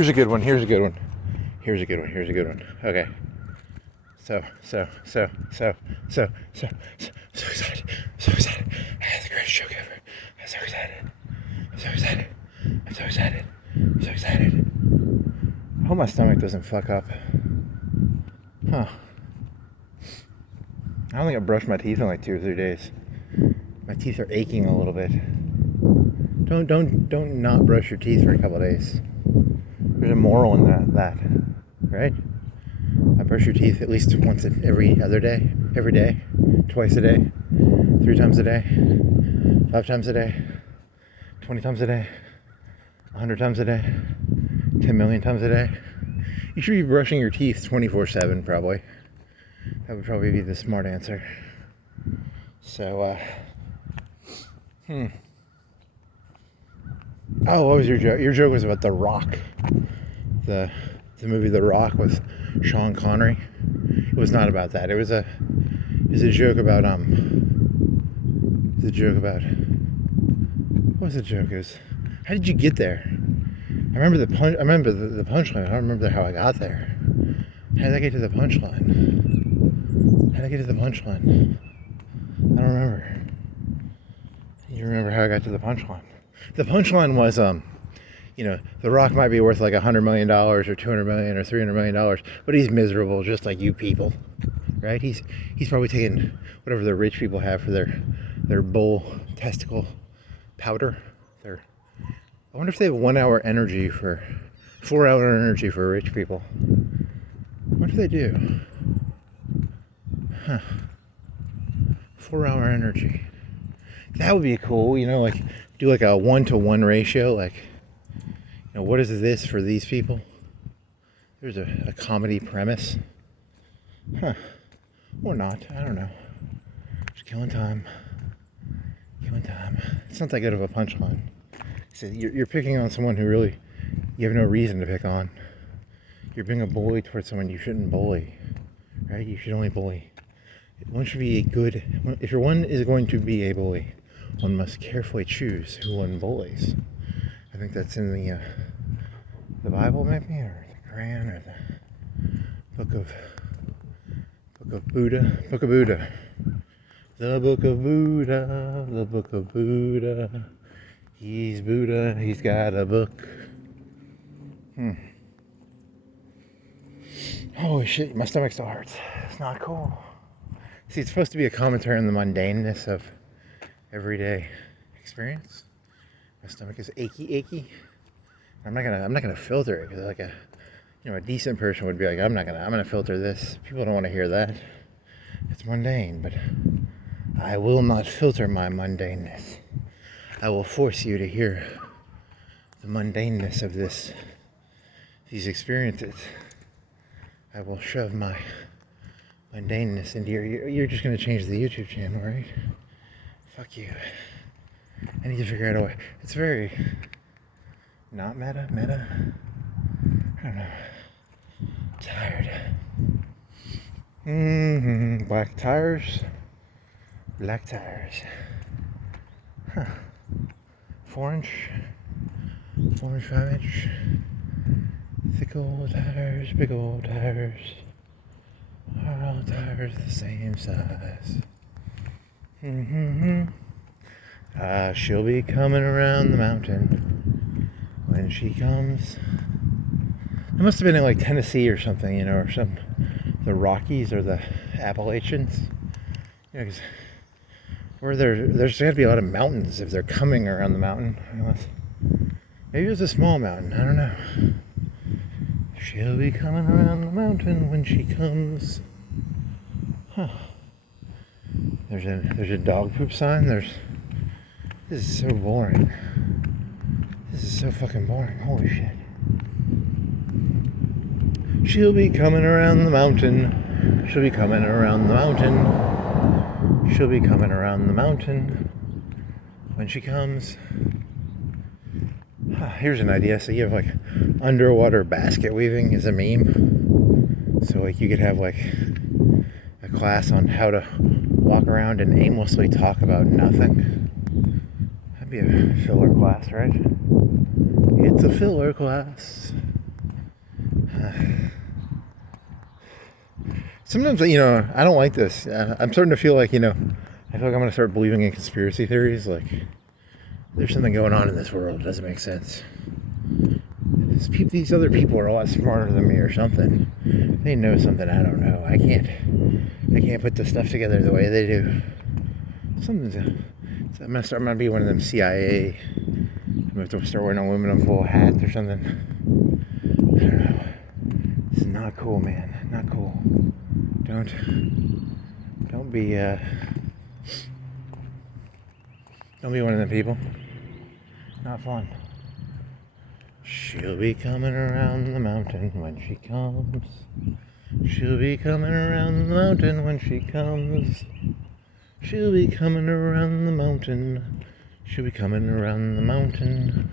Here's a good one. Here's a good one. Here's a good one. Here's a good one. Okay. So excited. So excited. I had the greatest joke ever. I'm so excited. I'm so excited. I'm so excited. I'm so excited. I hope my stomach doesn't fuck up. Huh. I don't think I've brushed my teeth in like 2 or 3 days. My teeth are aching a little bit. Don't not brush your teeth for a couple of days. There's a moral in that, right? I brush your teeth at least once every other day, every day, twice a day, 3 times a day, 5 times a day, 20 times a day, 100 times a day, 10 million times a day. You should be brushing your teeth 24/7 probably. That would probably be the smart answer. So, Oh, what was your joke? Your joke was about The Rock. The movie The Rock with Sean Connery. It was not about that. It was a joke about what was the joke? It was, how did you get there? I remember the punchline. I don't remember how I got there. How did I get to the punchline? I don't remember. You remember how I got to the punchline? The punchline was, The Rock might be worth like $100 million or $200 million or $300 million, but he's miserable just like you people, right? He's probably taking whatever the rich people have for their bull testicle powder. I wonder if they have 1 hour energy for 4 hour energy for rich people. What do they do? 4 hour energy. That would be cool, like do like a 1-to-1 ratio, like, what is this for these people? There's a comedy premise. Or not, I don't know. Just killing time. It's not that good of a punchline. So you're picking on someone who really, you have no reason to pick on. You're being a bully towards someone you shouldn't bully, right? You should only bully. One should be if one is going to be a bully, one must carefully choose who one bullies. I think that's in the Bible, maybe, or the Quran, or the Book of Buddha. The Book of Buddha. He's Buddha. He's got a book. Holy shit! My stomach still hurts. It's not cool. See, it's supposed to be a commentary on the mundaneness of everyday experience. My stomach is achy. I'm not gonna filter it, because like a decent person would be like, I'm gonna filter this. People don't want to hear that. It's mundane, but I will not filter my mundaneness. I will force you to hear the mundaneness of these experiences. I will shove my mundaneness into you're just gonna change the YouTube channel, right? Fuck you. I need to figure out a way. It's very not meta. I don't know. Tired. Black tires. 4-inch, 5-inch. Thick old tires, big old tires. Are all tires the same size? She'll be coming around the mountain when she comes. It must have been in like Tennessee or something, or the Rockies or the Appalachians. Because there's got to be a lot of mountains if they're coming around the mountain. Maybe it was a small mountain. I don't know. She'll be coming around the mountain when she comes. There's a dog poop sign. This is so boring. This is so fucking boring. Holy shit. She'll be coming around the mountain. She'll be coming around the mountain. She'll be coming around the mountain when she comes. Here's an idea. So you have like underwater basket weaving is a meme. So like you could have like a class on how to walk around and aimlessly talk about nothing. That'd be a filler class, right? It's a filler class. Sometimes, I don't like this. I'm starting to feel like, I feel like I'm going to start believing in conspiracy theories. Like, there's something going on in this world. It doesn't make sense. These other people are a lot smarter than me or something. They know something I don't know. I can't put the stuff together the way they do. I'm gonna be one of them CIA. I'm gonna have to start wearing aluminum foil hats or something. I don't know. This is not cool, man. Not cool. Don't be one of them people. Not fun. She'll be coming around the mountain when she comes. She'll be coming around the mountain when she comes. She'll be coming around the mountain. She'll be coming around the mountain.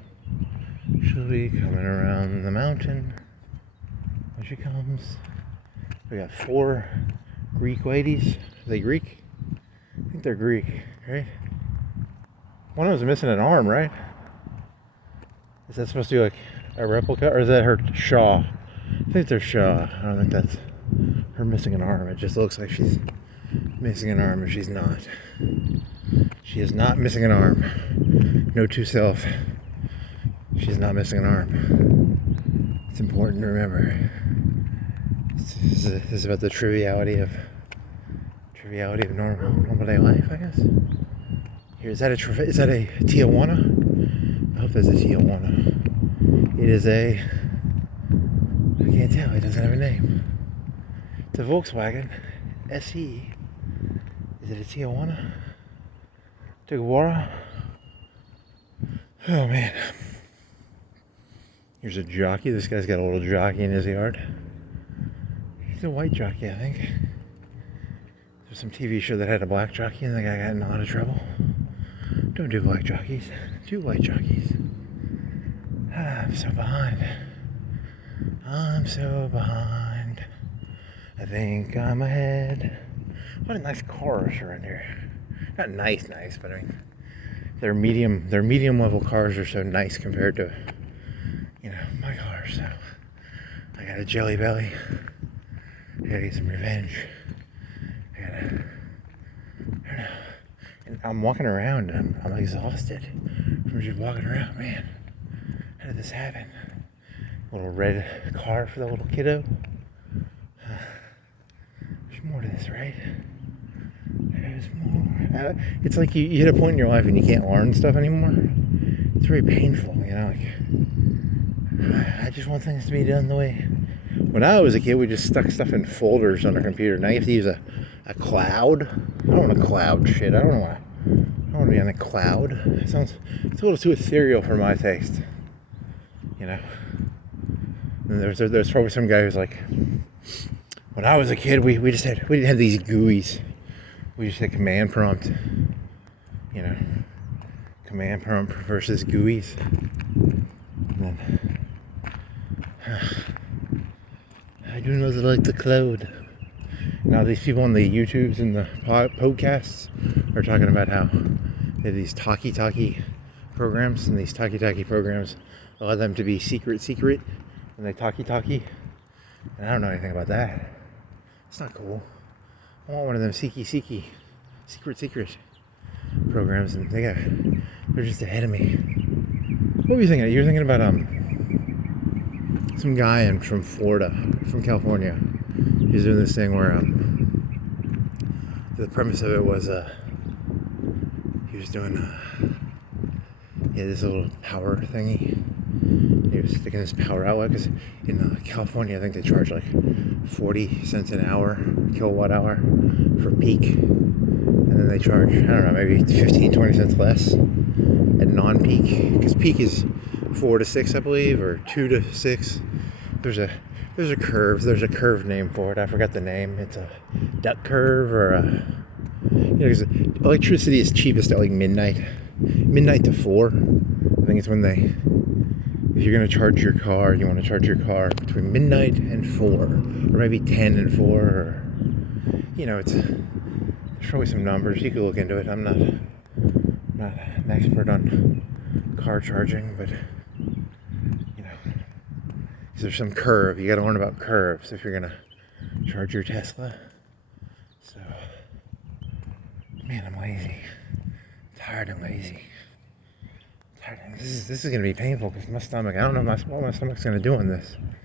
She'll be coming around the mountain when she comes. We got 4 Greek ladies. Are they Greek? I think they're Greek, right? One of them's missing an arm, right? Is that supposed to be like a replica, or is that her Shaw? I think they're Shaw. I don't think that's her missing an arm. It just looks like she's missing an arm, and she's not. She is not missing an arm. Note to self: she's not missing an arm. It's important to remember. This is about the triviality of normal day life, I guess. Here, is that a Tijuana? I hope that's a Tijuana. It is I can't tell, it doesn't have a name. It's a Volkswagen SE. Is it a Tijuana? Tijuana? Oh man. Here's a jockey. This guy's got a little jockey in his yard. He's a white jockey, I think. There's some TV show that had a black jockey and the guy got in a lot of trouble. Don't do black jockeys. Do white jockeys. I'm so behind. I think I'm ahead. What a nice cars around here. Not nice, but I mean, their medium level cars are so nice compared to, my cars. So I got a jelly belly. I gotta get some revenge. And I'm walking around and I'm exhausted from just walking around, man. How did this happen? Little red car for the little kiddo. There's more to this, right? There's more. It's like you hit a point in your life and you can't learn stuff anymore. It's very painful, I just want things to be done the way. When I was a kid, we just stuck stuff in folders on our computer. Now you have to use a cloud. I don't want a cloud shit. I don't want to be on a cloud. It's a little too ethereal for my taste. And there's probably some guy who's like, when I was a kid, we didn't have these GUIs. We just had command prompt. Command prompt versus GUIs. And then, I do know that I like the cloud. Now these people on the YouTubes and the podcasts are talking about how they have these talkie programs, and these talkie programs allow them to be secret, and they talkie, and I don't know anything about that. It's not cool. I want one of them secret programs, and they're just ahead of me. What were you thinking? You were thinking about some guy from Florida, from California. He's doing this thing where the premise of it was he was doing this little power thingy. He was sticking his power outlet, because in California I think they charge like 40 cents an hour, kilowatt hour for peak, and then they charge, I don't know, maybe 15-20 cents less at non-peak, because peak is 4 to 6, I believe, or 2 to 6. There's a curve name for it. I forgot the name. It's a duck curve, or because electricity is cheapest at like midnight to 4. I think it's when if you're going to charge your car, you want to charge your car between midnight and 4, or maybe 10 and 4, or, there's probably some numbers. You could look into it. I'm not an expert on car charging, but, There's some curve. You got to learn about curves if you're gonna charge your Tesla. So, man, I'm lazy. Tired and lazy. This is gonna be painful because my stomach. I don't know what my stomach's gonna do on this. Am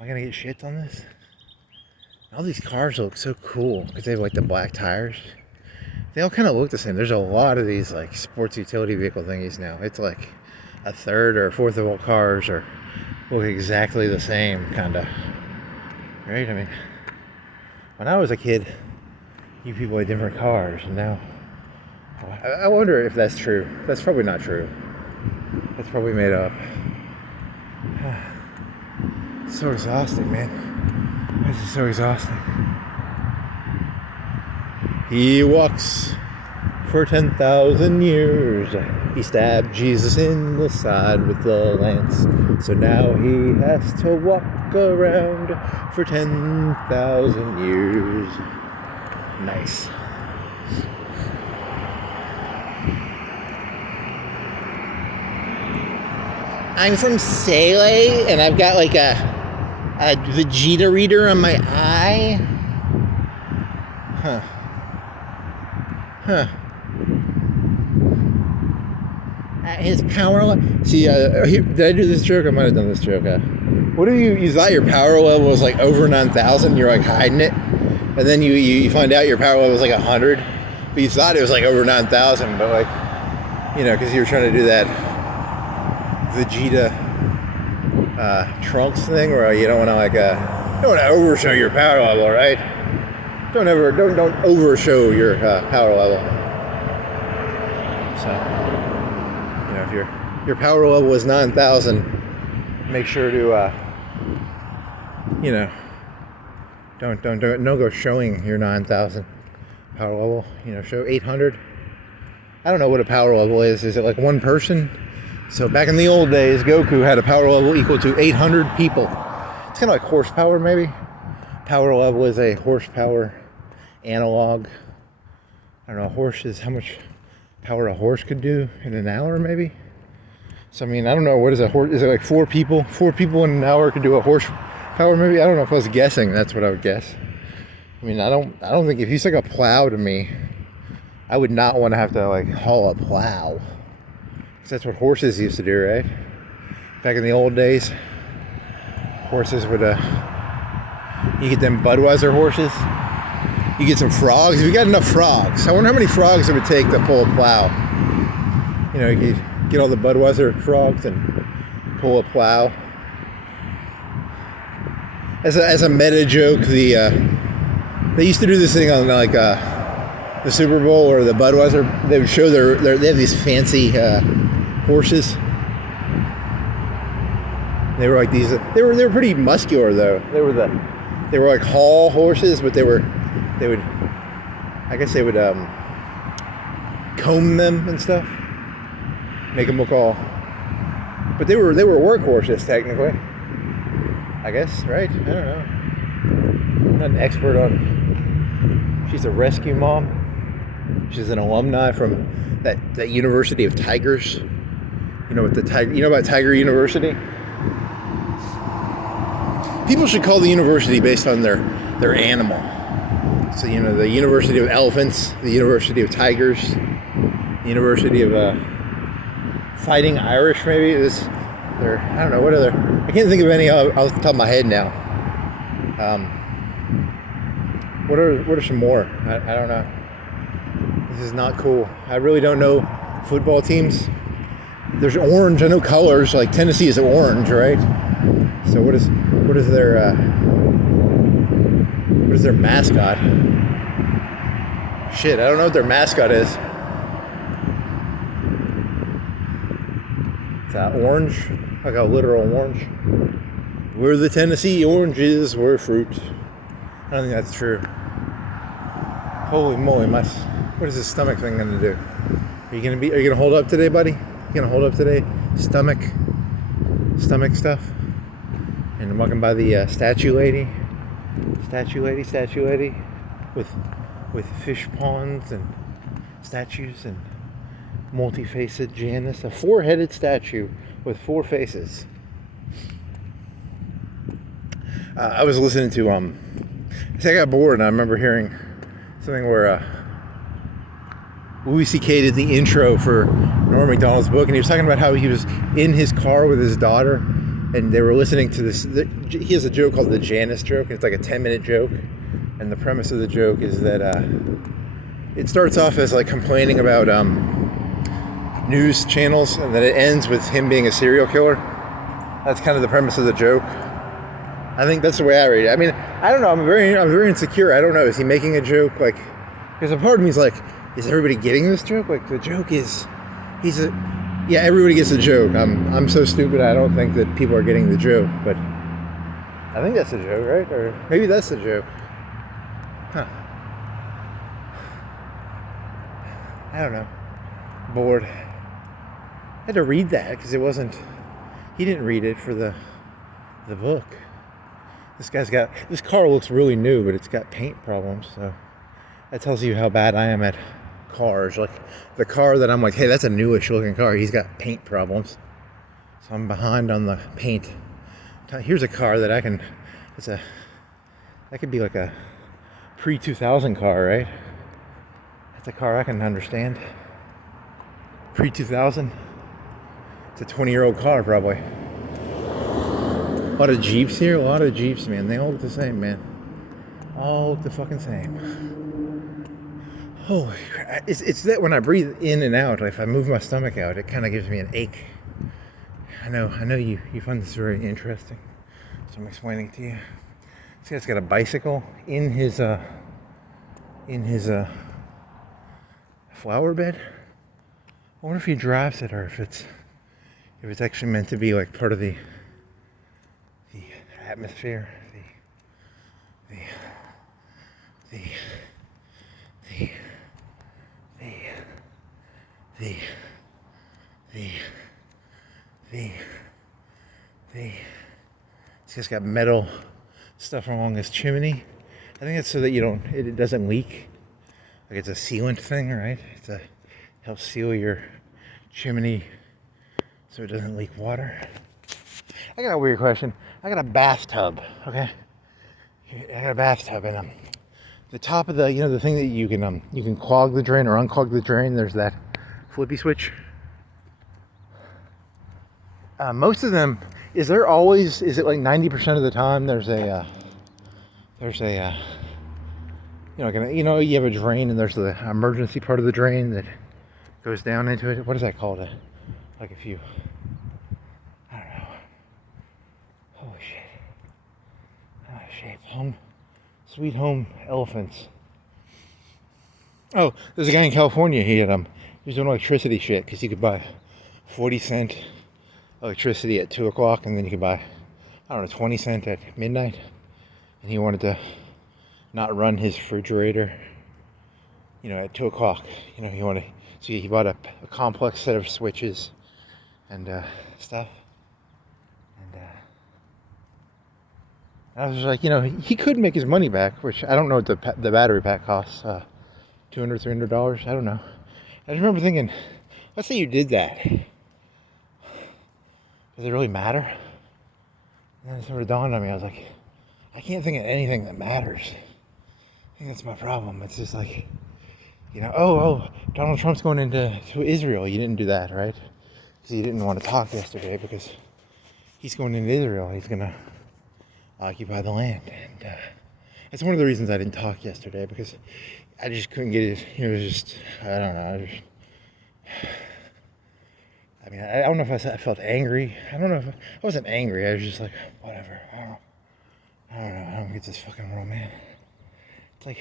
I gonna get shit on this? All these cars look so cool because they have like the black tires. They all kind of look the same. There's a lot of these like sports utility vehicle thingies now. It's like a third or a fourth of all cars look exactly the same, kind of. Right? I mean, when I was a kid, you people had different cars, and now I wonder if that's true. That's probably not true. That's probably made up. It's so exhausting, man. This is so exhausting. He walks for 10,000 years. He stabbed Jesus in the side with the lance. So now he has to walk around for 10,000 years. Nice. I'm from Saleh, and I've got like a Vegeta reader on my eye. Huh. His power level. See, did I do this joke? I might have done this joke. What if you thought your power level was like over 9,000? You're like hiding it, and then you find out your power level was like 100, but you thought it was like over 9,000. But like, because you were trying to do that Vegeta Trunks thing, where you don't want to like don't want to overshow your power level, right? Don't overshow your power level. So, if your power level is 9,000, make sure to don't go showing your 9,000 power level. Show 800. I don't know what a power level is. Is it like one person? So back in the old days, Goku had a power level equal to 800 people. It's kind of like horsepower, maybe. Power level is a horsepower analog. I don't know, horse is how much power a horse could do in an hour, maybe. So I mean, I don't know, what is a horse? Is it like 4 people? 4 people in an hour could do a horsepower, maybe. I don't know. If I was guessing, that's what I would guess. I mean, I don't think if you stuck a plow to me, I would not want to have to like haul a plow. That's what horses used to do, right? Back in the old days, horses would, you get them Budweiser horses, you get some frogs. If you got enough frogs, I wonder how many frogs it would take to pull a plow. You could get all the Budweiser frogs and pull a plow. As a meta joke, they used to do this thing on like the Super Bowl or the Budweiser. They would show they have these fancy horses. They were like these. They were pretty muscular though. They were like Hall horses, but they would comb them and stuff, make them look all. But they were workhorses technically. I guess, right? I don't know. I'm not an expert on. She's a rescue mom. She's an alumni from that University of Tigers. You know about Tiger University? People should call the university based on their animal. So the University of Elephants, the University of Tigers, the University of Fighting Irish, maybe. I don't know what other. I can't think of any off the top of my head now. What are some more? I don't know. This is not cool. I really don't know football teams. There's orange. I know colors. Like Tennessee is orange, right? So what is their mascot? Shit, I don't know what their mascot is. It's orange, like a literal orange. We're the Tennessee oranges. We're fruit. I don't think that's true. Holy moly, what is this stomach thing gonna do? Are you gonna hold up today, buddy? You gonna hold up today? Stomach stuff. And I'm walking by the statue lady, with fish ponds and statues and multi-faced Janus, a 4-headed statue with 4 faces. I was listening to I got bored, and I remember hearing something where Louis C.K. did the intro for Norm Macdonald's book, and he was talking about how he was in his car with his daughter, and they were listening to this. He has a joke called the Janice joke. It's like a 10-minute joke, and the premise of the joke is that it starts off as like complaining about news channels, and then it ends with him being a serial killer. That's kind of the premise of the joke. I think that's the way I read it. I mean, I don't know. I'm very insecure. I don't know. Is he making a joke? Like, because a part of me is like, is everybody getting this joke? Like, the joke is, yeah, everybody gets the joke. I'm so stupid. I don't think that people are getting the joke, but I think that's the joke, right? Or maybe that's the joke. Huh. I don't know. Bored. I had to read that because it wasn't. He didn't read it for the book. This car looks really new, but it's got paint problems, so that tells you how bad I am at cars. Like, the car that I'm like, hey, that's a newish looking car, he's got paint problems, so I'm behind on the paint. Here's a car that that could be like a pre-2000 car, right? That's a car I can understand. Pre-2000. It's a 20-year-old car, probably. A lot of Jeeps here, a lot of Jeeps, man. They all look the same, man. All look the fucking same. Holy crap. It's that when I breathe in and out, if I move my stomach out, it kind of gives me an ache. I know you find this very interesting, so I'm explaining to you. This guy's got a bicycle in his flower bed. I wonder if he drives it, or if it's actually meant to be like part of the atmosphere, It's just got metal stuff along this chimney. I think it's so that it doesn't leak. Like, it's a sealant thing, right? Helps seal your chimney so it doesn't leak water. I got a weird question. I got a bathtub, okay? I got a bathtub, and the top of the thing that you can clog the drain or unclog the drain. There's that flippy switch. Most of them, is it like 90% of the time there's a you have a drain, and there's the emergency part of the drain that goes down into it. What is that called? Like, if you, I don't know. Holy shit. Oh shit. Sweet home elephants. Oh, there's a guy in California. He was doing electricity shit, because you could buy 40-cent electricity at 2 o'clock, and then you could buy, I don't know, 20 cent at midnight. And he wanted to not run his refrigerator, at 2 o'clock. So he bought a complex set of switches and stuff. And I was just like, he could make his money back, which I don't know what the battery pack costs, $200, $300. I don't know. I just remember thinking, let's say you did that. Does it really matter? And then it sort of dawned on me. I was like, I can't think of anything that matters. I think that's my problem. It's just like, Donald Trump's going into Israel. You didn't do that, right? Because he didn't want to talk yesterday, because he's going into Israel. He's going to occupy the land. And that's one of the reasons I didn't talk yesterday, because I just couldn't get it. It was just, I don't know. I don't know if I felt angry. I don't know if I wasn't angry. I was just like, whatever. I don't know. I don't get this fucking world, man. It's like,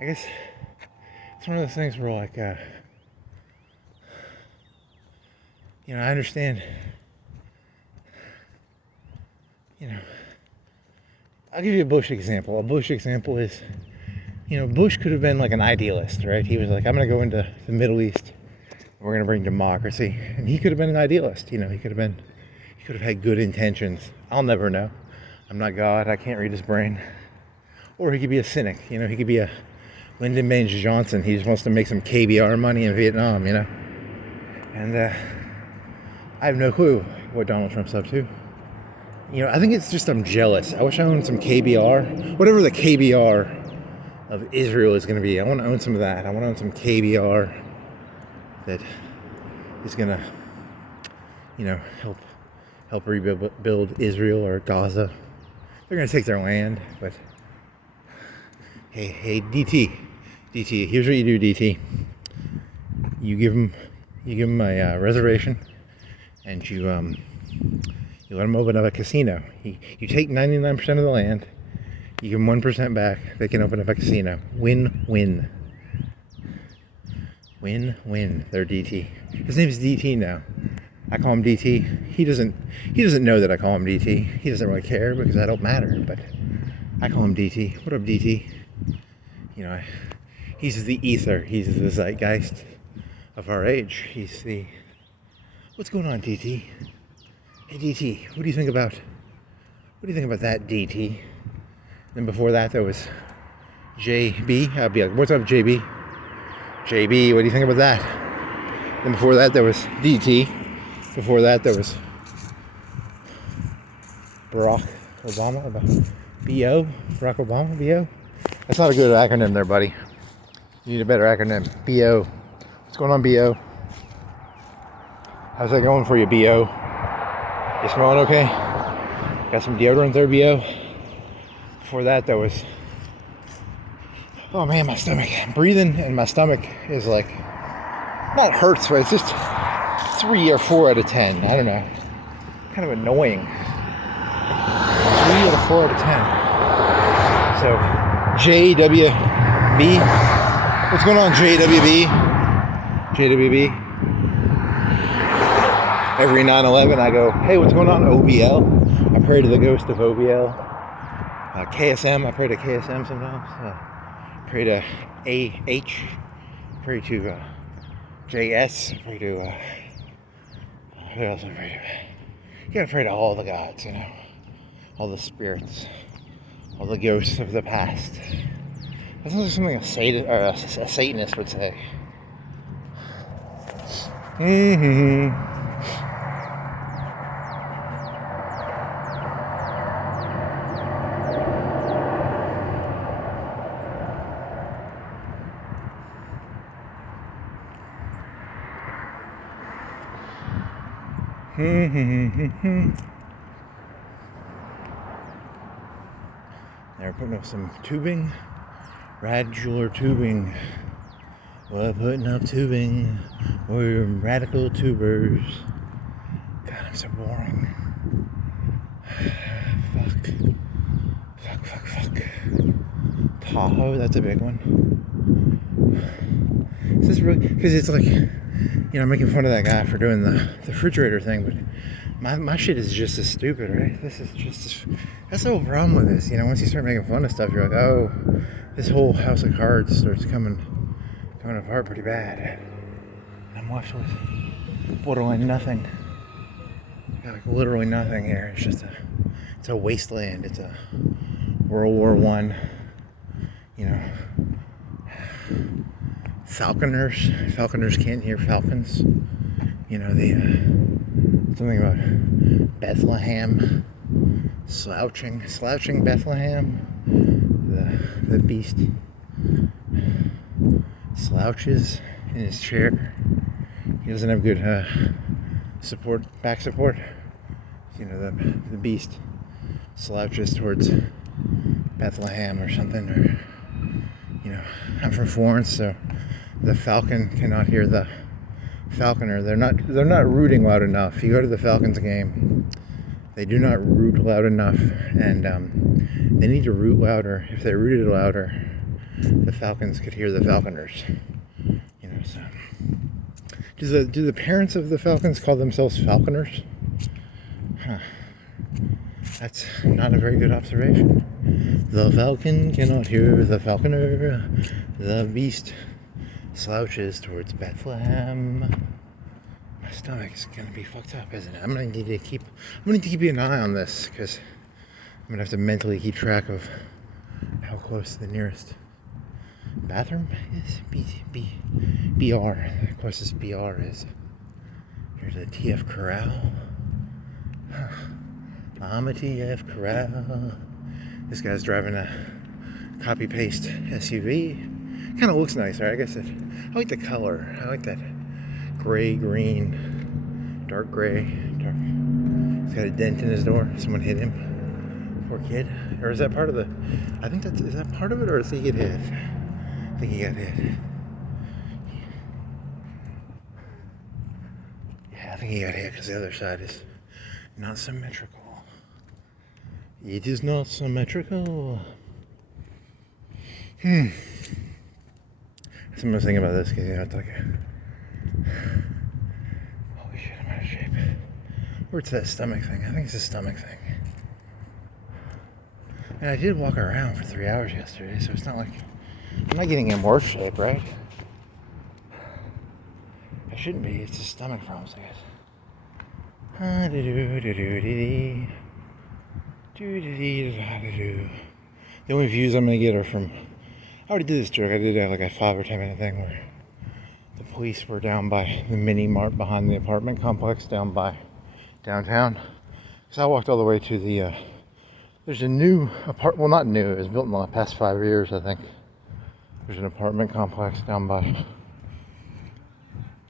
I guess it's one of those things where, like, I understand. I'll give you a Bush example. A Bush example is, Bush could have been like an idealist, right? He was like, I'm going to go into the Middle East. We're going to bring democracy. And he could have been an idealist. He could have had good intentions. I'll never know. I'm not God. I can't read his brain. Or he could be a cynic. He could be a Lyndon Baines Johnson. He just wants to make some KBR money in Vietnam, And I have no clue what Donald Trump's up to. You know, I think it's just I'm jealous. I wish I owned some KBR. Whatever the KBR of Israel is going to be. I want to own some of that. I want to own some KBR that is going to, you know, help rebuild Israel or Gaza. They're going to take their land, but hey, DT, here's what you do, DT. You give them a reservation, and you let them open up a casino. You take 99% of the land, you give them 1% back, they can open up a casino. Win-win. Win-win. They're DT. His name's DT now. I call him DT. He doesn't know that I call him DT. He doesn't really care because I don't matter, but I call him DT. What up, DT? You know, he's the ether. He's the zeitgeist of our age. He's the... What's going on, DT? Hey, DT, what do you think about that, DT? Then before that, there was JB. I'll be like, what's up, JB? JB, what do you think about that? Then before that, there was DT. Before that, there was Barack Obama. BO? Barack Obama? BO? That's not a good acronym there, buddy. You need a better acronym. BO. What's going on, BO? How's that going for you, BO? You smelling okay? Got some deodorant there, BO? Before that, there was... Oh man, my stomach. Breathing in my stomach is like... Not hurts, but it's just 3 or 4 out of 10. I don't know. Kind of annoying. 3 out of 4 out of 10. So, JWB. What's going on, JWB? JWB. Every 9/11 I go, hey, what's going on, OBL? I pray to the ghost of OBL. KSM, I pray to KSM sometimes. Pray to AH. Pray to JS. Pray to, who else I pray to? You gotta pray to all the gods, you know. All the spirits. All the ghosts of the past. That's not something a Satanist would say. They're putting up some tubing, radicular tubing. We're putting up tubing. We're radical tubers. God, I'm so boring. Fuck. Tahoe, that's a big one. Is this really? Because it's like, you know, I'm making fun of that guy for doing the refrigerator thing, but my shit is just as stupid, right? This is just as, that's the whole problem with this. You know, once you start making fun of stuff, you're like, oh, this whole house of cards starts coming apart pretty bad. I'm left with borderline nothing. Got like literally nothing here. It's just it's a wasteland. It's a World War I, you know, Falconers can't hear falcons. You know, something about Bethlehem, slouching Bethlehem. The beast slouches in his chair. He doesn't have good back support. You know, the beast slouches towards Bethlehem or something, or, you know, I'm from Florence, so the falcon cannot hear the falconer. They're not rooting loud enough. You go to the Falcons game, they do not root loud enough, and they need to root louder. If they rooted louder, the Falcons could hear the falconers. You know, so do the parents of the Falcons call themselves falconers? Huh. That's not a very good observation. The falcon cannot hear the falconer. The beast slouches towards Bethlehem. My stomach's gonna be fucked up, isn't it? I'm gonna need to keep an eye on this, because I'm gonna have to mentally keep track of how close the nearest bathroom is. BR. The closest BR is. Here's a TF Corral. Huh. I'm a TF Corral. This guy's driving a copy-paste SUV. Kind of looks nice, right? I guess I like the color. I like that gray, green, dark gray. Dark. He's got a dent in his door. Someone hit him. Poor kid. Or is that part of the... I think is that part of it, or does he get hit? I think he got hit. Yeah, I think he got hit because the other side is not symmetrical. It is not symmetrical. So I'm thinking about this because, you know, it's like holy shit, I'm out of shape. Or it's that stomach thing. I think it's a stomach thing. And I did walk around for 3 hours yesterday, so it's not like I'm not getting in worse shape, right? I shouldn't be. It's just stomach problems, I guess. The only views I'm gonna get are from... I already did this joke. I did like a 5 or 10 minute thing where the police were down by the mini mart behind the apartment complex down by downtown. Because I walked all the way to the... there's a new apartment... Well, not new. It was built in the past 5 years, I think. There's an apartment complex down by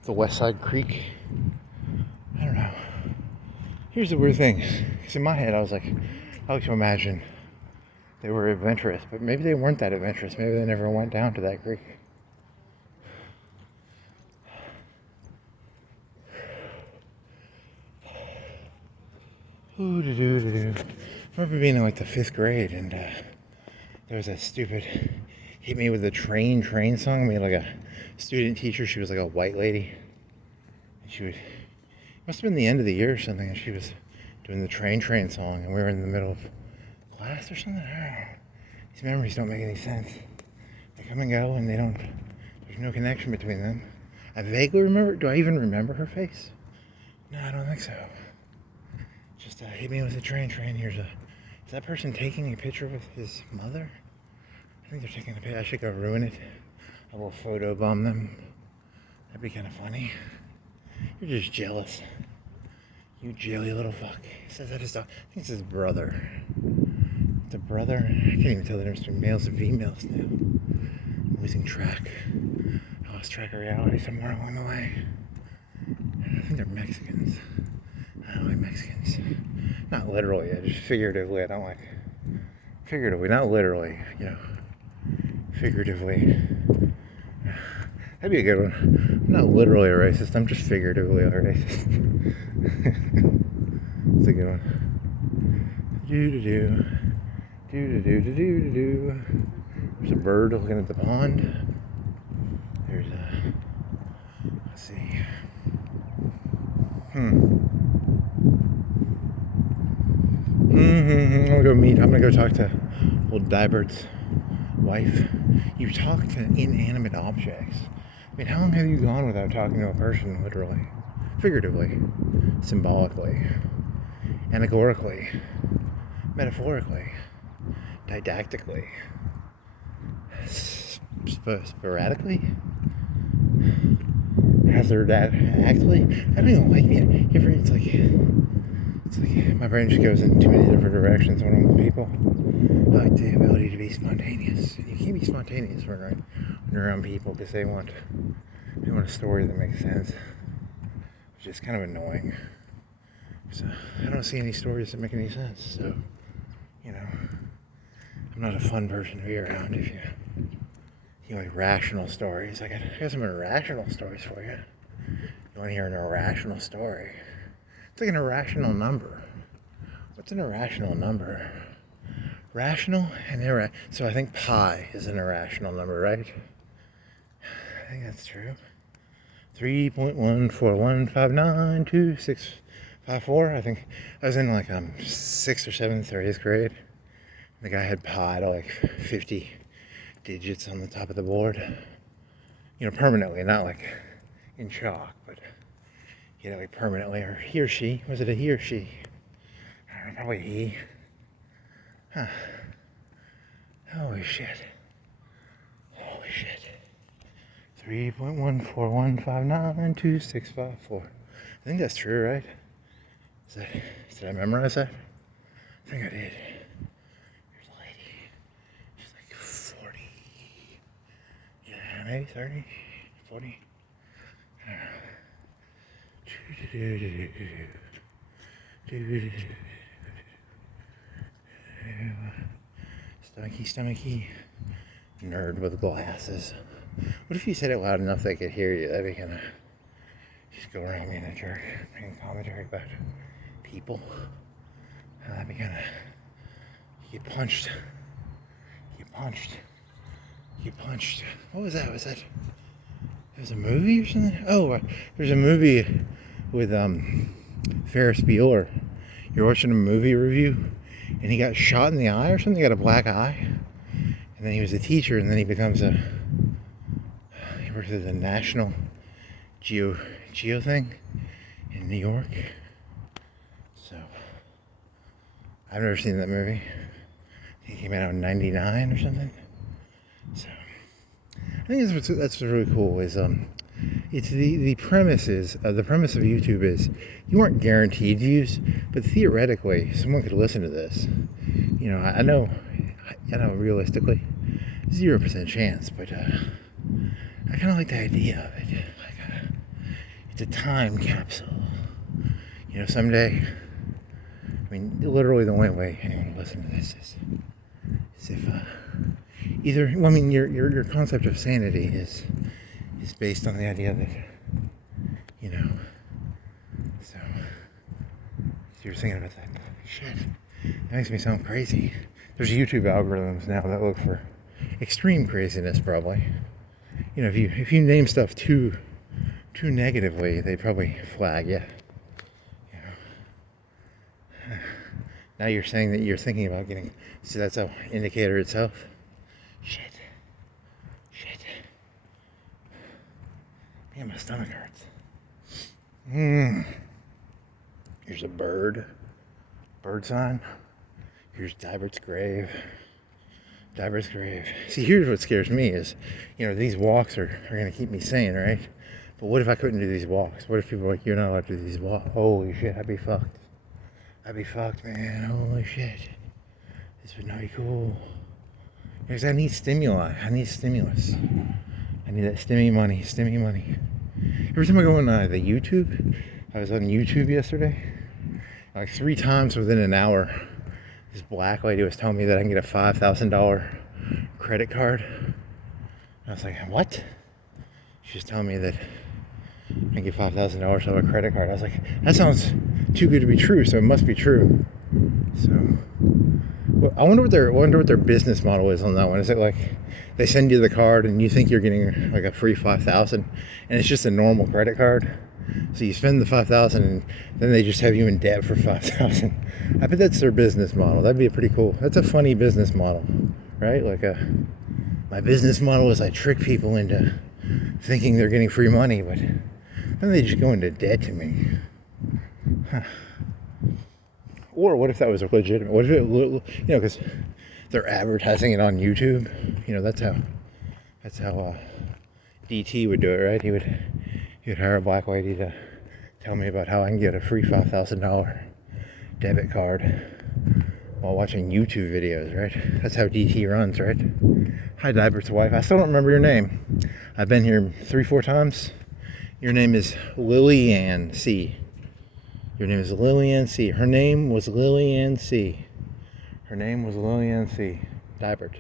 the West Side Creek. I don't know. Here's the weird thing. Because in my head, I was like... I like to imagine they were adventurous. But maybe they weren't that adventurous. Maybe they never went down to that creek. I remember being in like the 5th grade, and there was that stupid hit me with the train song. We had like a student teacher. She was like a white lady, and she would, it must have been the end of the year or something, and she was doing the train song, and we were in the middle of class or something. I don't know. These memories don't make any sense. They come and go, and there's no connection between them. I vaguely remember. Do I even remember her face? No, I don't think so. Just hit me with a train. Is that person taking a picture with his mother? I think they're taking a picture. I should go ruin it. I will photo bomb them. That'd be kind of funny. You're just jealous. You jelly little fuck. He says that his dog. I think it's his brother. It's a brother. I can't even tell the difference between males and females now. I'm losing track. I lost track of reality somewhere along the way. I think they're Mexicans. I don't like Mexicans. Not literally, just figuratively. I don't like... Figuratively, not literally, you know. Figuratively. That'd be a good one. I'm not literally a racist, I'm just figuratively a racist. That's a good one. Do-do-do. Do-do-do-do-do-do-do. There's a bird looking at the pond. There's a... Let's see. I'm gonna go talk to old Dybert's wife. You talk to inanimate objects. I mean, how long have you gone without talking to a person, literally? Figuratively. Symbolically. Allegorically. Metaphorically. Didactically. Sporadically? Hazardactly? I don't even like it. It's like my brain just goes in too many different directions when I'm with people. I like the ability to be spontaneous. And you can't be spontaneous when you're around people because they want a story that makes sense, which is kind of annoying. So I don't see any stories that make any sense. So, you know, I'm not a fun person to be around if you like rational stories. I got some irrational stories for you. You want to hear an irrational story? It's like an irrational number. What's an irrational number? Rational and irrational. So I think pi is an irrational number, right? I think that's true. 3.141592654. I think I was in like 6th or 7th or 8th grade. The guy had pi to like 50 digits on the top of the board. You know, permanently, not like in chalk, but you know, like permanently, or he or she. Was it a he or she? I don't know, probably he. Huh. Holy shit. 3.141592654. I think that's true, right? Did I memorize that? I think I did. Here's a lady. She's like 40. Yeah, maybe 30, 40. I don't know. Stomachy. Nerd with glasses. What if you said it loud enough they could hear you? That'd be kind of... Just go around being a jerk, making commentary about people. That'd be kind of... You get punched. What was that? It was a movie or something? Oh, there's a movie with Ferris Bueller. You're watching a movie review, and he got shot in the eye or something. He got a black eye. And then he was a teacher, and then he becomes he works at the National Geo thing in New York. So, I've never seen that movie. I think it came out in '99 or something. So, I think that's what's really cool is it's the premise of YouTube is you aren't guaranteed views, but theoretically someone could listen to this. You know, I know realistically 0% chance, but I kind of like the idea of it. Like it's a time capsule. You know, someday. I mean, literally the only way anyone will listen to this is if either. Well, I mean, your concept of sanity is based on the idea that, you know. So you're thinking about that shit. That makes me sound crazy. There's YouTube algorithms now that look for extreme craziness, probably. You know, if you name stuff too negatively, they probably flag you. You know. Now you're saying that you're thinking about getting. So that's an indicator itself. Shit. Man, my stomach hurts. Here's a bird sign. Here's Divert's grave. See, here's what scares me is, you know, these walks are going to keep me sane, right? But what if I couldn't do these walks? What if people are like, you're not allowed to do these walks? Holy shit, I'd be fucked, man. Holy shit. This would not be cool. Because I need stimuli. I need stimulus. I need that stimmy money. Every time I go on the YouTube, I was on YouTube yesterday, like 3 times within an hour, this black lady was telling me that I can get a $5,000 credit card. And I was like, what? She was telling me that I can get $5,000 off a credit card. I was like, that sounds too good to be true, so it must be true. So, I wonder what their business model is on that one. Is it like they send you the card and you think you're getting like a free $5,000, and it's just a normal credit card? So you spend the $5,000 and then they just have you in debt for $5,000. I bet that's their business model. That'd be pretty cool. That's a funny business model, right? Like my business model is I trick people into thinking they're getting free money, but then they just go into debt to me. Huh. Or what if that was legitimate? What if it, you know, because they're advertising it on YouTube. You know, that's how DT would do it, right? He would hire a black lady to tell me about how I can get a free $5,000 debit card while watching YouTube videos, right? That's how DT runs, right? Hi, Divert's wife. I still don't remember your name. I've been here 3-4 times. Your name is Lillian C. Your name is Lillian C. Her name was Lillian C. Divert.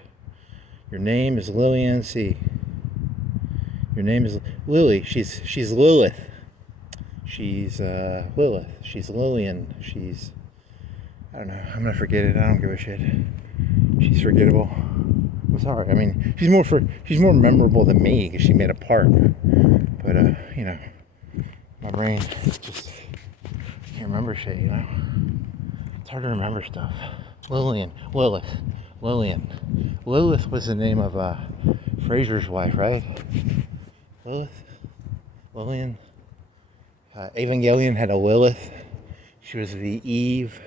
Your name is Lillian C. Your name is Lily. She's Lilith. She's Lilith. She's Lillian. She's... I don't know. I'm gonna forget it. I don't give a shit. She's forgettable. I'm sorry. I mean, she's more memorable than me because she made a part. But you know, my brain just can't remember shit. You know, it's hard to remember stuff. Lilith was the name of Fraser's wife, right? Lillian. Evangelion had a Lilith. She was the Eve.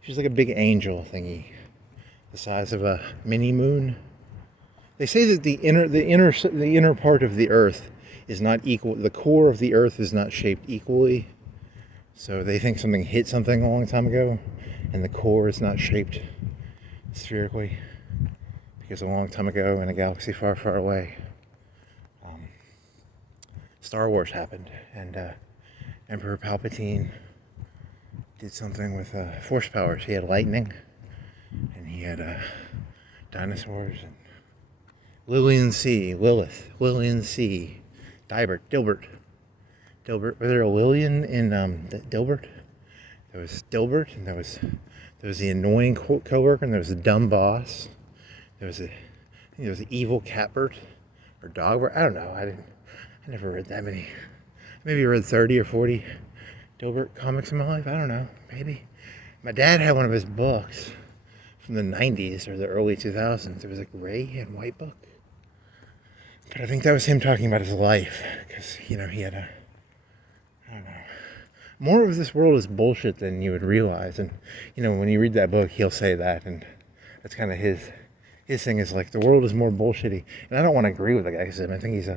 She was like a big angel thingy, the size of a mini moon. They say that the inner part of the Earth is not equal. The core of the Earth is not shaped equally. So they think something hit something a long time ago, and the core is not shaped spherically because a long time ago in a galaxy far, far away, Star Wars happened, and Emperor Palpatine did something with force powers. He had lightning, and he had dinosaurs, and Lillian C. Dilbert. Was there a Lillian in Dilbert? There was Dilbert, and there was the annoying coworker, and there was the dumb boss. There was the evil Catbert or Dogbert. I don't know. I never read that many. Maybe I read 30 or 40 Dilbert comics in my life. I don't know. Maybe. My dad had one of his books from the 90s or the early 2000s. It was a gray and white book. But I think that was him talking about his life. Because, he had I don't know. More of this world is bullshit than you would realize. And, when you read that book, he'll say that. And that's kind of his thing is like, the world is more bullshitty. And I don't want to agree with the guy. Because I think he's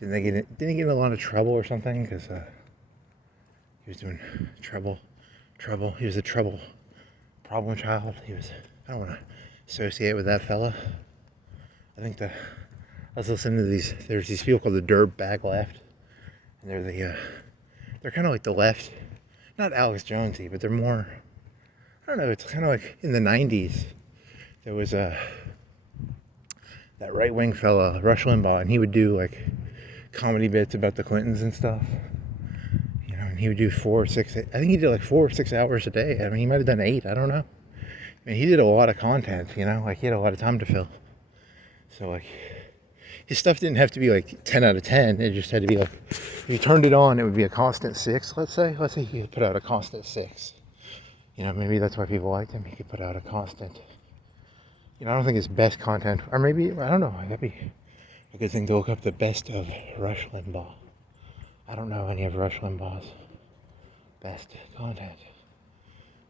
didn't he get in a lot of trouble or something? Because he was doing trouble. He was a trouble problem child. I don't want to associate with that fella. I think I was listening to there's these people called the Derb Bag Left. And they're kind of like the left. Not Alex Jonesy, but they're more, I don't know, it's kind of like in the 90s. There was that right-wing fella, Rush Limbaugh, and he would do like comedy bits about the Clintons and stuff. And he would do 4 or 6, I think he did like 4 or 6 hours a day. I mean, he might have done 8, I don't know. I mean, he did a lot of content, like he had a lot of time to fill. So like, his stuff didn't have to be like 10 out of 10. It just had to be like, if you turned it on, it would be a constant 6, let's say. Let's say he could put out a constant 6. Maybe that's why people liked him. He could put out a constant. I don't think his best content, or maybe, I don't know, that'd be a good thing to look up the best of Rush Limbaugh. I don't know any of Rush Limbaugh's best content.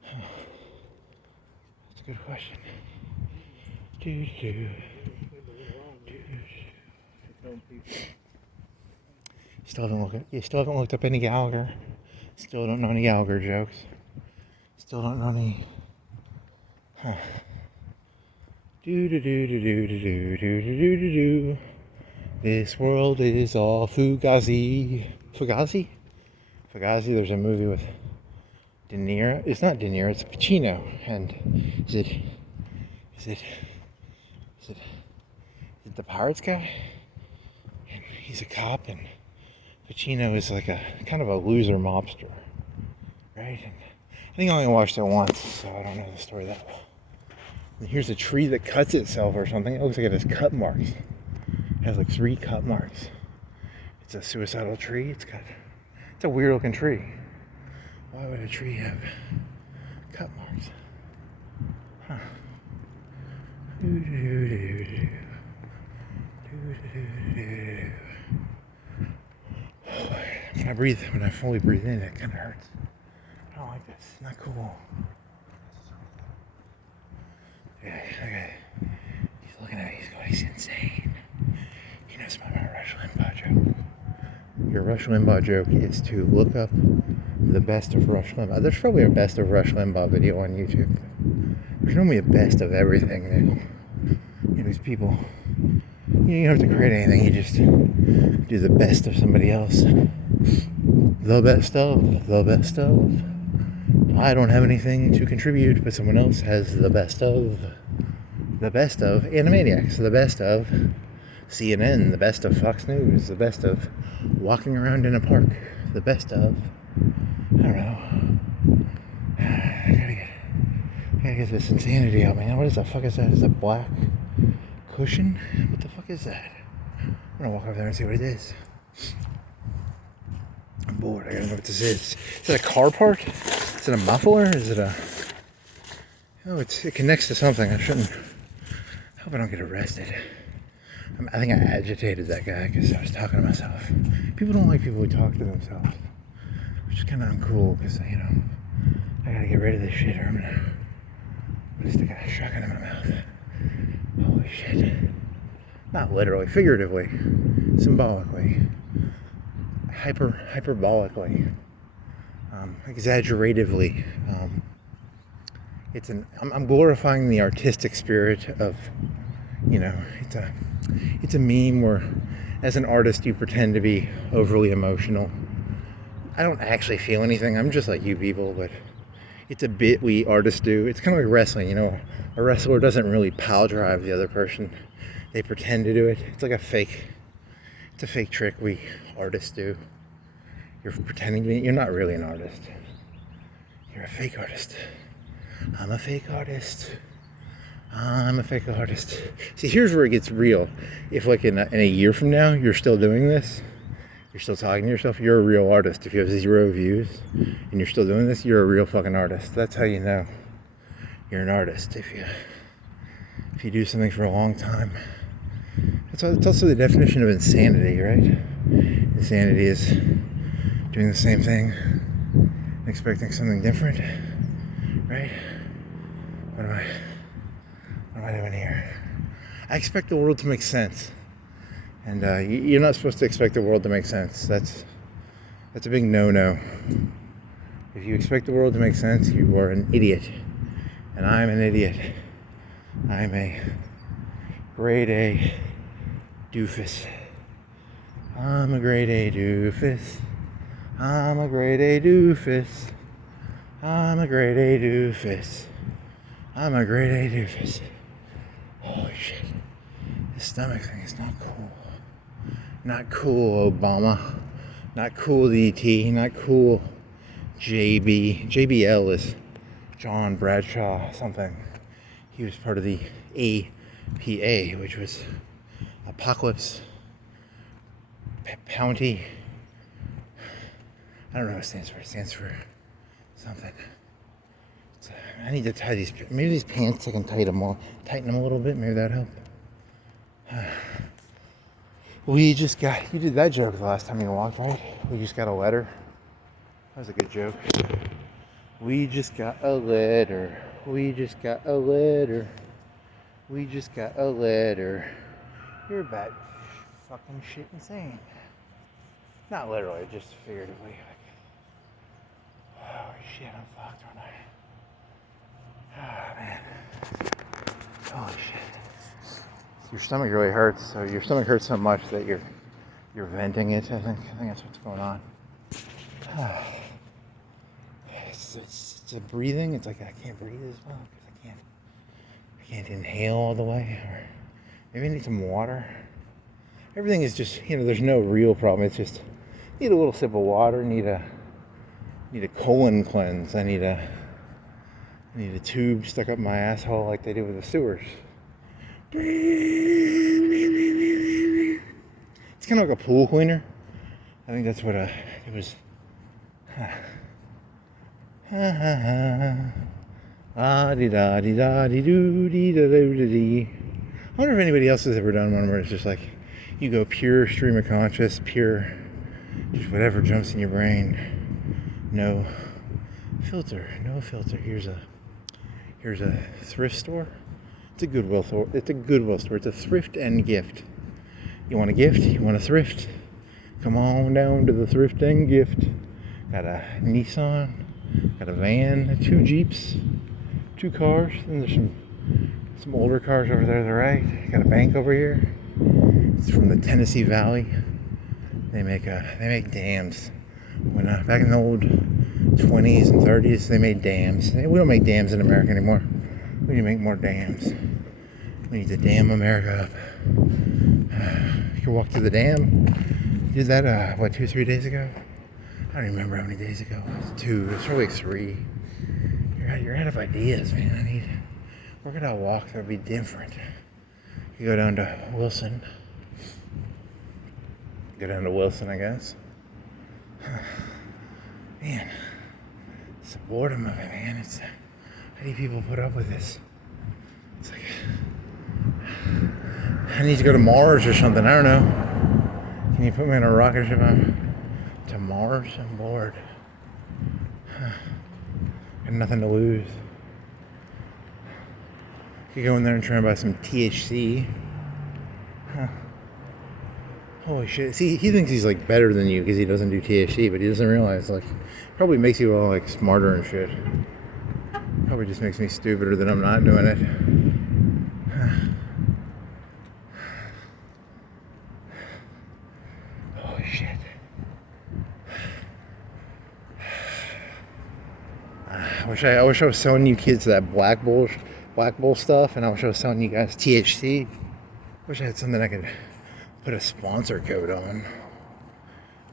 That's a good question. You still haven't looked up any Gallagher. Still don't know any Gallagher jokes. Still don't know any. This world is all Fugazi. Fugazi? There's a movie with De Niro. It's not De Niro, it's Pacino. And is it the Pirates guy? And he's a cop, and Pacino is like a kind of a loser mobster, right? And I think I only watched it once, so I don't know the story that well. And here's a tree that cuts itself or something. It looks like it has cut marks. It has like 3 cut marks. It's a suicidal tree. It's a weird looking tree. Why would a tree have cut marks? Huh. When I fully breathe in, it kind of hurts. I don't like this. It's not cool. Yeah, okay. He's looking at me. He's going, he's insane. He knows my Rush Limbaugh joke. Your Rush Limbaugh joke is to look up the best of Rush Limbaugh. There's probably a best of Rush Limbaugh video on YouTube. There's normally a best of everything now. These people, you don't have to create anything. You just do the best of somebody else. The best of. I don't have anything to contribute, but someone else has the best of Animaniacs, the best of CNN, the best of Fox News, the best of walking around in a park, the best of, I don't know. I gotta get this insanity out, man. What the fuck is that? Is that black cushion? What the fuck is that? I'm gonna walk over there and see what it is. I'm bored. I gotta know what this is. Is it a car part? Is it a muffler? Is it a... Oh, it connects to something. I hope I don't get arrested. I think I agitated that guy because I was talking to myself. People don't like people who talk to themselves, which is kind of uncool because, I gotta get rid of this shit or I'm gonna stick a shotgun in my mouth. Holy shit. Not literally, figuratively, symbolically, hyperbolically. exaggeratively. I'm glorifying the artistic spirit of, it's a meme where, as an artist, you pretend to be overly emotional. I don't actually feel anything. I'm just like you people, but it's a bit we artists do. It's kind of like wrestling, A wrestler doesn't really pile drive the other person. They pretend to do it. It's a fake trick we artists do. You're pretending to be, you're not really an artist. You're a fake artist. I'm a fake artist. I'm a fake artist. See, here's where it gets real. If in a year from now, you're still doing this, you're still talking to yourself, you're a real artist. If you have 0 views and you're still doing this, you're a real fucking artist. That's how you know you're an artist. If you do something for a long time. It's also the definition of insanity, right? Insanity is doing the same thing, expecting something different, right? What am I doing here? I expect the world to make sense. And you're not supposed to expect the world to make sense. That's a big no-no. If you expect the world to make sense, you are an idiot. And I'm an idiot. I'm a grade A doofus. I'm a grade A doofus. I'm a grade A doofus. I'm a grade A doofus. I'm a grade A doofus. Holy shit. This stomach thing is not cool. Not cool, Obama. Not cool, DT. Not cool, JB. JBL is John Bradshaw something. He was part of the APA, which was Apocalypse Bounty. I don't know what it stands for. It stands for something. I need to tie these. Maybe these pants I can tighten them a little bit. Maybe that'd help. You did that joke the last time you walked, right? We just got a letter. That was a good joke. We just got a letter. We just got a letter. We just got a letter. You're about fucking shit insane. Not literally, just figuratively. Oh shit, I'm fucked, aren't I? Oh man. Holy shit. Your stomach really hurts. So your stomach hurts so much that you're venting it. I think that's what's going on. It's a breathing. It's like I can't breathe as well because I can't inhale all the way. Or maybe I need some water. Everything is just, there's no real problem. It's just need a little sip of water. Need a colon cleanse. I need a tube stuck up my asshole like they do with the sewers. It's kind of like a pool cleaner. I think that's what it was. I wonder if anybody else has ever done one where it's just like you go pure stream of conscious, pure, just whatever jumps in your brain. No filter. Here's a thrift store. It's a Goodwill store. It's a thrift and gift. You want a gift? You want a thrift? Come on down to the thrift and gift. Got a Nissan, got a van, 2 Jeeps, 2 cars, and there's some older cars over there to the right. Got a bank over here. It's from the Tennessee Valley. They make dams. When back in the old 20s and 30s, they made dams. We don't make dams in America anymore. We need to make more dams. We need to dam America up. You can walk through the dam. You did that, 2 or 3 days ago? I don't even remember how many days ago. It was 2. It's probably 3. You're out of ideas, man. We're gonna walk that'll be different. You go down to Wilson. I guess. Man, it's the boredom of it, man. How do people put up with this? It's like I need to go to Mars or something. I don't know. Can you put me on a rocket ship to Mars? I'm bored. Got nothing to lose. Could go in there and try and buy some THC. Holy shit. See, he thinks he's like better than you because he doesn't do THC, but he doesn't realize like probably makes you all like smarter and shit. Probably just makes me stupider that I'm not doing it. Holy shit. I wish I was selling you kids that Black Bull stuff, and I wish I was selling you guys THC. Wish I had something I could put a sponsor code on.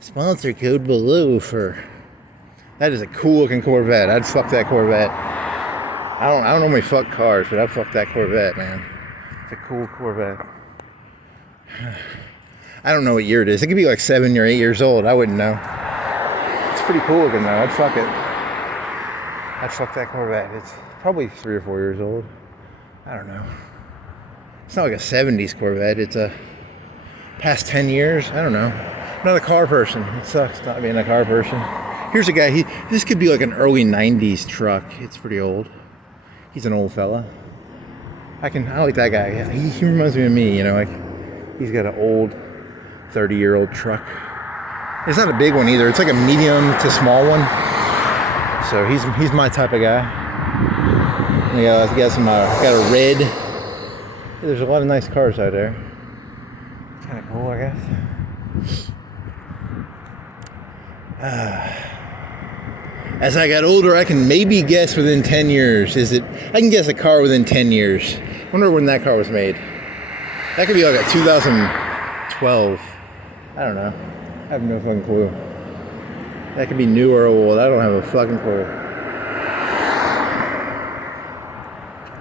Sponsor code below for. That is a cool looking Corvette. I'd fuck that Corvette. I don't normally fuck cars, but I'd fuck that Corvette, man. It's a cool Corvette. I don't know what year it is. It could be like 7 or 8 years old. I wouldn't know. It's pretty cool looking though. I'd fuck it. I'd fuck that Corvette. It's probably 3 or 4 years old. I don't know. It's not like a 70s Corvette. It's a past 10 years. I don't know. I'm not a car person. It sucks not being a car person. Here's a guy. This could be like an early 90s truck. It's pretty old. He's an old fella. I like that guy. He reminds me of me, you know, like he's got an old 30-year-old truck. It's not a big one either. It's like a medium to small one. So he's my type of guy. Yeah, got a red. There's a lot of nice cars out there. It's kind of cool, I guess. As I got older, I can maybe guess within 10 years. I can guess a car within 10 years. I wonder when that car was made. That could be like a 2012. I don't know. I have no fucking clue. That could be new or old. I don't have a fucking clue.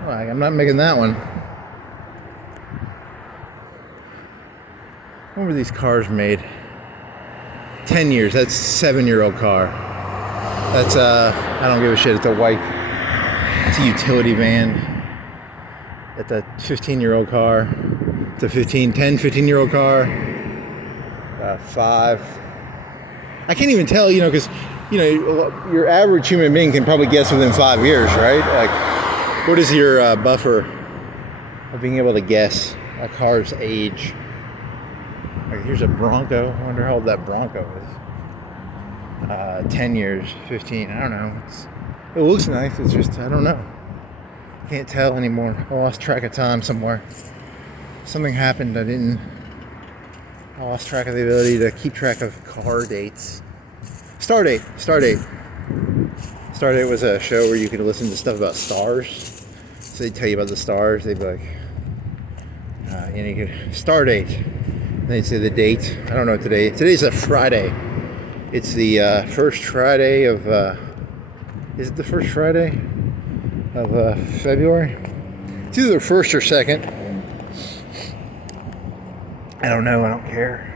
Well, I'm not making that one. When were these cars made? 10 years. That's a 7-year-old car. That's I don't give a shit. It's a utility van. It's a 15-year-old car. It's a 15-year-old car. 5. I can't even tell, you know, because, you know, your average human being can probably guess within 5 years, right? Like, what is your buffer of being able to guess a car's age? Like, here's a Bronco. I wonder how old that Bronco is. 10 years, 15, I don't know. It looks nice, it's just, I don't know. Can't tell anymore. I lost track of time somewhere. Something happened, I lost track of the ability to keep track of car dates. Stardate. Stardate was a show where you could listen to stuff about stars. So they'd tell you about the stars, they'd be like, you could, Stardate. And they'd say the date. I don't know today. Today's a Friday. It's the first Friday of, is it the first Friday of February? It's either the first or second. I don't know, I don't care.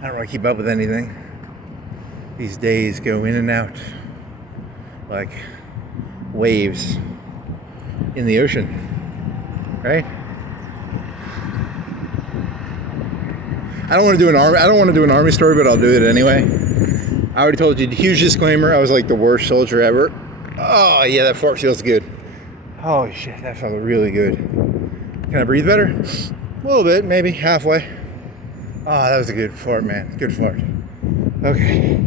I don't really keep up with anything. These days go in and out like waves in the ocean, right? I don't want to do an army story, but I'll do it anyway. I already told you, huge disclaimer, I was like the worst soldier ever. Oh yeah, that fart feels good. Holy shit, that felt really good. Can I breathe better? A little bit, maybe, halfway. Oh, that was a good fart, man. Good fart. Okay.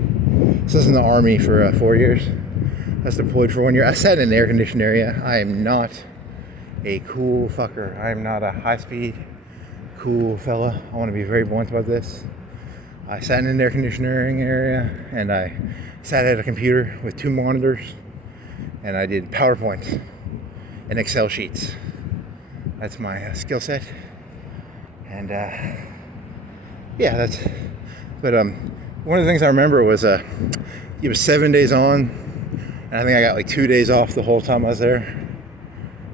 So I was in the Army for 4 years. I was deployed for 1 year. I sat in an air-conditioned area. I am not a cool fucker. I am not a high-speed, cool fella. I want to be very blunt about this. I sat in an air-conditioning area, and I sat at a computer with 2 monitors, and I did PowerPoint and Excel sheets. That's my skill set. And yeah, but one of the things I remember was it was 7 days on, and I think I got like 2 days off the whole time I was there.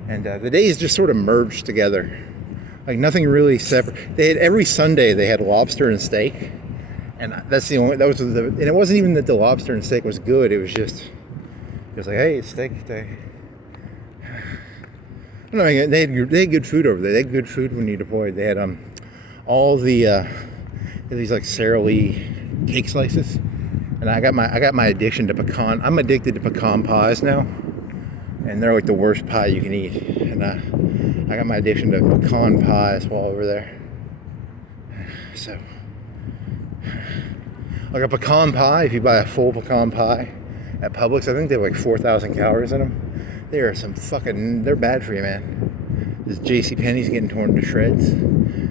And the days just sort of merged together. Like nothing really separate. Every Sunday they had lobster and steak. And and it wasn't even that the lobster and steak was good. It was like, hey, it's steak day. I don't know, they had good food over there. They had good food when you deployed. They had all the these like Sara Lee cake slices, and I got my addiction to pecan. I'm addicted to pecan pies now, and they're like the worst pie you can eat. And I got my addiction to pecan pies while over there. So Like a pecan pie, if you buy a full pecan pie at Publix, I think they have like 4,000 calories in them. They are they're bad for you, man. This JCPenney's getting torn to shreds.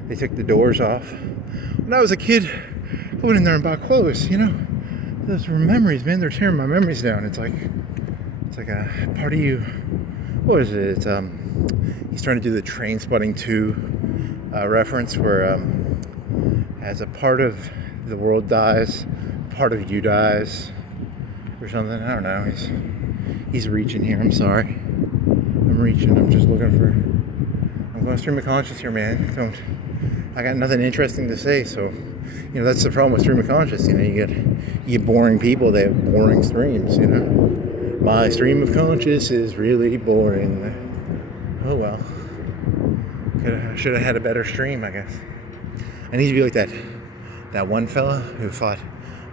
They took the doors off. When I was a kid, I went in there and bought clothes, you know? Those were memories, man. They're tearing my memories down. It's like a part of you. What is it? It's, he's trying to do the Trainspotting 2 reference where as a part of the world dies, part of you dies, or something. I don't know. He's reaching here. I'm sorry. I'm reaching. I'm just looking for. I'm going stream of conscious here, man. I got nothing interesting to say, so you know that's the problem with stream of conscious. You know, you get boring people. They have boring streams. You know, my stream of conscious is really boring. Oh well. Should have had a better stream, I guess. I need to be like that one fella who fought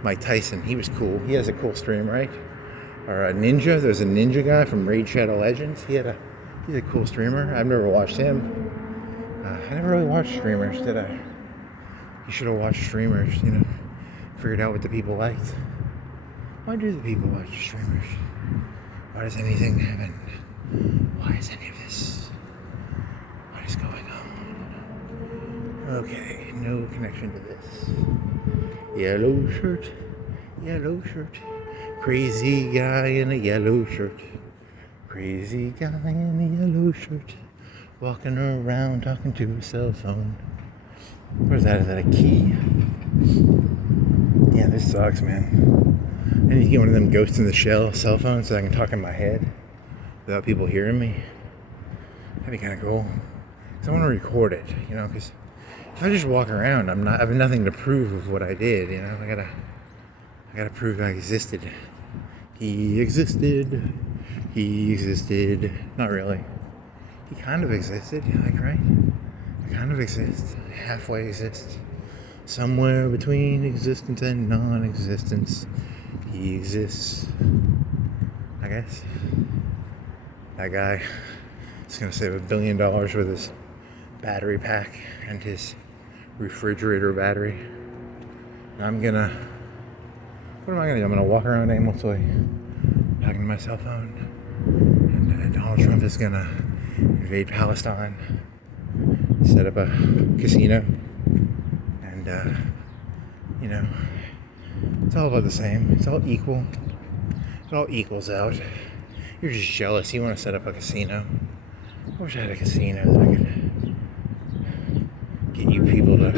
Mike Tyson. He was cool. He has a cool stream, right? Or a ninja. There's a ninja guy from Raid Shadow Legends. He's a cool streamer. I've never watched him. I never really watched streamers, did I? You should have watched streamers, you know. Figured out what the people liked. Why do the people watch streamers? Why does anything happen? Why is any of this? What is going on? Okay, no connection to this. Yellow shirt, crazy guy in a yellow shirt, crazy guy in a yellow shirt, walking around talking to a cell phone. What is that? Is that a key? Yeah, this sucks, man. I need to get one of them Ghost in the Shell cell phones so I can talk in my head without people hearing me. That'd be kind of cool. So I want to record it, you know, because if I just walk around, I have nothing to prove of what I did, you know. I gotta prove I existed. He existed. Not really. He kind of existed, like, right? I kind of exist. I halfway exist. Somewhere between existence and non-existence, he exists. I guess. That guy is gonna save $1 billion with his battery pack and his refrigerator battery. What am I gonna do? I'm gonna walk around aimlessly, talking to my cell phone, and Donald Trump is gonna invade Palestine, set up a casino, and you know, it's all about the same. It's all equal. It all equals out. You're just jealous. You want to set up a casino. I wish I had a casino that I could get you people to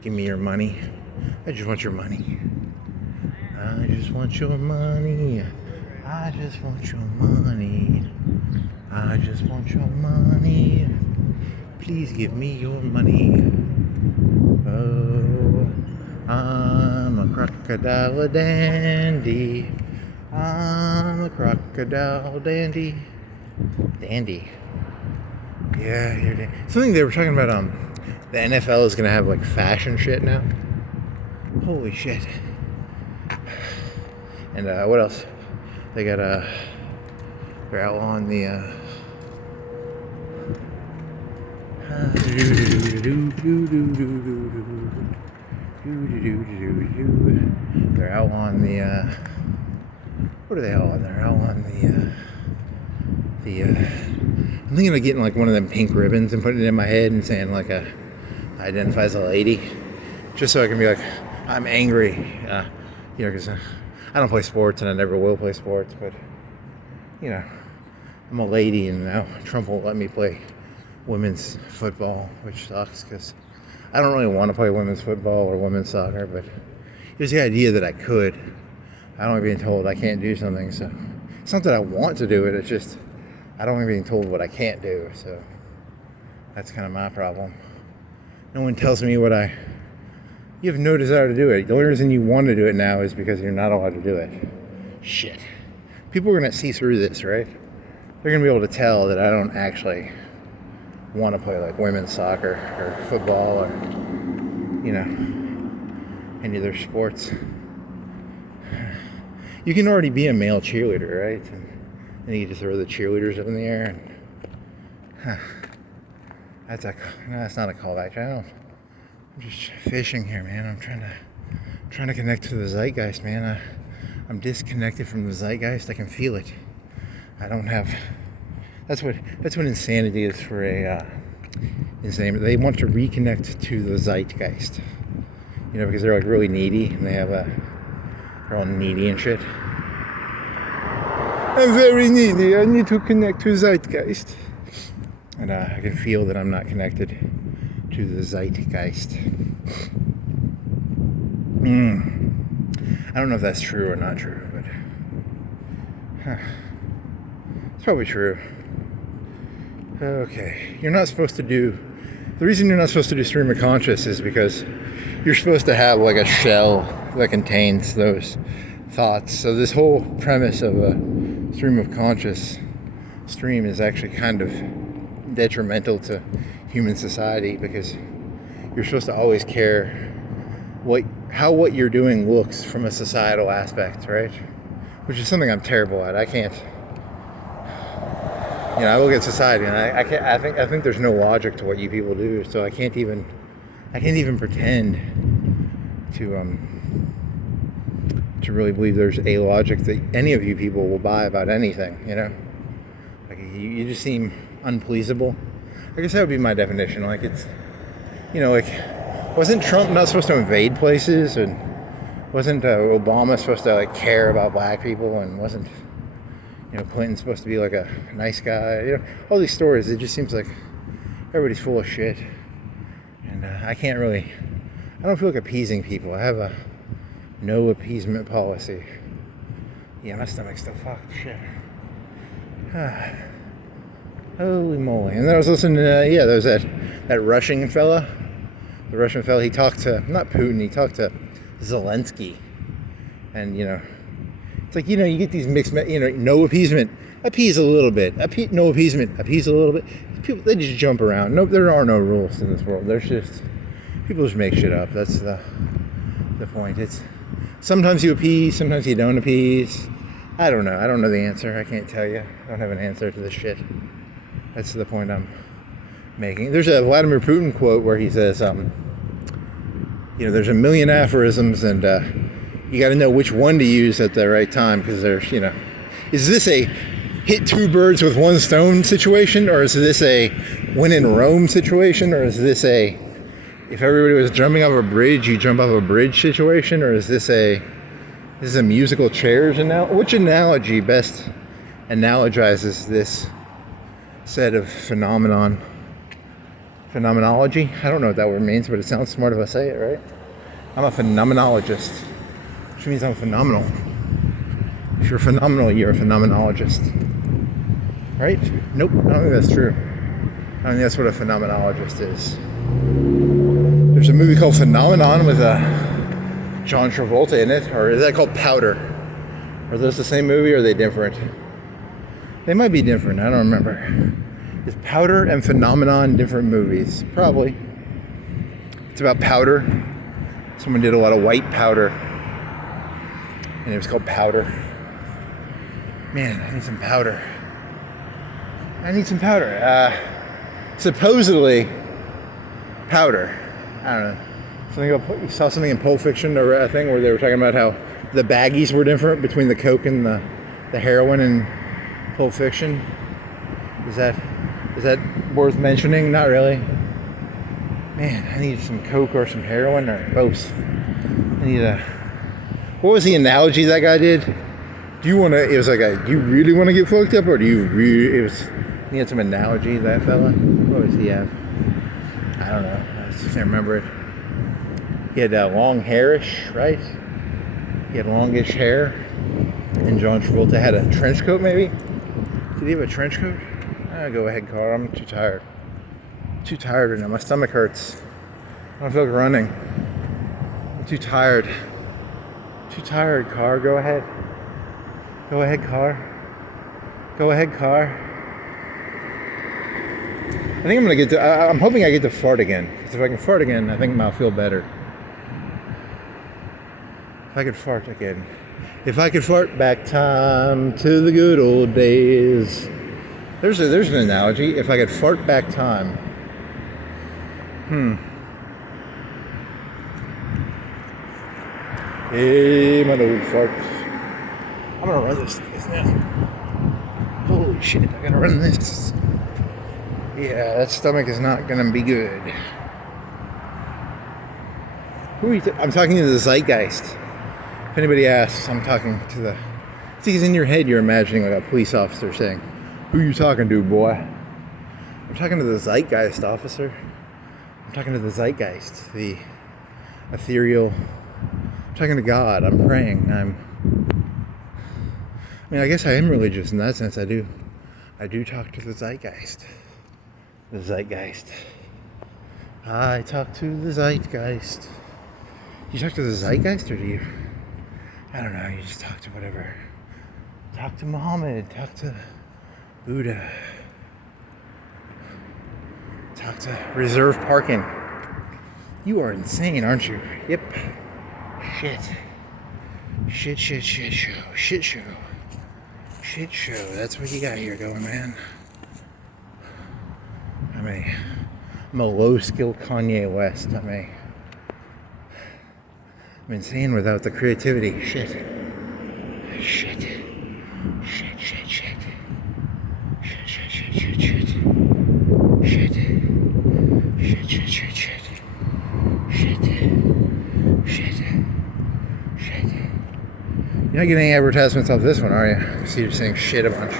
give me your money. I just want your money. I just want your money. I just want your money. I just want your money. Please give me your money. Oh, I'm a crocodile dandy. I'm a crocodile dandy. Dandy. Yeah, you're dandy. Something they were talking about, the NFL is gonna have like fashion shit now. Holy shit. And what else? They got they're outlawing the they're outlawing the what are they outlawing? They're outlawing I'm thinking of getting like one of them pink ribbons and putting it in my head and saying like I identify as a lady, just so I can be like, I'm angry, you know, because I don't play sports and I never will play sports, but you know, I'm a lady and now Trump won't let me play women's football, which sucks because I don't really want to play women's football or women's soccer, but there's the idea that I could. I don't like being told I can't do something, so it's not that I want to do it, it's just I don't like being told what I can't do, so that's kind of my problem. No one tells me what you have no desire to do it. The only reason you want to do it now is because you're not allowed to do it. Shit. People are going to see through this, right? They're going to be able to tell that I don't actually want to play like women's soccer or football or, you know, any other sports. You can already be a male cheerleader, right? And then you just throw the cheerleaders up in the air and that's not a call to action. I'm just fishing here, man. I'm trying to trying to connect to the zeitgeist, man. I'm disconnected from the zeitgeist. I can feel it. I don't have. That's what insanity is for a insane. They want to reconnect to the zeitgeist, you know, because they're like really needy and they're all needy and shit. I'm very needy. I need to connect to zeitgeist, and I can feel that I'm not connected to the zeitgeist. I don't know if that's true or not true, but it's probably true. Okay, you're not supposed to do. The reason you're not supposed to do stream of conscious is because you're supposed to have like a shell that contains those thoughts. So this whole premise of a stream of conscious stream is actually kind of detrimental to human society, because you're supposed to always care how what you're doing looks from a societal aspect, right? Which is something I'm terrible at. I can't. You know, I look at society and I can't. I think there's no logic to what you people do, so I can't even pretend to really believe there's a logic that any of you people will buy about anything. You know, like you just seem unpleasable. I guess that would be my definition. Like it's, you know, like wasn't Trump not supposed to invade places, and wasn't Obama supposed to like care about black people, and wasn't, you know, Clinton supposed to be like a nice guy? You know, all these stories, it just seems like everybody's full of shit, and I don't feel like appeasing people. I have a no appeasement policy. Yeah, my stomach's still fucked. Shit. Holy moly. And then I was listening to, there was that Russian fella. The Russian fella, he talked to, not Putin, he talked to Zelensky. And, you know, it's like, you know, you get these mixed, you know, no appeasement, appease a little bit. No appeasement, appease a little bit. People, they just jump around. No, there are no rules in this world. There's just, people just make shit up. That's the point. It's, sometimes you appease, sometimes you don't appease. I don't know. I don't know the answer. I can't tell you. I don't have an answer to this shit. That's the point I'm making. There's a Vladimir Putin quote where he says, you know, there's a million aphorisms, and you got to know which one to use at the right time, because there's, you know, is this a hit two birds with one stone situation, or is this a when in Rome situation, or is this a if everybody was jumping off a bridge, you jump off a bridge situation, or is this a musical chairs analogy? Which analogy best analogizes this set of phenomenology? I don't know what that word means, but it sounds smart if I say it, right? I'm a phenomenologist, which means I'm phenomenal. If you're phenomenal, you're a phenomenologist, right? Nope, I don't think that's true. I think that's what a phenomenologist is. There's a movie called Phenomenon with John Travolta in it, or is that called Powder? Are those the same movie, or are they different? They might be different, I don't remember. Is Powder and Phenomenon different movies? Probably. It's about powder. Someone did a lot of white powder, and it was called Powder. Man, I need some powder. Supposedly, powder. I don't know. You saw something in Pulp Fiction, or a thing where they were talking about how the baggies were different between the coke and the heroin in Pulp Fiction. Is that worth mentioning? Not really. Man, I need some coke or some heroin, or both. What was the analogy that guy did? Do you really want to get fucked up, or he had some analogy, that fella? What does he have? I don't know. I just can't remember it. He had long hairish, right? He had longish hair. And John Travolta had a trench coat, maybe? Did he have a trench coat? Go ahead, car. I'm too tired. Too tired right now. My stomach hurts. I don't feel like running. I'm too tired. Too tired, car. Go ahead. Go ahead, car. Go ahead, car. I think I'm gonna I'm hoping I get to fart again. Because if I can fart again, I think I'll feel better. If I could fart again. If I could fart back time to the good old days. There's an analogy. If I could fart back time. Hey, my little farts. I'm gonna run this now. Holy shit, I gotta run this. Yeah, that stomach is not gonna be good. Who are you I'm talking to the zeitgeist. If anybody asks, I'm talking to the... See, because in your head you're imagining like a police officer saying, "Who you talking to, boy?" I'm talking to the zeitgeist, officer. I'm talking to the zeitgeist, the ethereal... I'm talking to God. I'm praying. I mean, I guess I am religious in that sense. I do talk to the zeitgeist. The zeitgeist. I talk to the zeitgeist. You talk to the zeitgeist, or do you? I don't know. You just talk to whatever. Talk to Muhammad. Talk to Buddha. Talk to reserve parking. You are insane, aren't you? Yep. Shit. Shit show. Shit show. That's what you got here going, man. I'm a low-skill Kanye West. I'm insane without the creativity. Shit. Shit. Shit. Shit. Shit. Shit. Shit. Shit. Shit. Shit. Shit. Shit. Shit. Shit. Shit. Shit. Shit. Shit. You're not getting any advertisements off this one, are you? I see you're saying shit a bunch.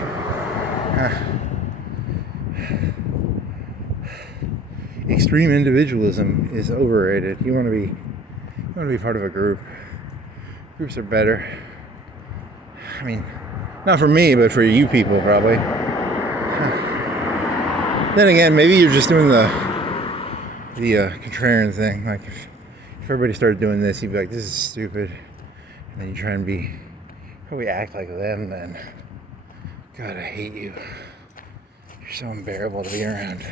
Extreme individualism is overrated. You want to be part of a group. Groups are better. I mean, not for me, but for you people probably. Then again, maybe you're just doing the contrarian thing. Like if everybody started doing this, you'd be like, "This is stupid," and then you try and probably act like them. Then, God, I hate you. You're so unbearable to be around.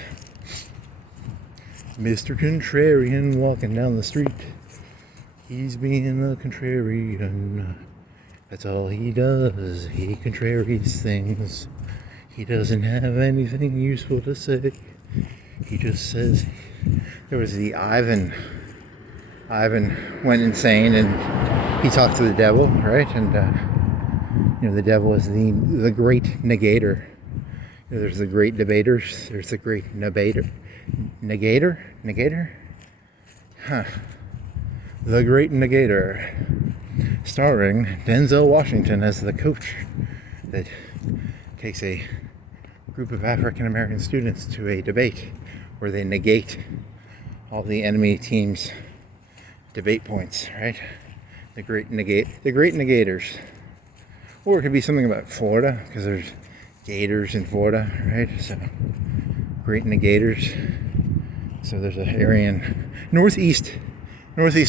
Mr. Contrarian walking down the street. He's being a contrarian. That's all he does. He contraries things. He doesn't have anything useful to say. He just says... There was the Ivan. Ivan went insane and he talked to the devil, right? And, the devil is the great negator. There's the great debaters. There's the great negator. Negator? Huh. The Great Negator. Starring Denzel Washington as the coach that takes a group of African American students to a debate where they negate all the enemy team's debate points, right? The great negators. Or it could be something about Florida, because there's gators in Florida, right? So, great negators. So there's an area in Northeast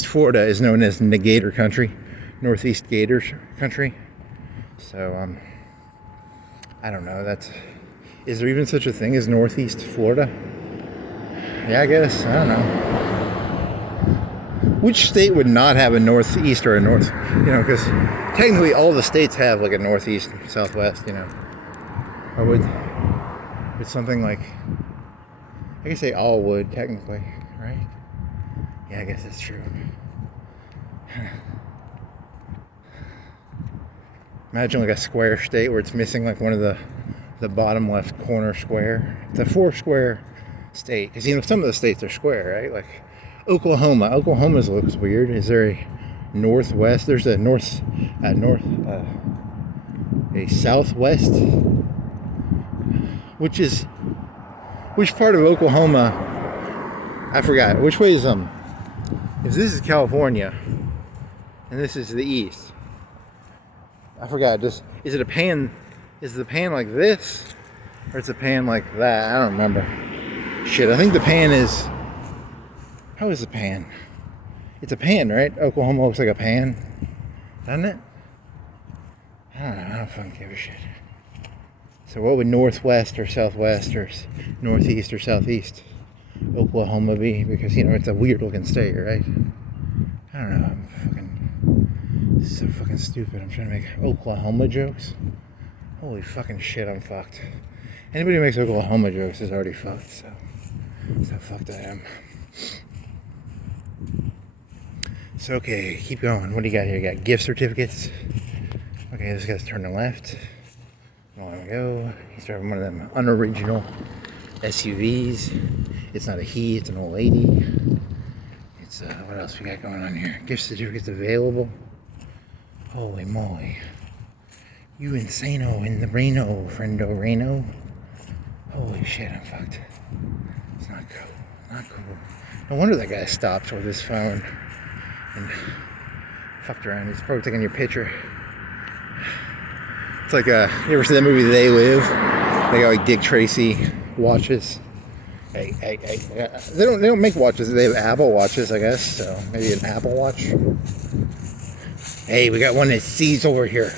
Florida is known as Negator Country, Northeast Gators Country. So, I don't know, is there even such a thing as Northeast Florida? Yeah, I guess, I don't know. Which state would not have a northeast or a north, because technically all the states have like a northeast, southwest, Or would something like, I guess they all would technically, right? Yeah, I guess that's true. Imagine like a square state where it's missing like one of the bottom left corner square. It's a 4-square state, because some of the states are square, right? Like Oklahoma's looks weird. Is there a northwest? There's a a southwest. Which part of Oklahoma? I forgot. Which way is if this is California and this is the east, I forgot. Is it a pan? Is the pan like this, or it's a pan like that? I don't remember. Shit, I think the pan is... How is the pan? It's a pan, right? Oklahoma looks like a pan, doesn't it? I don't know. I don't fucking give a shit. So what would northwest or southwest or northeast or southeast Oklahoma be? Because, it's a weird looking state, right? I don't know. This is so fucking stupid. I'm trying to make Oklahoma jokes. Holy fucking shit, I'm fucked. Anybody who makes Oklahoma jokes is already fucked, so fucked I am. So, okay, keep going. What do you got here? You got gift certificates. Okay, this guy's turning left. Long ago, he's driving one of them unoriginal SUVs. It's not a he, it's an old lady. It's, what else we got going on here? Gift certificates available. Holy moly. You insano in the Reno, friendo Reno. Holy shit, I'm fucked. It's not cool. Not cool. No wonder that guy stopped with his phone and fucked around. He's probably taking your picture. It's like, you ever see that movie They Live? They got like Dick Tracy watches. Hey. They don't make watches. They have Apple watches, I guess. So maybe an Apple watch. Hey, we got one that sees over here.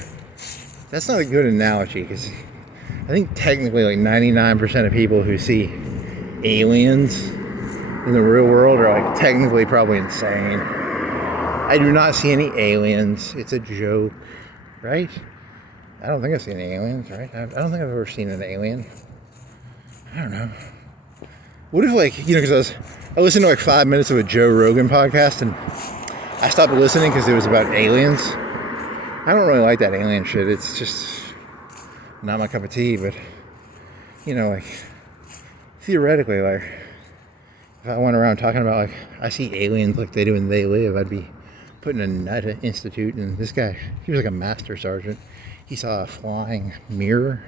That's not a good analogy because I think technically like 99% of people who see aliens in the real world are like technically probably insane. I do not see any aliens. It's a joke, right? I don't think I've seen any aliens, right? I don't think I've ever seen an alien. I don't know. What if like, because I listened to like 5 minutes of a Joe Rogan podcast and I stopped listening because it was about aliens. I don't really like that alien shit. It's just not my cup of tea, but like theoretically, like if I went around talking about like I see aliens like they do in They Live, I'd be put in a nut institute. And this guy, he was like a master sergeant. He saw a flying mirror.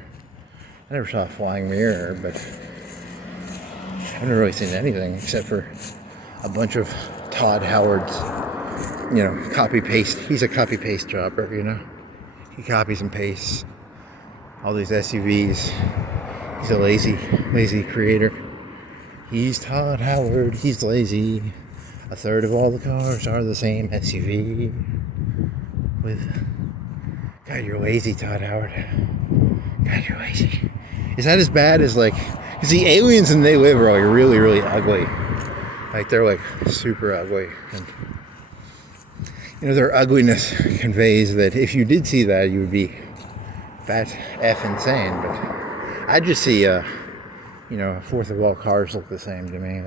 I never saw a flying mirror, but I've never really seen anything except for a bunch of Todd Howard's, copy paste. He's a copy paste jobber, He copies and pastes all these SUVs. He's a lazy creator. He's Todd Howard. He's lazy. A third of all the cars are the same SUV. God, you're lazy, Todd Howard. God, you're lazy. Is that as bad as because the aliens in They Live are like really, really ugly. Like they're like super ugly. And their ugliness conveys that if you did see that, you would be fat F insane. But I just see, a fourth of all cars look the same to me.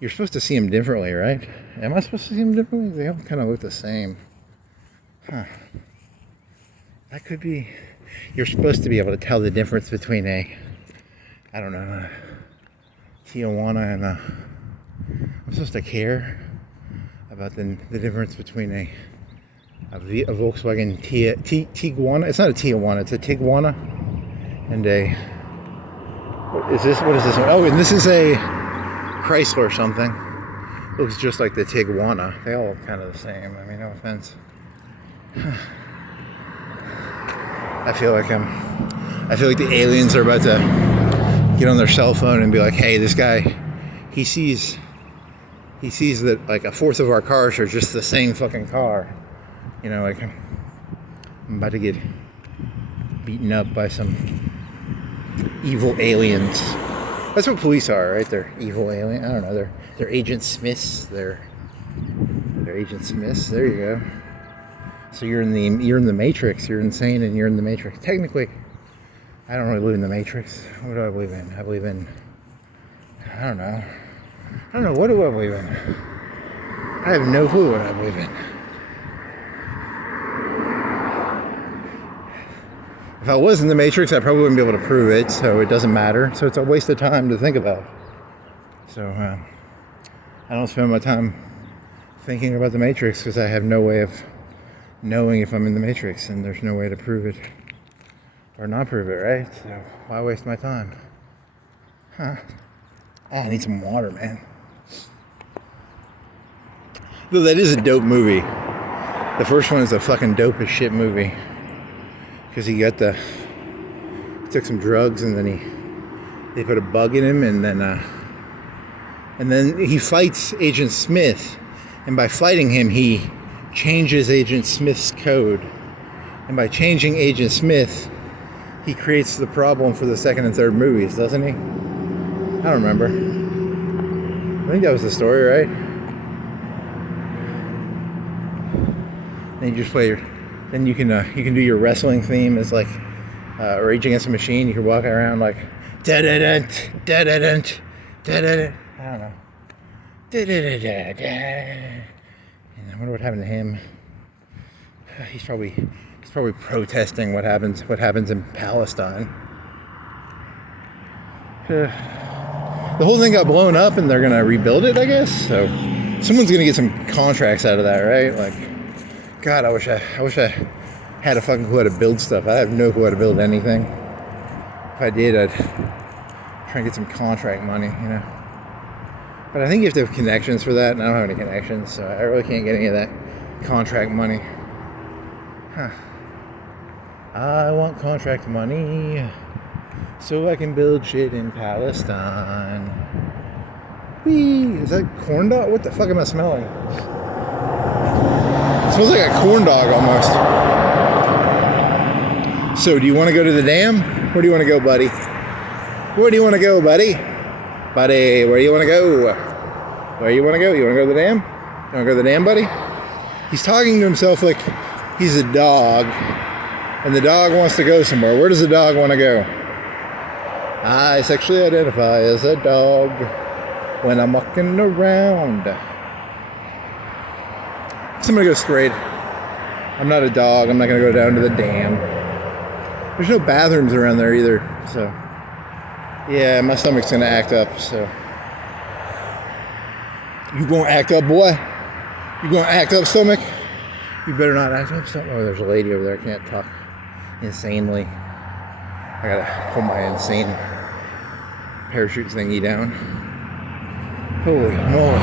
You're supposed to see them differently, right? Am I supposed to see them differently? They all kind of look the same. Huh. That could be. You're supposed to be able to tell the difference between a Tijuana and I'm supposed to care about the difference between a Volkswagen Tiguan. It's not a Tijuana, it's a Tiguana. And what is this one? Oh, and this is a Chrysler or something. Looks just like the Tiguana. They all look kind of the same. I mean, no offense. I feel like the aliens are about to get on their cell phone and be like, hey, this guy, he sees that like a fourth of our cars are just the same fucking car. I'm about to get beaten up by some evil aliens. That's what police are, right? They're evil aliens. I don't know. They're Agent Smiths. They're Agent Smiths. There you go. So you're in the Matrix. You're insane and you're in the Matrix. Technically, I don't really live in the Matrix. What do I believe in? I believe in, I don't know. What do I believe in? I have no clue what I believe in. If I was in the Matrix, I probably wouldn't be able to prove it, so it doesn't matter. So it's a waste of time to think about. So I don't spend my time thinking about the Matrix because I have no way of knowing if I'm in the Matrix, and there's no way to prove it or not prove it, right? So why waste my time? Huh? Oh, I need some water, man. Though that is a dope movie. The first one is a fucking dope as shit movie. Because he took some drugs and then they put a bug in him and then he fights Agent Smith. And by fighting him, he changes Agent Smith's code. And by changing Agent Smith, he creates the problem for the second and third movies, doesn't he? I don't remember. I think that was the story, right? Then you just play then you can do your wrestling theme as like Rage Against the Machine. You can walk around like da-da-dun, da-da-dun, da-da-dun. I don't know. Da-da-da-da-da. And I wonder what happened to him. He's probably protesting what happens in Palestine. The whole thing got blown up, and they're gonna rebuild it, I guess. So someone's gonna get some contracts out of that, right? Like, God, I wish I had a fucking clue how to build stuff. I have no clue how to build anything. If I did, I'd try and get some contract money, you know. But I think you have to have connections for that, and I don't have any connections, so I really can't get any of that contract money. Huh. I want contract money so I can build shit in Palestine. Whee! Is that corn dog? What the fuck am I smelling? It smells like a corn dog almost. So, do you want to go to the dam? Where do you want to go, buddy? Where do you want to go, buddy? Buddy, where do you want to go? Where you want to go? You want to go to the dam? You want to go to the dam, buddy? He's talking to himself like he's a dog, and the dog wants to go somewhere. Where does the dog want to go? I sexually identify as a dog when I'm walking around. Somebody go straight. I'm not a dog. I'm not going to go down to the dam. There's no bathrooms around there either, so yeah, my stomach's going to act up, so. You going to act up, boy? You going to act up, stomach? You better not act up, stomach. Oh, there's a lady over there. I can't talk insanely. I got to pull my insane parachute thingy down. Holy moly.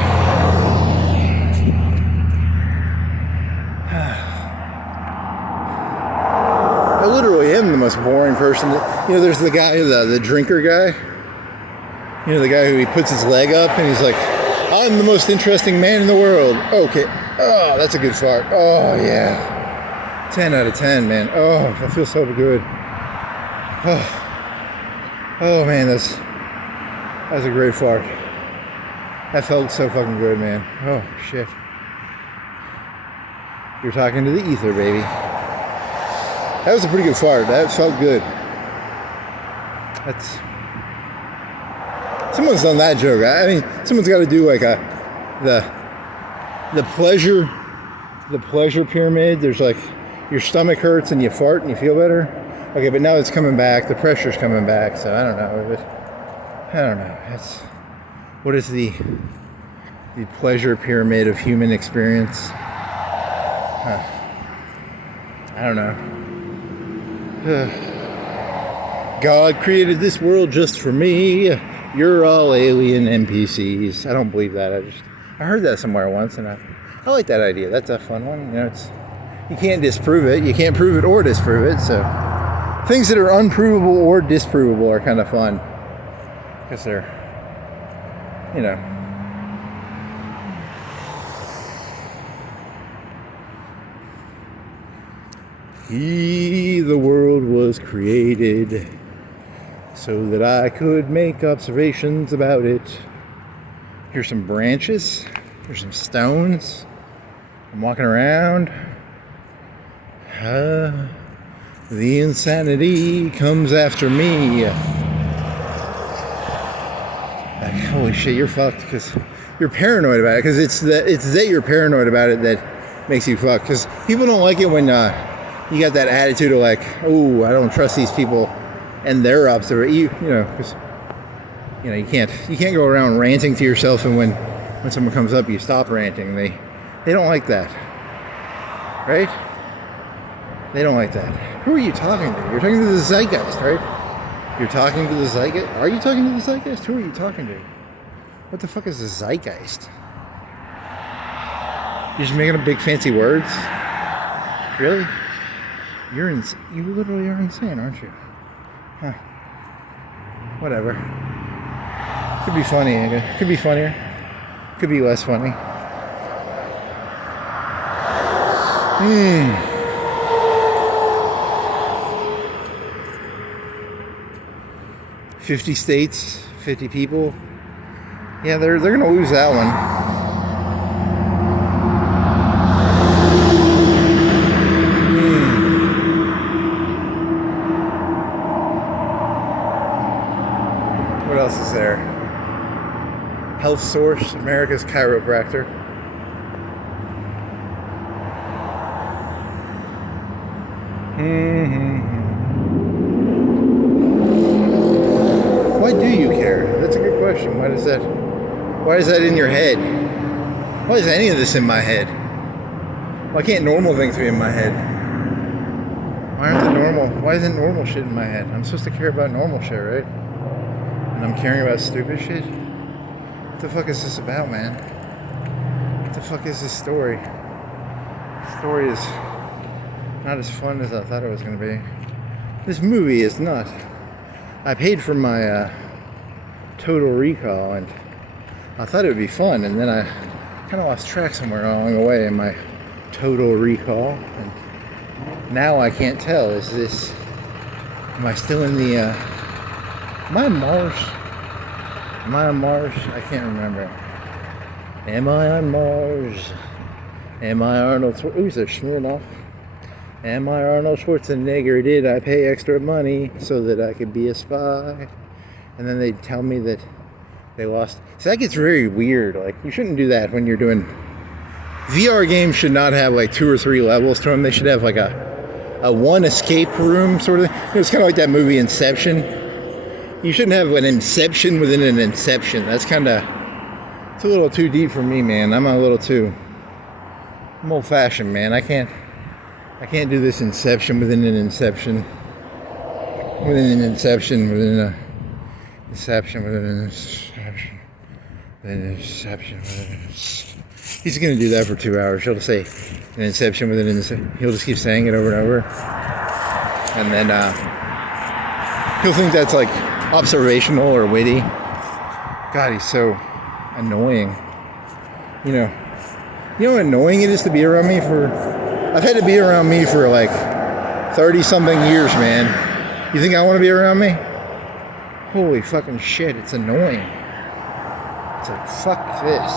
I literally am the most boring person. You know, there's the guy, the drinker guy. You know, the guy who he puts his leg up and he's like, I'm the most interesting man in the world. Okay. Oh, that's a good fart. Oh, yeah. 10 out of 10, man. Oh, that feels so good. Oh man, that's a great fart. That felt so fucking good, man. Oh, shit. You're talking to the ether, baby. That was a pretty good fart. That felt good. Someone's done that joke. I mean, someone's got to do like the pleasure pyramid. There's like your stomach hurts and you fart and you feel better. Okay, but now it's coming back. The pressure's coming back. So I don't know. What is the pleasure pyramid of human experience? I don't know. God created this world just for me. You're all alien NPCs. I don't believe that. I heard that somewhere once, and I like that idea. That's a fun one. You know, you can't disprove it. You can't prove it or disprove it. So things that are unprovable or disprovable are kind of fun because they're, you know. The world was created so that I could make observations about it. Here's some branches. Here's some stones. I'm walking around. The insanity comes after me. Like, holy shit, you're fucked because you're paranoid about it. Because it's that you're paranoid about it that makes you fucked. Because people don't like it when you got that attitude of like, oh, I don't trust these people, and they're observant. You know, because you know you can't go around ranting to yourself, and when someone comes up, you stop ranting. They don't like that, right? They don't like that. Who are you talking to? You're talking to the zeitgeist, right? You're talking to the zeitgeist. Are you talking to the zeitgeist? Who are you talking to? What the fuck is the zeitgeist? You're just making up big fancy words? Really? You literally are insane, aren't you? Huh. Whatever. Could be funny. Could be funnier. Could be less funny. 50 states, 50 people. Yeah, they're gonna lose that one. What else is there? Health Source, America's chiropractor. Mm-hmm. Why do you care? That's a good question. Why is that in your head? Why is any of this in my head? Why can't normal things be in my head? Why isn't normal shit in my head? I'm supposed to care about normal shit, right? And I'm caring about stupid shit? What the fuck is this about, man? What the fuck is this story? This story is not as fun as I thought it was going to be. This movie is not. I paid for my Total Recall, and I thought it would be fun, and then I kind of lost track somewhere along the way in my Total Recall, and now I can't tell. Am I still in the, am I on Mars? Am I on Mars? I can't remember. Am I on Mars? Am I Arnold Schwarzenegger? Ooh, is there Smirnoff? Am I Arnold Schwarzenegger? Did I pay extra money so that I could be a spy? And then they'd tell me that they lost. So that gets very weird. Like, you shouldn't do that when you're doing... VR games should not have like 2 or 3 levels to them. They should have like a one escape room sort of thing. It's kind of like that movie Inception. You shouldn't have an inception within an inception. That's kind of... It's a little too deep for me, man. I'm old-fashioned, man. I can't do this inception within an inception. Within an inception, within a inception, within an inception, within an inception, within an inception. He's going to do that for 2 hours. He'll just say an inception within an inception. He'll just keep saying it over and over. And then he'll think that's like observational or witty. God, he's so annoying. You know how annoying it is to be around me for... I've had to be around me for like 30-something years, man. You think I want to be around me? Holy fucking shit, it's annoying. It's like, fuck this.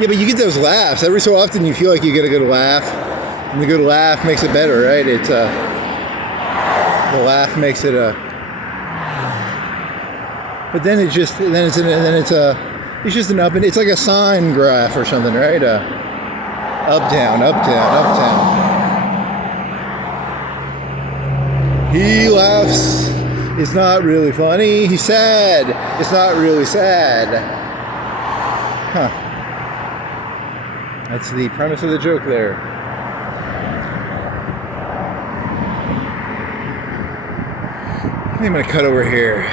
Yeah, but you get those laughs. Every so often you feel like you get a good laugh. And the good laugh makes it better, right? The laugh makes it a... But then it's just an up and it's like a sine graph or something, right? Up down, up down, up down. He laughs. It's not really funny. He's sad. It's not really sad. Huh. That's the premise of the joke there. I think I'm gonna cut over here.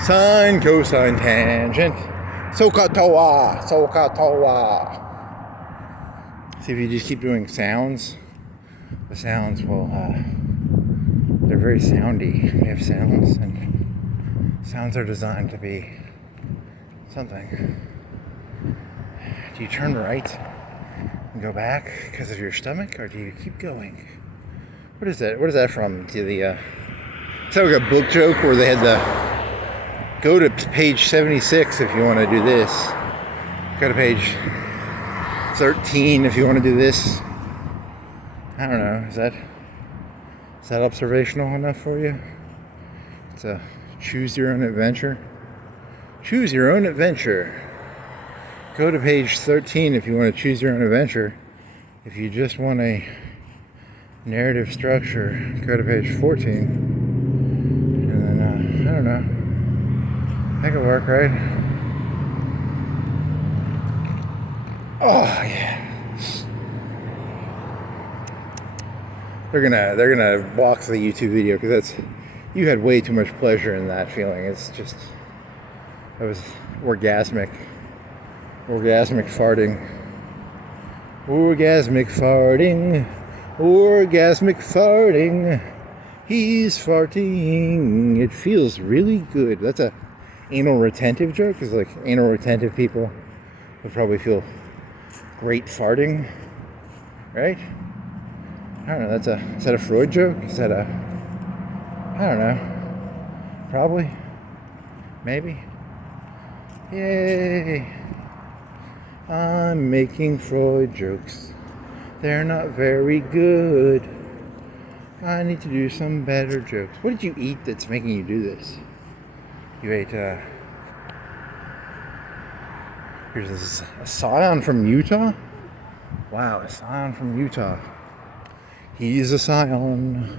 Sine, cosine, tangent. Sokatoa. See, if you just keep doing sounds, the sounds will, they're very soundy. We have sounds, and sounds are designed to be something. Do you turn right and go back because of your stomach, or do you keep going? What is that? What is that from? Is that like a book joke where they had the... Go to page 76 if you want to do this. Go to page 13 if you want to do this. I don't know. Is that observational enough for you? It's a choose your own adventure. Choose your own adventure. Go to page 13 if you want to choose your own adventure. If you just want a narrative structure, go to page 14. And then, I don't know. That could work, right? Oh yeah. They're gonna box the YouTube video because you had way too much pleasure in that feeling. That was orgasmic farting. Orgasmic farting. He's farting. It feels really good. That's a anal retentive joke, because like anal retentive people would probably feel great farting, right? I don't know. Is that a Freud joke? I don't know. Probably. Maybe. Yay. I'm making Freud jokes. They're not very good. I need to do some better jokes. What did you eat that's making you do this? You ate, here's a scion from Utah? Wow, a scion from Utah. He's a scion.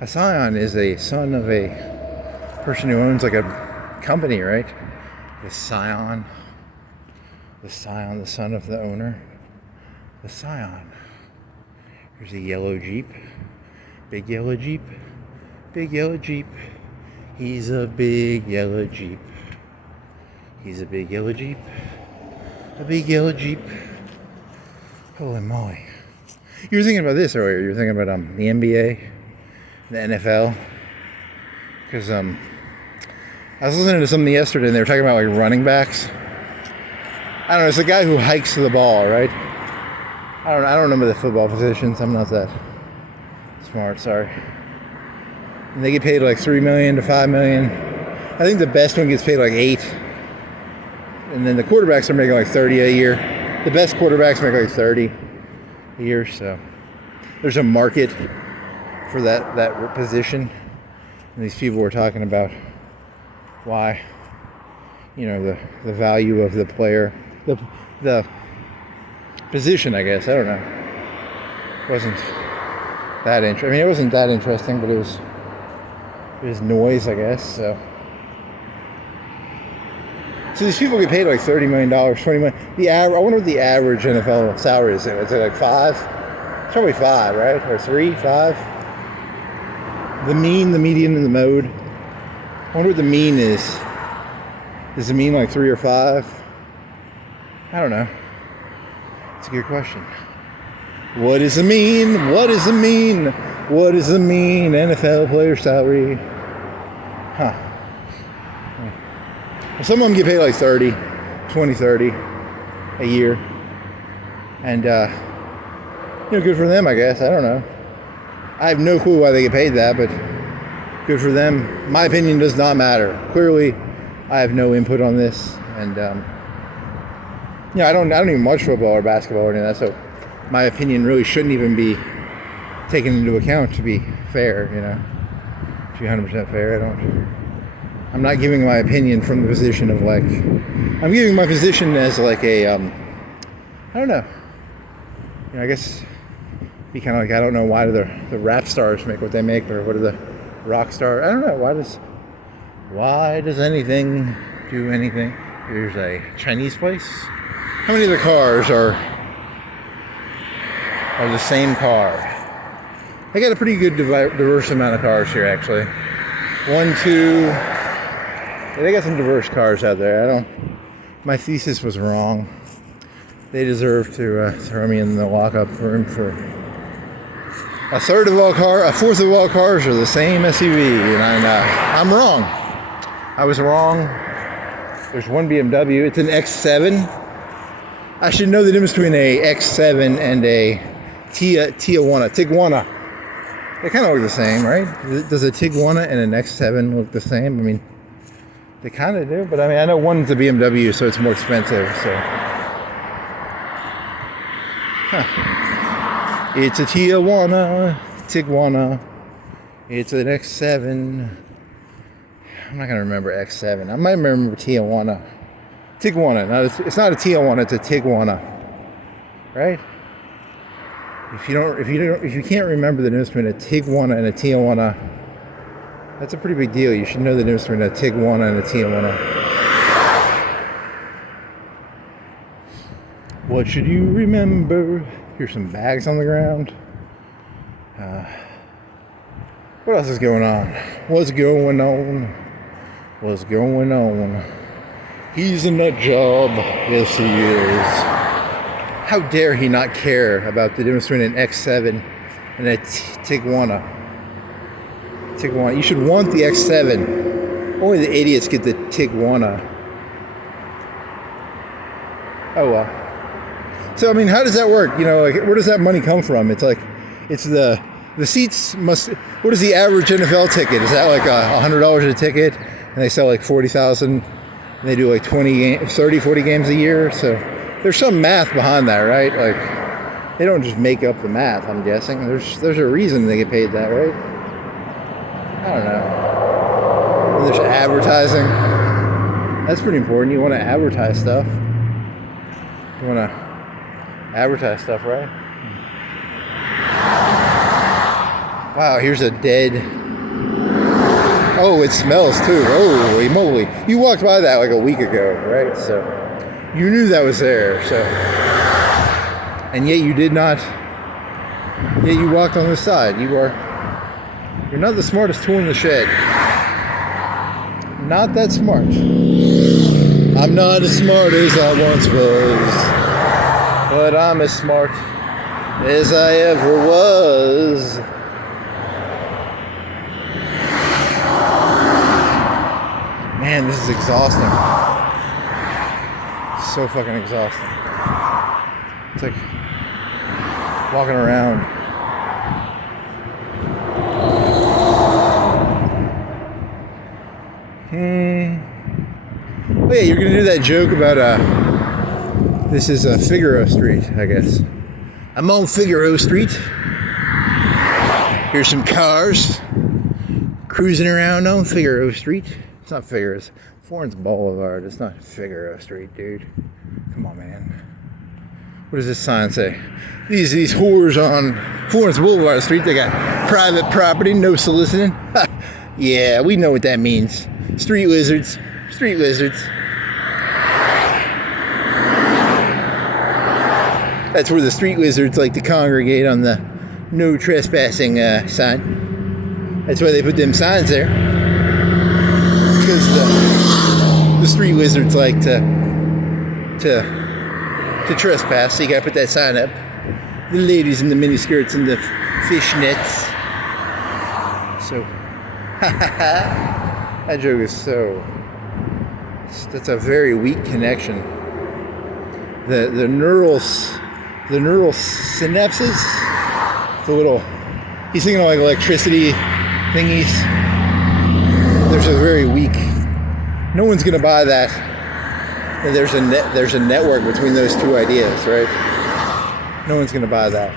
A scion is a son of a person who owns like a company, right? The scion. The scion, the son of the owner. The scion. Here's a yellow Jeep. Big yellow Jeep. Big yellow Jeep. He's a big yellow Jeep. He's a big yellow Jeep. A big yellow Jeep. Holy moly. You were thinking about this earlier. You were thinking about the NBA, the NFL. Because I was listening to something yesterday and they were talking about like running backs. I don't know, it's the guy who hikes the ball, right? I don't remember the football positions. I'm not that smart, sorry. And they get paid like $3 million to $5 million. I think the best one gets paid like $8 million. And then the quarterbacks are making like 30 a year. The best quarterbacks make like 30 a year, so there's a market for that position. And these people were talking about why, the value of the player, the position, I guess. I don't know. It wasn't that interesting. I mean, it wasn't that interesting, but it was noise, I guess. So these people get paid like $30 million, $20 million. I wonder what the average NFL salary is. Is it like 5? It's probably 5, right? Or 3, 5? The mean, the median, and the mode. I wonder what the mean is. Is the mean like 3 or 5? I don't know. It's a good question. What is the mean? What is the mean? What is the mean NFL player salary? Huh. Some of them get paid like 30 a year. And, good for them, I guess. I don't know. I have no clue why they get paid that, but good for them. My opinion does not matter. Clearly, I have no input on this. And, I don't even watch football or basketball or anything like that, so my opinion really shouldn't even be taken into account to be fair, To be 100% fair, I'm not giving my opinion from the position of like, I'm giving my position as like a, I don't know. I guess be kind of like, I don't know why do the rap stars make what they make, or what do the rock stars, I don't know, why does anything do anything? Here's a Chinese place. How many of the cars are the same car? They got a pretty good diverse amount of cars here, actually. 1, 2. Yeah, they got some diverse cars out there. My thesis was wrong. They deserve to throw me in the lockup room for a fourth of all cars are the same SUV, and I'm wrong. I was wrong. There's one BMW. It's an X7. I should know the difference between a X7 and a Tiguan. They kind of look the same, right? Does a Tiguan and an X7 look the same? I mean, they kind of do, but I know one's a BMW, so it's more expensive, so. Huh. It's a Tiguan. It's an X7. I'm not going to remember X7. I might remember Tiguan. It's not a Tiguan, it's a Tiguan. Right? If you can't remember the difference between a Tiguan and a Tijuana, that's a pretty big deal. You should know the difference between a Tiguan and a Tijuana. What should you remember? Here's some bags on the ground. What else is going on? What's going on? He's in that job. Yes, he is. How dare he not care about the difference between an X7 and a Tiguan? You should want the X7. Only the idiots get the Tiguan. Oh well. So I mean, how does that work? Where does that money come from? It's like, it's the seats must. What is the average NFL ticket? Is that like $100 a ticket? and they sell like 40,000. And they do like 30, 40 games a year. So there's some math behind that, right? Like they don't just make up the math. I'm guessing there's a reason they get paid that, right? I don't know. And there's advertising. That's pretty important. You want to advertise stuff. You want to advertise stuff, right? Wow, here's a dead. Oh, it smells too. Holy moly. You walked by that like a week ago, right? So you knew that was there. So, and yet you did not. Yet you walked on the side. You're not the smartest tool in the shed. Not that smart. I'm not as smart as I once was, but I'm as smart as I ever was. Man, this is exhausting. So fucking exhausting. It's like walking around. Oh yeah, you're gonna do that joke about this is Figaro Street, I guess. I'm on Figaro Street. Here's some cars cruising around on Figaro Street. It's not Figaro, it's Florence Boulevard. It's not Figaro Street, dude. Come on, man. What does this sign say? These whores on Florence Boulevard Street, they got private property, no soliciting. Yeah, we know what that means. Street lizards. Street lizards. That's where the street lizards like to congregate, on the no trespassing sign. That's why they put them signs there. Because the street lizards like to trespass, so you gotta put that sign up. The ladies in the miniskirts and the fishnets. So, that joke is so. That's a very weak connection. The neural synapses, the little. He's thinking of like electricity thingies. There's a very weak. No one's gonna buy that. And there's a network between those two ideas, right? No one's gonna buy that.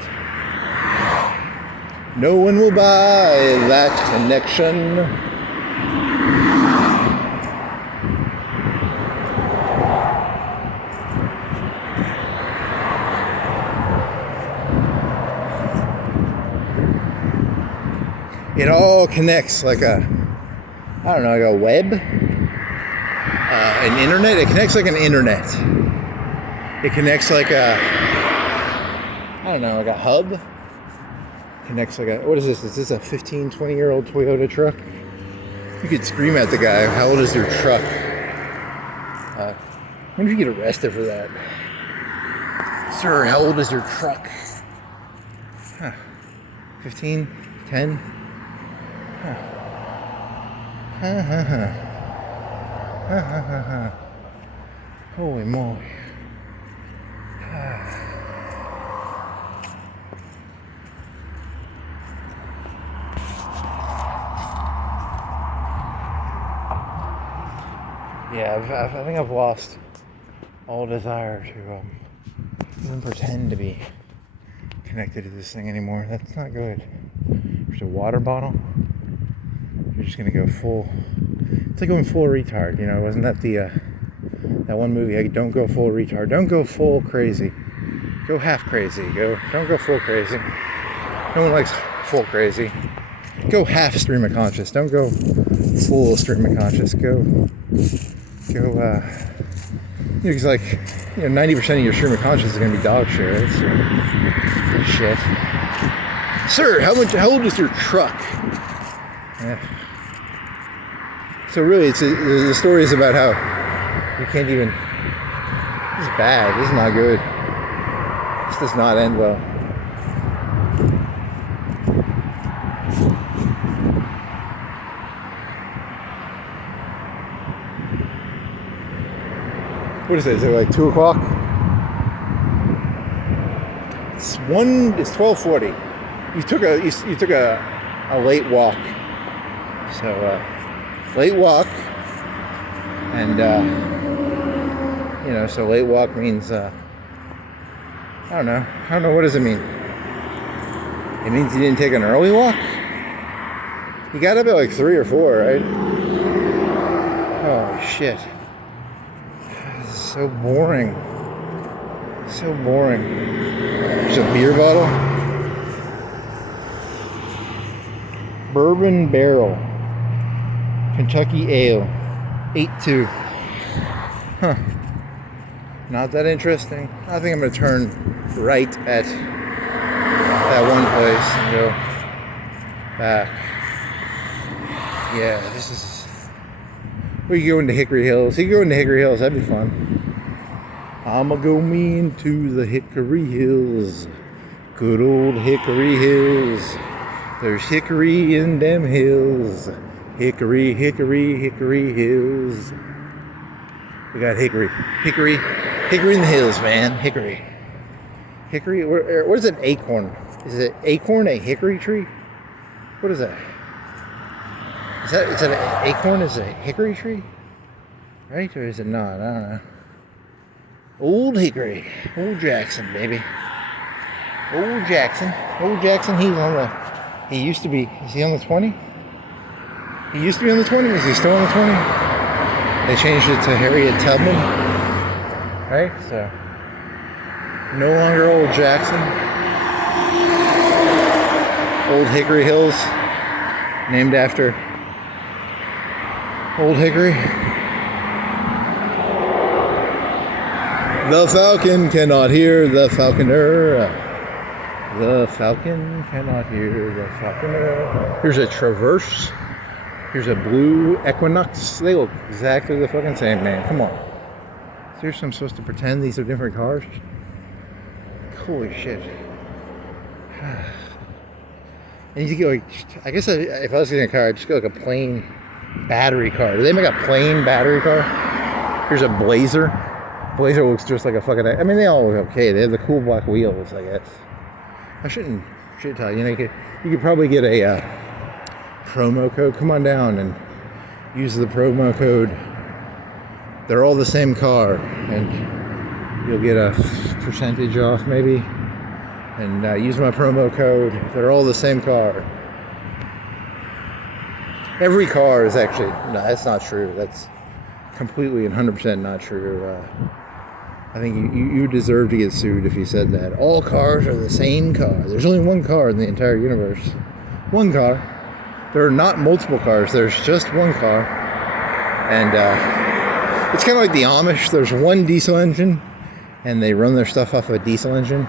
No one will buy that connection. It all connects like a, I don't know, like a web, an internet. It connects like an internet. It connects like a, I don't know, like a hub. Connects like a, what is this? Is this a 15, 20-year-old Toyota truck? You could scream at the guy, how old is your truck? I wonder if you get arrested for that. Sir, how old is your truck? 15? 10? Holy moly. Yeah, I think I've lost all desire to even pretend to be connected to this thing anymore. That's not good. There's a water bottle. You're just gonna go full. It's like going full retard, you know. Wasn't that the that one movie? Like, don't go full retard. Don't go full crazy. Go half crazy. Don't go full crazy. No one likes full crazy. Go half stream of conscious. Don't go full stream of conscious. Go. Because like, 90% of your stream of conscious is gonna be dog shit, right? So, shit. Sir, how old is your truck? Yeah. So really, the story is about how you can't even. This is bad. This is not good. This does not end well. What is it? Is it like 2 o'clock? It's 12:40. You took a late walk. So late walk. And, so late walk means, I don't know, what does it mean? It means you didn't take an early walk? You got up at like 3 or 4, right? Oh, shit. This is so boring. So boring. There's a beer bottle. Bourbon Barrel. Kentucky Ale. 8.2. Huh. Not that interesting. I think I'm going to turn right at that one place and go back. Yeah, this is... We go into Hickory Hills. You go into Hickory Hills, that'd be fun. I'ma go me into the Hickory Hills. Good old Hickory Hills. There's hickory in them hills. Hickory, hickory, hickory hills. We got hickory. Hickory in the hills, man. Hickory. Hickory, where's an acorn? Is it acorn a hickory tree? What is that? Is that an acorn? Is it a hickory tree? Right? Or is it not? I don't know. Old Hickory. Old Jackson, baby. Old Jackson. Old Jackson, he used to be, is he on the 20? He used to be on the 20? Is he still on the 20? They changed it to Harriet Tubman. Right? So, no longer Old Jackson. Old Hickory Hills. Named after Old Hickory. The falcon cannot hear the falconer. The falcon cannot hear the falconer. Here's a Traverse. Here's a blue Equinox. They look exactly the fucking same, man. Come on. Seriously, I'm supposed to pretend these are different cars? Holy shit. And you could go, like, I guess if I was getting a car, I'd just go like a plain battery car. Do they make a plain battery car? Here's a Blazer. Blazer looks just like a fucking... I mean, they all look okay. They have the cool black wheels, I guess. I shouldn't tell you. You could probably get a promo code. Come on down and use the promo code. They're all the same car, and you'll get a percentage off, maybe. And use my promo code. They're all the same car. Every car is actually... No, that's not true. That's completely and 100% not true. I think you deserve to get sued if you said that. All cars are the same car. There's only one car in the entire universe. One car. There are not multiple cars. There's just one car. And it's kind of like the Amish. There's one diesel engine, and they run their stuff off of a diesel engine.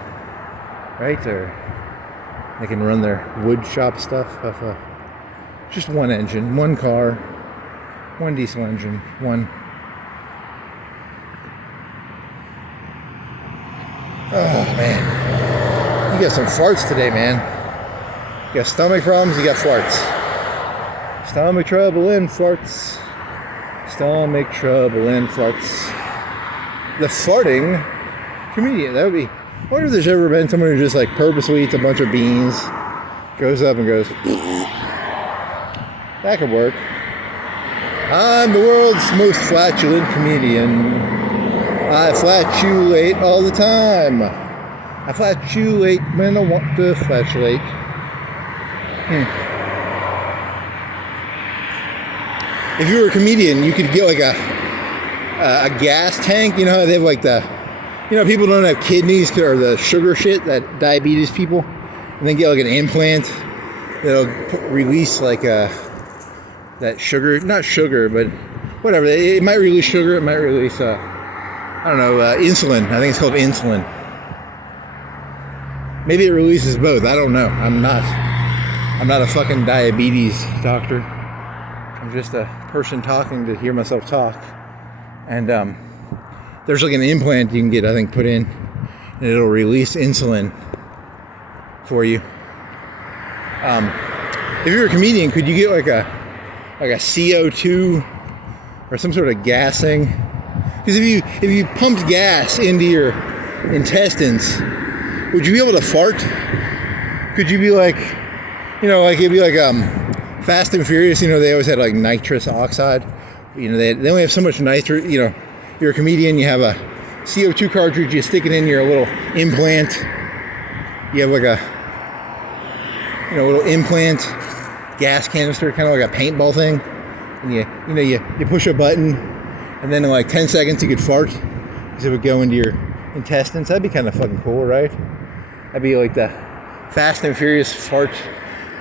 Right? Or they can run their wood shop stuff off of just one engine, one car, one diesel engine, one... Oh, man. You got some farts today, man. You got stomach problems, you got farts. Stomach trouble and farts. Stomach trouble and farts. The farting comedian. That would be... I wonder if there's ever been someone who just, like, purposely eats a bunch of beans, goes up and goes... That could work. I'm the world's most flatulent comedian. I flatulate all the time. I flatulate when I want to flatulate. If you were a comedian, you could get like a gas tank. You know how they have like people don't have kidneys or the sugar shit that diabetes people, and then get like an implant that'll release like that sugar, not sugar, but whatever. It might release sugar. It might release I don't know, insulin. I think it's called insulin. Maybe it releases both. I don't know. I'm not a fucking diabetes doctor. I'm just a person talking to hear myself talk. And there's like an implant you can get, I think, put in, and it'll release insulin for you. If you're a comedian, could you get like a CO2 or some sort of gassing? Because if you pumped gas into your intestines, would you be able to fart? Could you be like, like it'd be like Fast and Furious, they always had like nitrous oxide, You know, they only have so much nitrogen. You know, you're a comedian, you have a CO2 cartridge, you stick it in your little implant. You have like a, you know, little implant gas canister, kind of like a paintball thing. And you push a button, and then in like 10 seconds you could fart, because it would go into your intestines. That'd be kind of fucking cool, right? That'd be like the Fast and Furious fart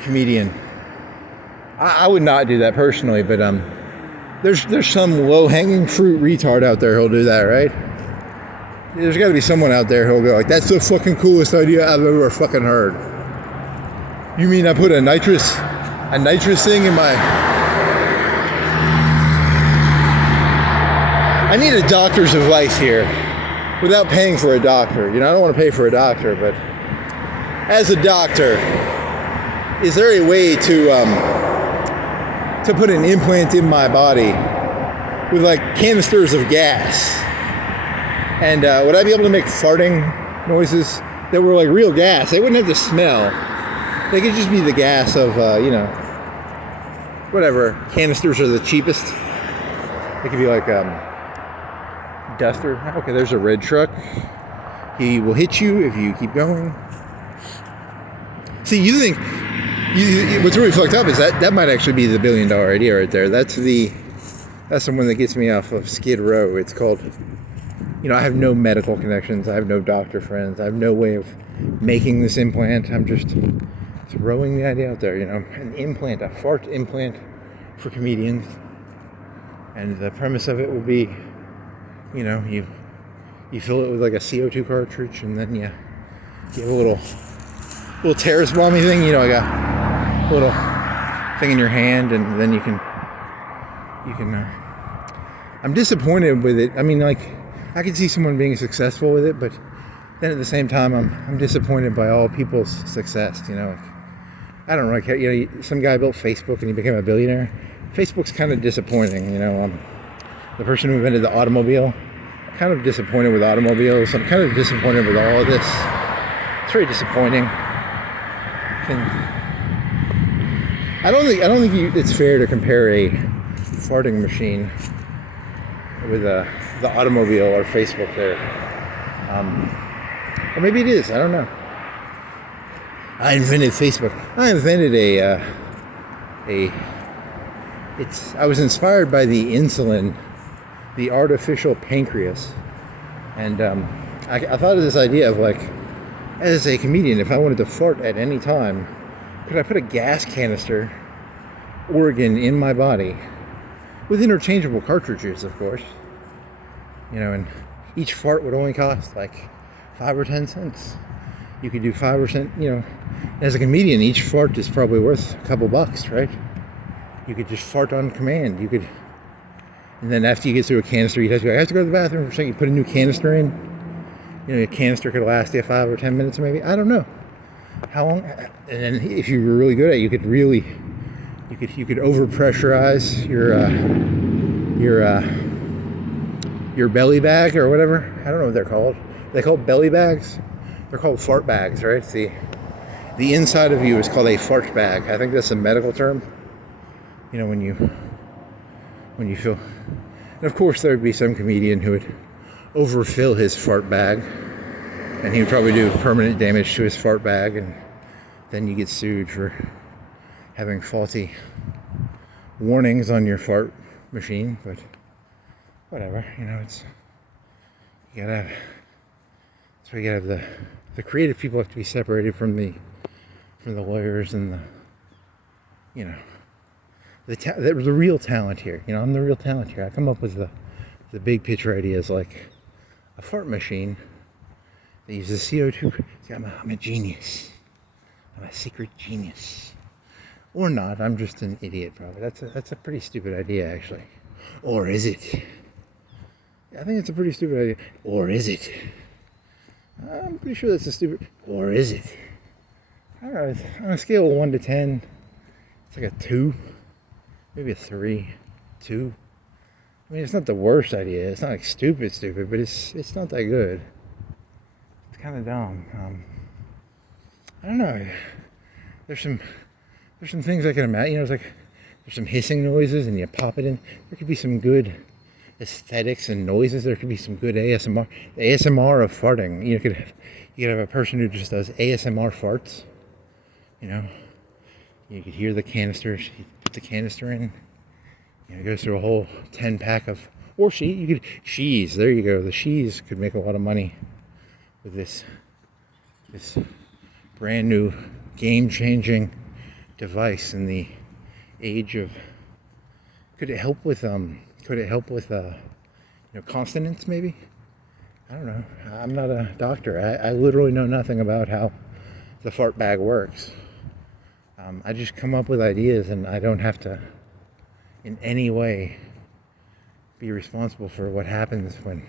comedian. I would not do that personally, but there's some low-hanging fruit retard out there who'll do that, right? There's got to be someone out there who'll go like, "That's the fucking coolest idea I've ever fucking heard." You mean I put a nitrous thing in my... I need a doctor's advice here, without paying for a doctor. You know, I don't want to pay for a doctor, but as a doctor, is there a way to put an implant in my body with like canisters of gas? And would I be able to make farting noises that were like real gas? They wouldn't have to smell. They could just be the gas of, you know, whatever. Canisters are the cheapest. They could be like duster. Okay, there's a red truck. He will hit you if you keep going. See, you think... what's really fucked up is that might actually be the $1 billion idea right there. That's the one that gets me off of Skid Row. It's called, you know, I have no medical connections. I have no doctor friends. I have no way of making this implant. I'm just throwing the idea out there, you know, an implant, a fart implant for comedians. And the premise of it would be, you know, you fill it with like a CO2 cartridge, and then you have a little terrorist bomby thing, you know, like a little thing in your hand, and then you can I'm disappointed with it. I mean, like, I can see someone being successful with it, but then at the same time, I'm disappointed by all people's success, you know. Like, I don't know, like, you know, some guy built Facebook and he became a billionaire. Facebook's kind of disappointing, you know. The person who invented the automobile, kind of disappointed with automobiles. I'm kind of disappointed with all of this. It's very disappointing. I don't think it's fair to compare a farting machine with the automobile or Facebook there. Or maybe it is. I don't know. I invented Facebook. I invented I was inspired by the insulin, the artificial pancreas, and I thought of this idea of, like, as a comedian, if I wanted to fart at any time, could I put a gas canister organ in my body with interchangeable cartridges, of course, you know, and each fart would only cost like 5 or 10 cents. You could do 5 or 10, you know. As a comedian, each fart is probably worth a couple bucks, right? You could just fart on command. You could, and then after you get through a canister, you'd have to go, I have to go to the bathroom for a second. You put a new canister in. You know, a canister could last you 5 or 10 minutes, maybe. I don't know how long. And then if you were really good at it, you could really, you could overpressurize your belly bag or whatever. I don't know what they're called. They called belly bags. They're called fart bags, right? The inside of you is called a fart bag. I think that's a medical term. You know, when you feel. And of course, there would be some comedian who would overfill his fart bag, and he would probably do permanent damage to his fart bag, and then you get sued for having faulty warnings on your fart machine. But whatever, you know, that's why you gotta have the creative people have to be separated from the lawyers and the, you know, the real talent here. You know, I'm the real talent here. I come up with the big picture ideas, like a fart machine that uses CO2. See, I'm a genius. I'm a secret genius. Or not. I'm just an idiot, probably. That's a pretty stupid idea, actually. Or is it? I think it's a pretty stupid idea. Or is it? I'm pretty sure that's a stupid... Or is it? I don't know. On a scale of 1 to 10, it's like a 2. Maybe a 3. 2. I mean, it's not the worst idea. It's not like stupid, but it's not that good. It's kind of dumb. I don't know. There's some things I can imagine. You know, it's like there's some hissing noises, and you pop it in. There could be some good aesthetics and noises. There could be some good ASMR. The ASMR of farting. You could have a person who just does ASMR farts. You know, you could hear the canister. You put the canister in. You know, it goes through a whole 10-pack of. Or she's. There you go. The she's could make a lot of money with this brand new game-changing device in the age of. Could it help with consonants maybe? I don't know. I'm not a doctor. I literally know nothing about how the fart bag works. I just come up with ideas, and I don't have to in any way be responsible for what happens when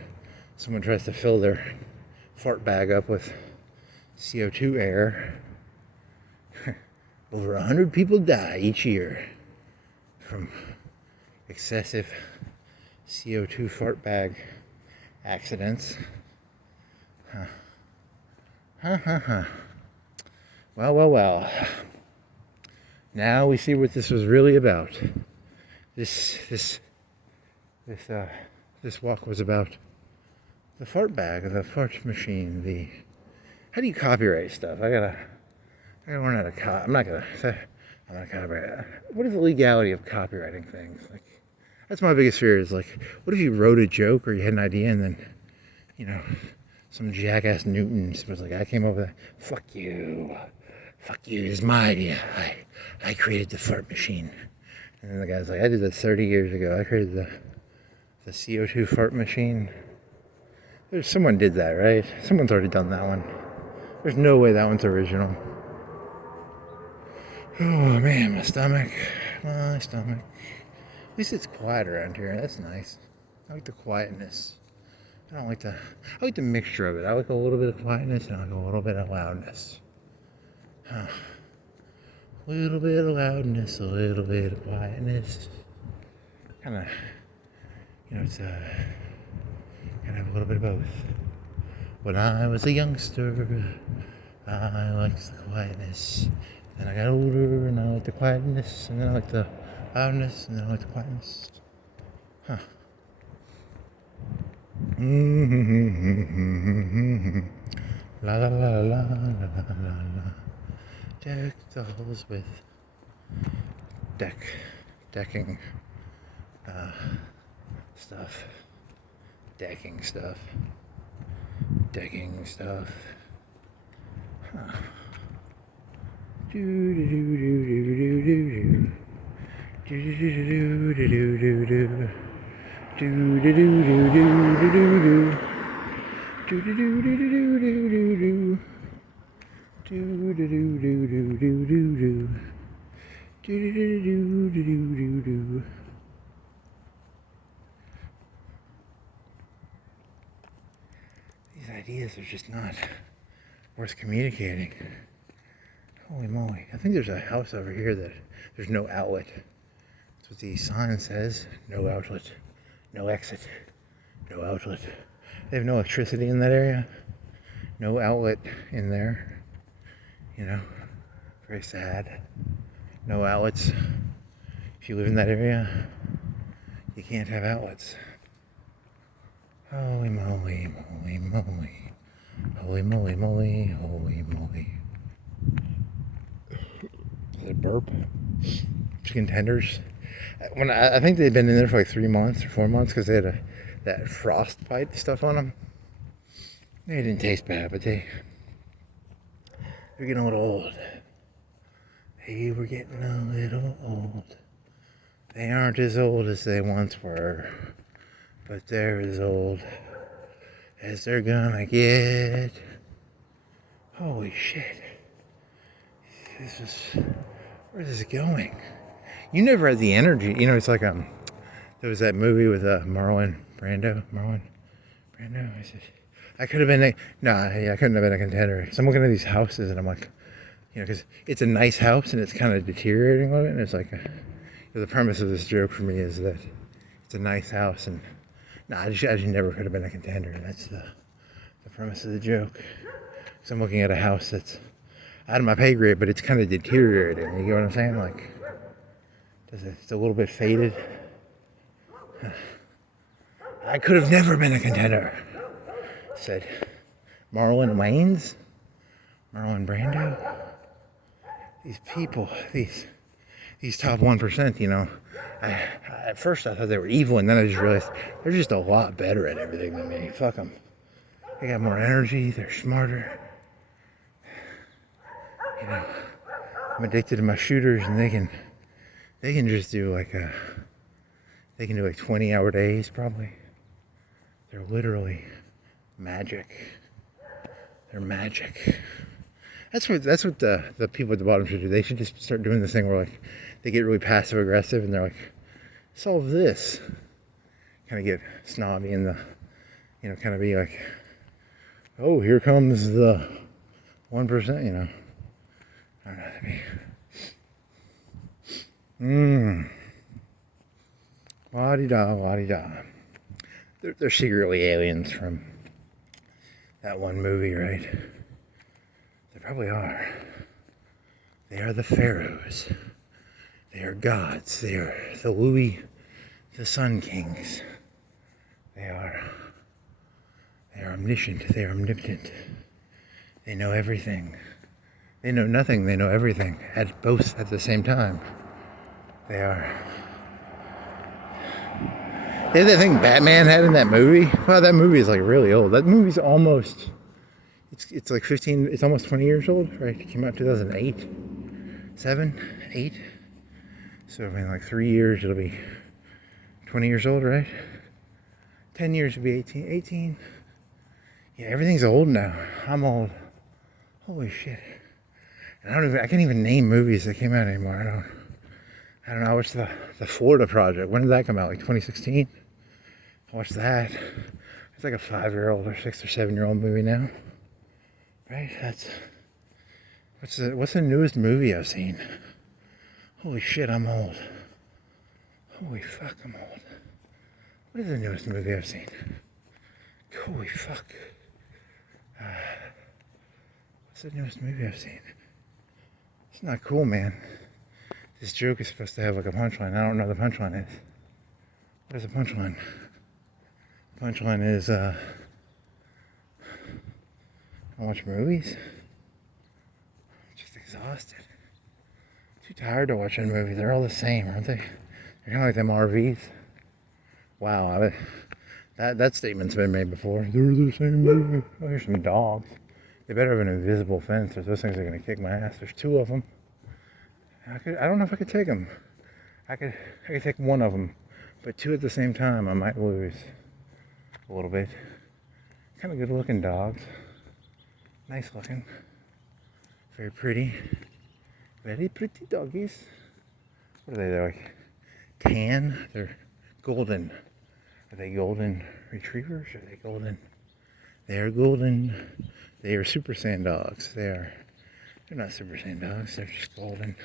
someone tries to fill their fart bag up with CO2 air. Over 100 people die each year from excessive CO2 fart bag accidents. Well. Now we see what this was really about. This walk was about the fart bag, the fart machine. How do you copyright stuff? I gotta learn how to I'm not gonna copyright. What is the legality of copywriting things? Like, that's my biggest fear. Is like, what if you wrote a joke or you had an idea and then, some jackass Newton was like, I came up with that. Fuck you, it's my idea. I created the fart machine. And then the guy's like, I did that 30 years ago. I created the CO2 fart machine. Someone did that, right? Someone's already done that one. There's no way that one's original. Oh man, my stomach. At least it's quiet around here. That's nice. I like the quietness. I like the mixture of it. I like a little bit of quietness and I like a little bit of loudness. A little bit of loudness, a little bit of quietness. Kind of, it's gotta have a little bit of both. When I was a youngster, I liked the quietness. Then I got older, and I liked the quietness, and then I liked the loudness, and then I liked the quietness. La la la la la la la. Deck the halls with decking stuff. Decking stuff. Do do do do do do do do do do do do do. Do do do do do do do. Do do do do do do do do. Do do do do do do do do. Do do do do do do do. These ideas are just not worth communicating. Holy moly. I think there's a house over here that there's no outlet. That's what the sign says. No outlet. No exit. No outlet. They have no electricity in that area. No outlet in there. Very sad. No outlets. If you live in that area, you can't have outlets. Holy moly, moly, moly. Holy moly, moly, holy moly. Is it burp? Chicken tenders. I think they've been in there for like 3 months or 4 months because they had that frostbite stuff on them. They didn't taste bad, but they're getting a little old. They were getting a little old. They aren't as old as they once were, but they're as old as they're gonna get. Holy shit. Where's this going? You never had the energy. It's like, there was that movie with Marlon Brando. I said, I could have been I couldn't have been a contender. So I'm looking at these houses and I'm like, because it's a nice house and it's kind of deteriorating a little bit. And it's like, the premise of this joke for me is that it's a nice house and I just never could have been a contender. That's the premise of the joke. So I'm looking at a house that's out of my pay grade, but it's kind of deteriorating. You get what I'm saying? Like, It's a little bit faded. I could have never been a contender, said Marlon Wayans, Marlon Brando. These people, these top 1%, you know. At first I thought they were evil, and then I just realized they're just a lot better at everything than me. Fuck them. They got more energy. They're smarter. You know, I'm addicted to my shooters, and they can just do like 20-hour days probably. They're literally magic. They're magic. That's what the people at the bottom should do. They should just start doing this thing where like they get really passive aggressive and they're like, solve this. Kind of get snobby and kind of be like, oh, here comes the 1%, you know. I don't know what that means. La-di-da, la-di-da. They're secretly aliens from that one movie, right? They probably are. They are the pharaohs. They are gods. They are the Louis, the Sun Kings. They are omniscient. They are omnipotent. They know everything. They know nothing. They know everything. Both at the same time. They are. Yeah, that thing Batman had in that movie. Wow, that movie is like really old. That movie's almost. It's like 15. It's almost 20 years old, right? It came out 2008, 7, 8. So in like 3 years, it'll be 20 years old, right? 10 years will be 18. Yeah, everything's old now. I'm old. Holy shit. And I can't even name movies that came out anymore. I don't know. I watched the Florida Project. When did that come out? Like 2016? I watched that. It's like a 5-year-old or 6 or 7-year-old movie now. Right? What's the newest movie I've seen? Holy shit, I'm old. Holy fuck, I'm old. What is the newest movie I've seen? Holy fuck. What's the newest movie I've seen? It's not cool, man. This joke is supposed to have like a punchline. I don't know what the punchline is. What is the punchline? The punchline is, I watch movies. I'm just exhausted. Too tired to watch a movie. They're all the same, aren't they? They're kind of like them RVs. Wow, that statement's been made before. They're the same movie. Oh, here's some dogs. They better have an invisible fence, or those things are gonna kick my ass. There's 2 of them. I don't know if I could take them. I could take one of them, but 2 at the same time, I might lose a little bit. Kind of good looking dogs. Nice looking. Very pretty. Very pretty doggies. What are they? They're like tan. They're golden. Are they golden retrievers? Are they golden? They are golden. They are Super Saiyan dogs. They're not Super Saiyan dogs. They're just golden.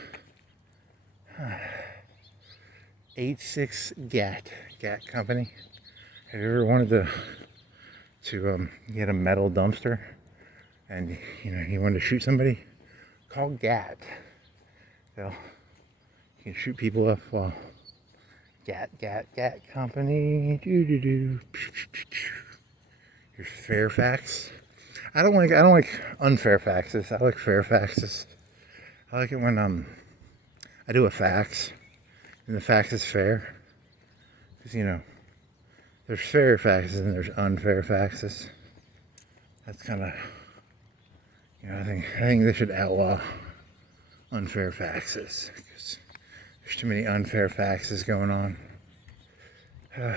86 GAT company. Have you ever wanted to get a metal dumpster and you wanted to shoot somebody? Call GAT. You can shoot people up while GAT company. Here's Fairfax. I don't like unfair faxes. I like fair faxes. I like it when I do a fax and the fax is fair. Because there's fair faxes and there's unfair faxes. That's kind of I think they should outlaw unfair faxes because there's too many unfair faxes going on. You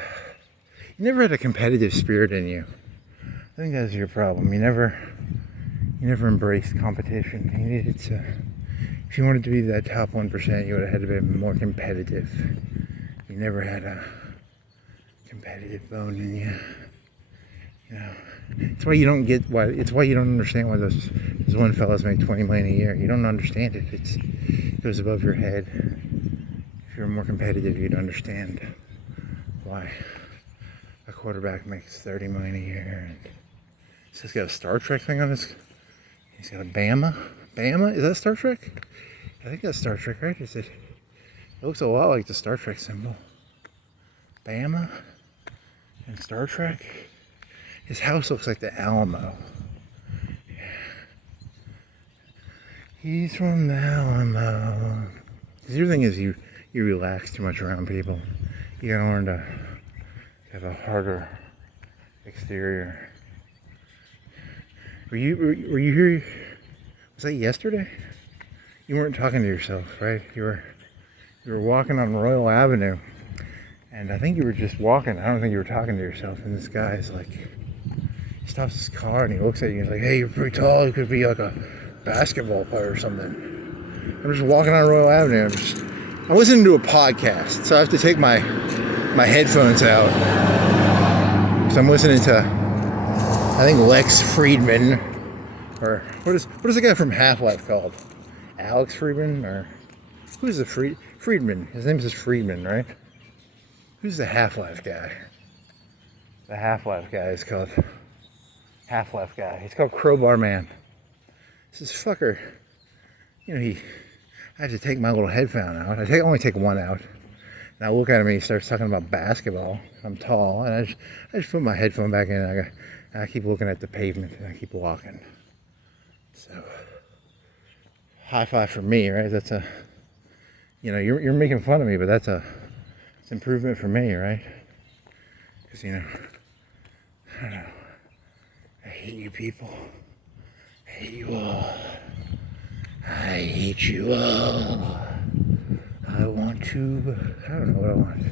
never had a competitive spirit in you. I think that's your problem. You never embraced competition. You needed to. If you wanted to be that top 1%, you would have had to be more competitive. You never had a competitive bone in you. It's why you don't get why. It's why you don't understand why those one fellas make $20 million a year. You don't understand it. It goes above your head. If you're more competitive, you'd understand why a quarterback makes $30 million a year. And he's got a Star Trek thing on his. He's got a Bama. Bama? Is that Star Trek? I think that's Star Trek, right? Is it It looks a lot like the Star Trek symbol. Bama and Star Trek. His house looks like the Alamo. He's from the Alamo. Because the other thing is you relax too much around people. You gotta learn to have a harder exterior. Were you here? Was that yesterday? You weren't talking to yourself, right? You were walking on Royal Avenue, and I think you were just walking. I don't think you were talking to yourself. And this guy is like, he stops his car and he looks at you and he's like, "Hey, you're pretty tall. You could be like a basketball player or something." I'm just walking on Royal Avenue. I'm listening to a podcast, so I have to take my headphones out. So I'm listening to, I think, Lex Friedman, or what is the guy from Half-Life called? Alex Friedman, or who's the Friedman? His name is Friedman, right? Who's the Half-Life guy? The Half-Life guy is called Half-Life guy. He's called Crowbar Man. This fucker, I have to take my little headphone out. I only take one out. And I look at him and he starts talking about basketball. I'm tall, and I just put my headphone back in. And I keep looking at the pavement and I keep walking. So, high five for me, right? That's a, you're making fun of me, but it's improvement for me, right? Because, I don't know. I hate you people. I hate you all. I hate you all. I don't know what I want.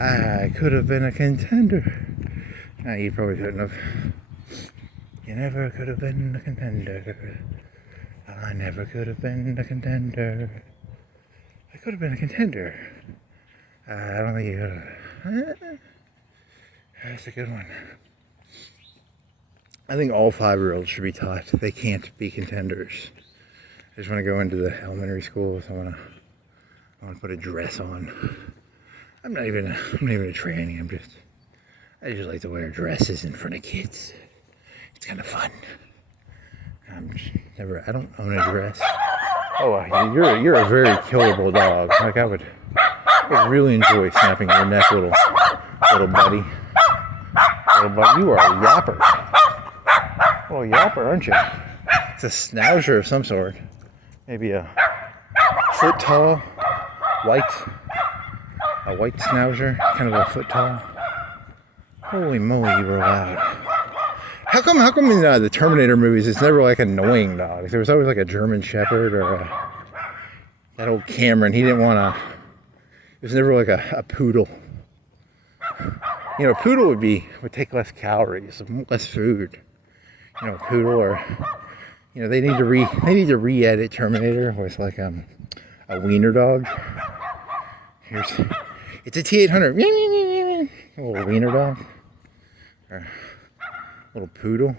I could have been a contender. Nah, you probably couldn't have. You never could have been a contender. I never could have been a contender. I could have been a contender. I don't think you could have. That's a good one. I think all 5-year-olds should be taught they can't be contenders. I just want to go into the elementary schools. I want to put a dress on. I'm not even a tranny. I just like to wear dresses in front of kids. It's kind of fun. I don't own a dress. Oh, you're a very killable dog. Like I would really enjoy snapping your neck, little buddy. Little buddy, you are a yapper. Oh, yapper, aren't you? It's a schnauzer of some sort. Maybe a foot tall, white schnauzer, kind of a foot tall. Holy moly, you were loud. How come in the Terminator movies it's never like annoying dogs? There was always like a German Shepherd or that old Cameron. He didn't want to. It was never like a poodle. A poodle would take less calories, less food. Poodle or they need to re-edit Terminator with like a wiener dog. It's a T-800, a little wiener dog, or a little poodle.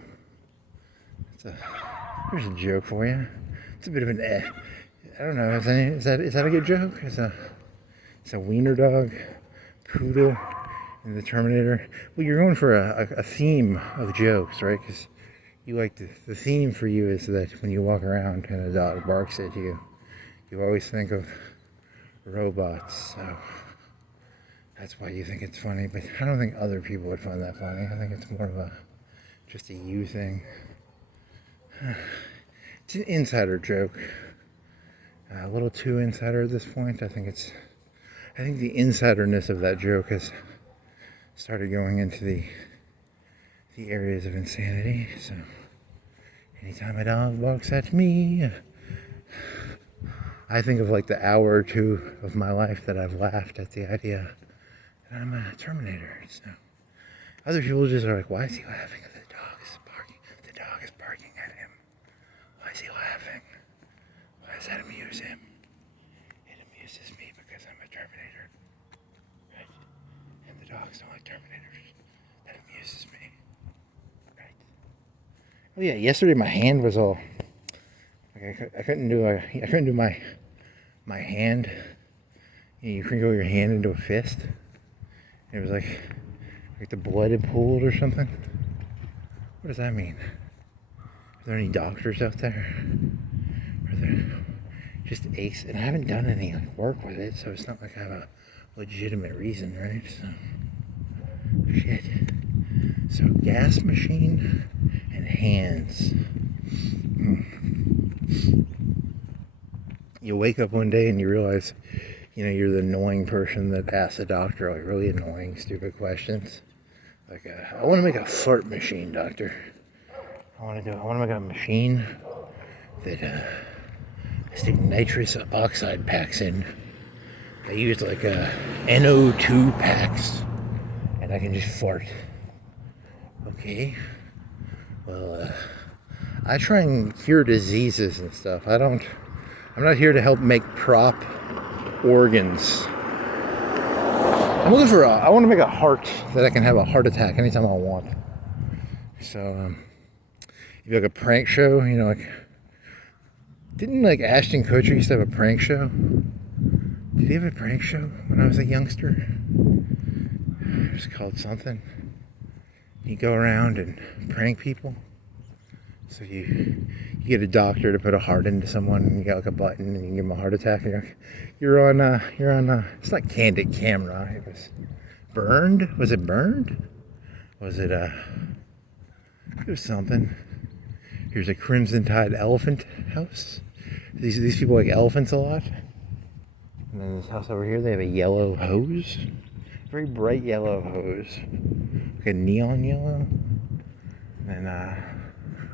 There's a joke for you. It's a bit of an I don't know. Is that a good joke? It's a wiener dog, poodle, and the Terminator. Well, you're going for a theme of jokes, right? Because you like the theme for you is that when you walk around and a dog barks at you, you always think of robots. So that's why you think it's funny. But I don't think other people would find that funny. I think it's more of just a you thing. It's an insider joke. A little too insider at this point. I think the insiderness of that joke has started going into the areas of insanity. So anytime a dog barks at me, I think of like the hour or two of my life that I've laughed at the idea that I'm a Terminator. So other people just are like, why is he laughing? The dog is barking. The dog is barking at him. Why is he laughing? Why does that amuse him? It amuses me because I'm a Terminator. Right? And the dogs don't like Terminators. That amuses me. Right? Oh yeah, yesterday my hand was all like I couldn't do my hand. You crinkle your hand into a fist. It was like the blood had pooled or something. What does that mean? Are there any doctors out there? just aches, and I haven't done any like work with it, so it's not like I have a legitimate reason, right? So, shit. So gas machine and hands. You wake up one day and you realize, you're the annoying person that asks the doctor like really annoying, stupid questions. Like, I want to make a fart machine, doctor. I want to make a machine that I stick nitrous oxide packs in. I use like NO2 packs, and I can just fart. Okay. Well, I try and cure diseases and stuff. I'm not here to help make prop organs. I want to make a heart that I can have a heart attack anytime I want. So, if you like a prank show, didn't like Ashton Kutcher used to have a prank show? Did he have a prank show when I was a youngster? It was called something. You go around and prank people. So you get a doctor to put a heart into someone, and you got like a button, and you give them a heart attack, and you're on. It's not candid camera. It was burned. Was it burned? Was it It was something. Here's a Crimson Tide elephant house. These people like elephants a lot. And then this house over here, they have a yellow hose, very bright yellow hose, like a neon yellow. And I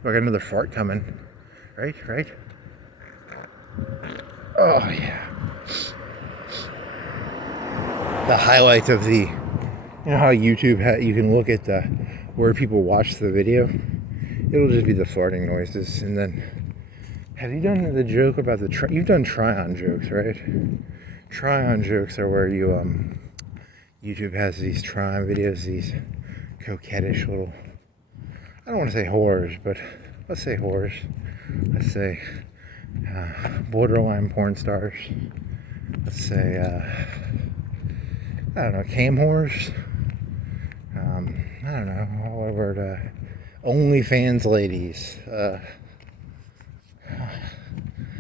got another fart coming. Right? Oh, yeah. The highlights of the... how YouTube, you can look at where people watch the video. It'll just be the farting noises. And then, have you done the joke about you've done try-on jokes, right? Try-on jokes are where YouTube has these try-on videos, these coquettish little... I don't want to say whores, but let's say whores. Let's say borderline porn stars. Let's say, I don't know, cam whores. I don't know, all over to OnlyFans ladies.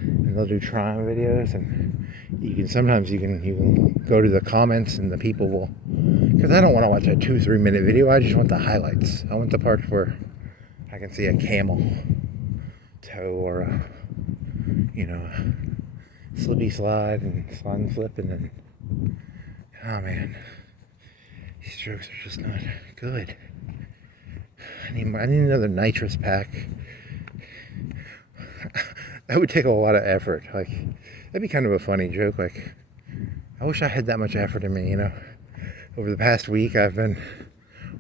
And they'll do try-on videos, and sometimes you can go to the comments, and the people will, because I don't want to watch a 2-3 minute video. I just want the highlights. I want the parts where I can see a camel toe or a slippy slide and slip, and then, oh man, these jokes are just not good. I need another nitrous pack. That would take a lot of effort. Like, that'd be kind of a funny joke. Like, I wish I had that much effort in me, Over the past week, I've been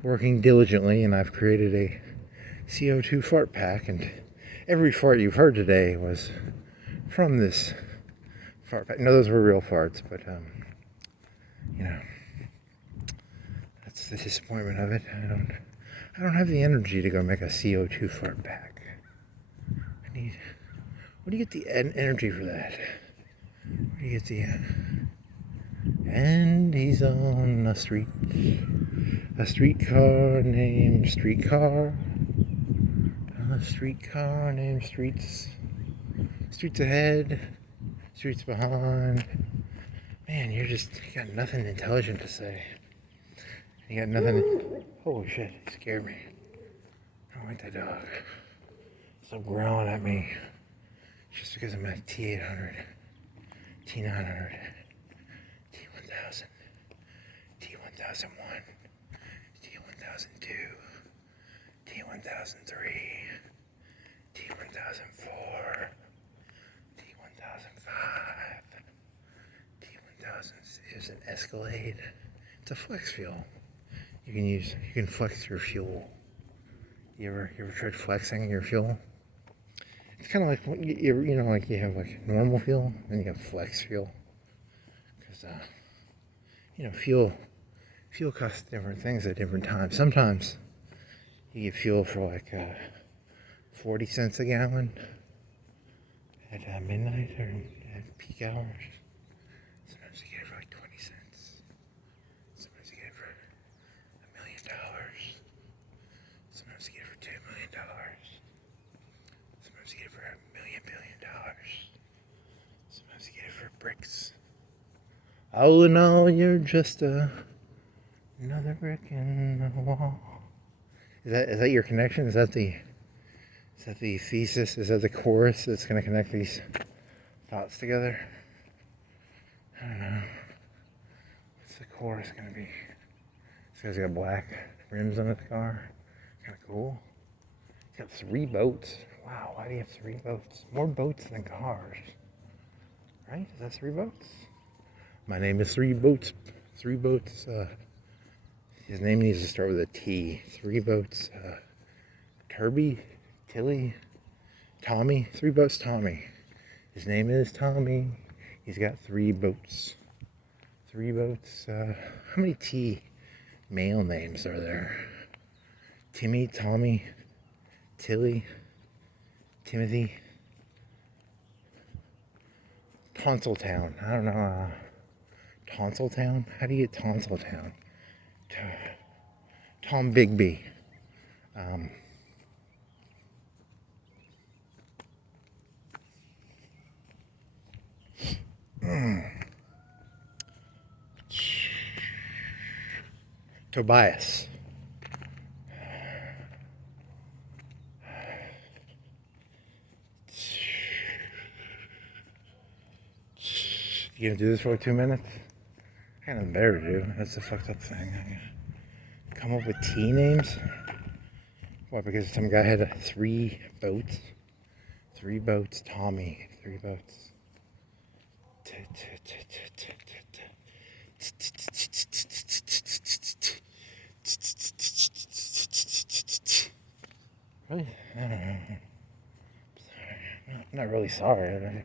working diligently, and I've created a CO2 fart pack, and every fart you've heard today was from this fart pack. No, those were real farts, but, that's the disappointment of it. I don't have the energy to go make a CO2 fart pack. Where do you get the energy for that? Where do you get the... And he's on a streetcar named Streetcar. A streetcar named Streets. Streets ahead, streets behind. Man, you got nothing intelligent to say. You got nothing... Holy shit, he scared me. I don't like that dog. Stop growling at me. Just because I'm at T800, T900, T1000, T1001, T1002, T1003, T1004, T1005, T1000 is an Escalade. It's a flex fuel. You can flex your fuel. You ever tried flexing your fuel? It's kind of like like you have like normal fuel and you have flex fuel, because fuel costs different things at different times. Sometimes you get fuel for like 40 cents a gallon at midnight or at peak hours. Sometimes you get it for like 20 cents. Sometimes you get it for $1 million. Sometimes you get it for $2 million. Sometimes you get it for $1 billion. Sometimes All in all, you're just another brick in the wall. Is that your connection? Is that the thesis? Is that the chorus that's going to connect these thoughts together? I don't know. What's the chorus going to be? This guy's got black rims on his car. Kind of cool. He's got 3 boats. Wow, why do you have 3 boats? More boats than cars. Right? Is that 3 boats? My name is 3 boats. 3 boats. His name needs to start with a T. 3 boats. Turby, Tilly, Tommy. 3 boats, Tommy. His name is Tommy. He's got 3 boats. 3 boats. How many T male names are there? Timmy, Tommy, Tilly, Timothy. Tonsiltown. I don't know. Tonsiltown? How do you get Tonsiltown? Tom Bigby. Tobias. You gonna do this for 2 minutes? I got nothing better to do. That's the fucked up thing. Come up with T names? What, because some guy had 3 boats? 3 boats, Tommy. 3 boats. Really? I don't know. Sorry. I'm not really sorry. I'm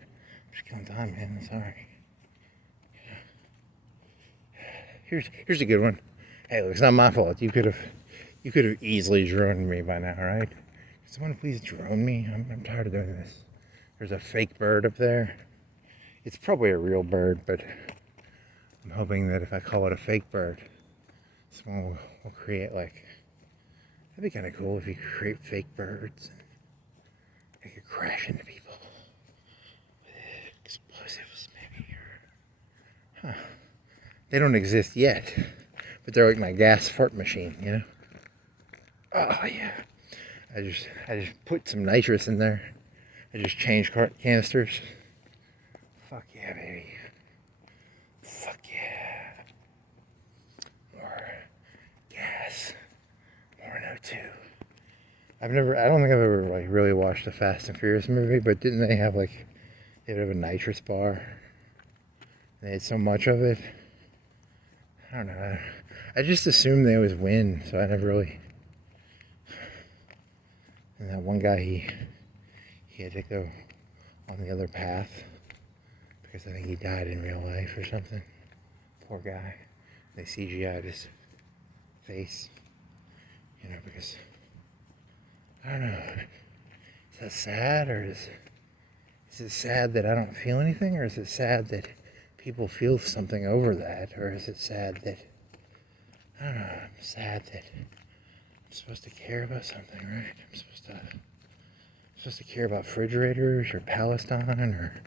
just killing time, man. I'm sorry. Here's a good one. Hey, look, it's not my fault. You could have easily droned me by now, right? Someone please drone me? I'm tired of doing this. There's a fake bird up there. It's probably a real bird, but I'm hoping that if I call it a fake bird, someone will create like, that'd be kind of cool if you could create fake birds and they could crash into people with explosives maybe. Huh. They don't exist yet, but they're like my gas fart machine, you know? Oh yeah. I just put some nitrous in there. I just changed canisters. Fuck yeah, baby. Fuck yeah. More gas. More NO2. I don't think I've ever like really watched a Fast and Furious movie, but didn't they have like, they would have a nitrous bar? They had so much of it. I don't know. I just assumed they always win, so I never really. And that one guy, he had to go on the other path because I think he died in real life or something. Poor guy. They CGI'd his face, you know, because I don't know. Is that sad, or is it sad that I don't feel anything, or is it sad that people feel something over that, or is it sad that I don't know? I'm sad that I'm supposed to care about something, right? I'm supposed to care about refrigerators or Palestine or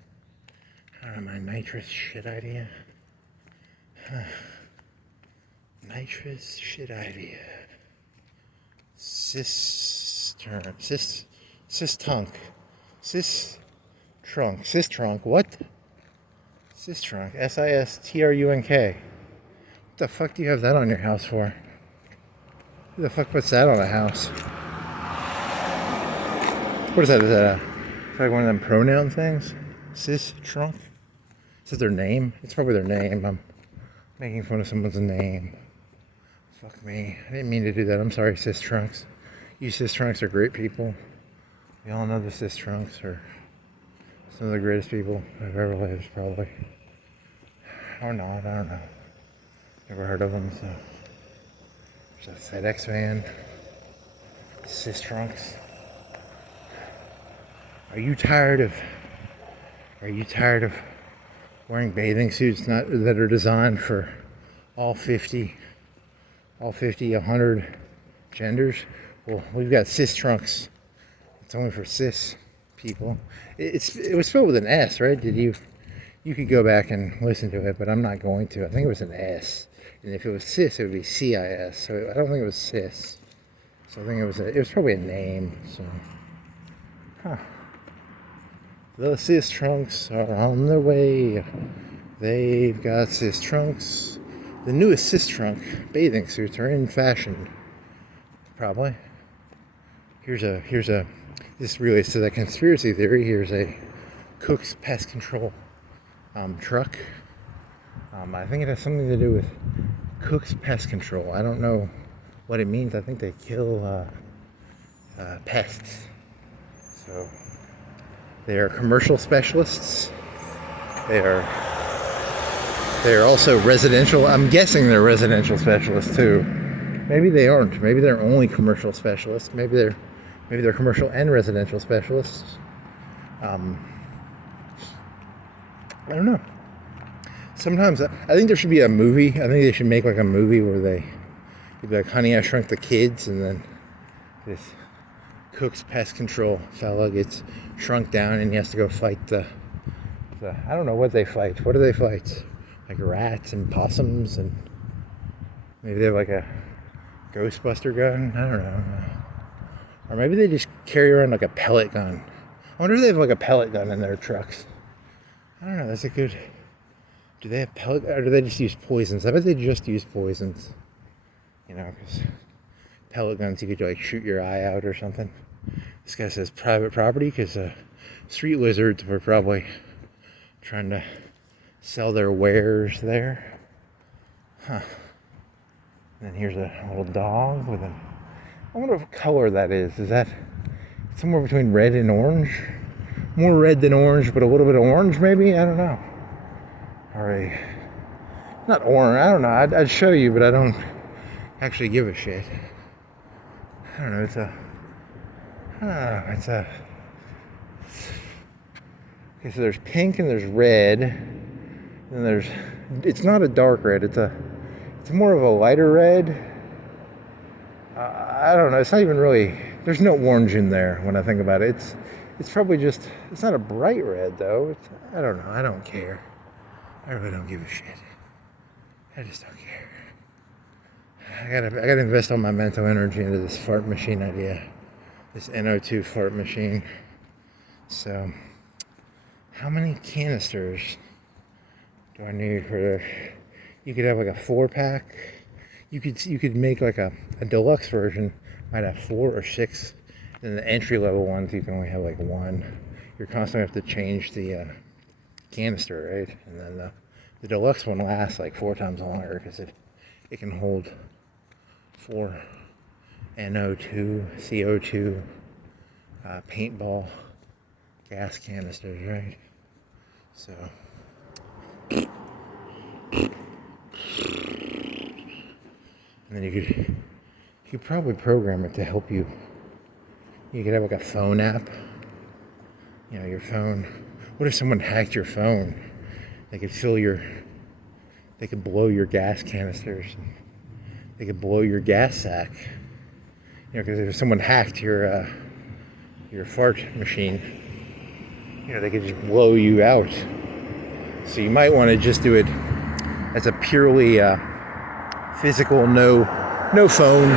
I don't know, my nitrous shit idea. Nitrous shit idea. Cis trunk. What? Cis trunk. SISTRUNK. What the fuck do you have that on your house for? Who the fuck puts that on a house? What is that? Is that like one of them pronoun things? Cis trunk? Is that their name? It's probably their name. I'm making fun of someone's name. Fuck me. I didn't mean to do that. I'm sorry, cis trunks. You cis trunks are great people. We all know the cis trunks are some of the greatest people I've ever lived, probably. Or not, I don't know. Never heard of them, so. There's a FedEx van. Cis trunks. Are you tired of wearing bathing suits that are designed for all 50, 100 genders? Well, we've got cis trunks. It's only for cis people. It was spelled with an S, right? Did you You could go back and listen to it, but I'm not going to. I think it was an S. And if it was cis, it would be CIS. So I don't think it was cis. So I think it was probably a name. So, The cis trunks are on their way. They've got cis trunks. The newest cis trunk bathing suits are in fashion. Probably. This relates to that conspiracy theory. Here's a Cook's Pest Control truck. I think it has something to do with Cook's Pest Control. I don't know what it means. I think they kill pests. So they are commercial specialists. They are also residential. I'm guessing they're residential specialists too. Maybe they aren't. Maybe they're only commercial specialists. Maybe they're commercial and residential specialists. I don't know. Sometimes I think there should be a movie. I think they should make like a movie where they'd be like Honey, I Shrunk the Kids, and then this Cook's Pest Control fella gets shrunk down and he has to go fight the I don't know what they fight. What do they fight? Like rats and possums, and maybe they have like a Ghostbuster gun. I don't know. Or maybe they just carry around like a pellet gun. I wonder if they have like a pellet gun in their trucks. I don't know. That's a good. Do they have pellet, or do they just use poisons? I bet they just use poisons. You know, because pellet guns, you could like shoot your eye out or something. This guy says private property because street lizards were probably trying to sell their wares there. And then here's a little dog with a. I wonder what color that is. Is that somewhere between red and orange? More red than orange, but a little bit of orange maybe? I don't know. Or not orange, I don't know. I'd show you, but I don't actually give a shit. I don't know, okay, so there's pink and there's red. And it's not a dark red, it's more of a lighter red. I don't know, it's not even really, there's no orange in there when I think about it. It's probably just, it's not a bright red though. I don't know, I don't care. I really don't give a shit. I just don't care. I gotta invest all my mental energy into this fart machine idea. This NO2 fart machine. So, how many canisters do I need for this? You could have like a 4-pack. You could make like a deluxe version. Might have 4 or 6. Then the entry level ones you can only have like 1. You're constantly have to change the canister, right? And then the deluxe one lasts like 4 times longer because it can hold 4 NO2, CO2, paintball gas canisters, right? So. And then you could probably program it to help you. You could have like a phone app. You know, your phone. What if someone hacked your phone? They could they could blow your gas canisters. They could blow your gas sack. You know, because if someone hacked your fart machine, you know, they could just blow you out. So you might want to just do it as a purely physical, no phone,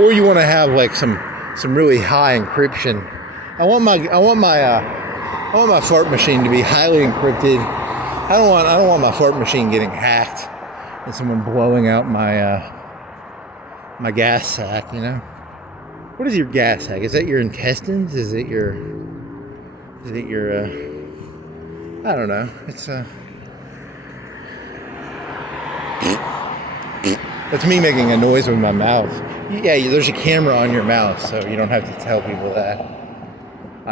or you want to have like some really high encryption. I want my fart machine to be highly encrypted. I don't want my fart machine getting hacked and someone blowing out my my gas sack. You know, what is your gas sack? Is that your intestines? Is it your I don't know. It's That's me making a noise with my mouth. Yeah, there's a camera on your mouth, so you don't have to tell people that.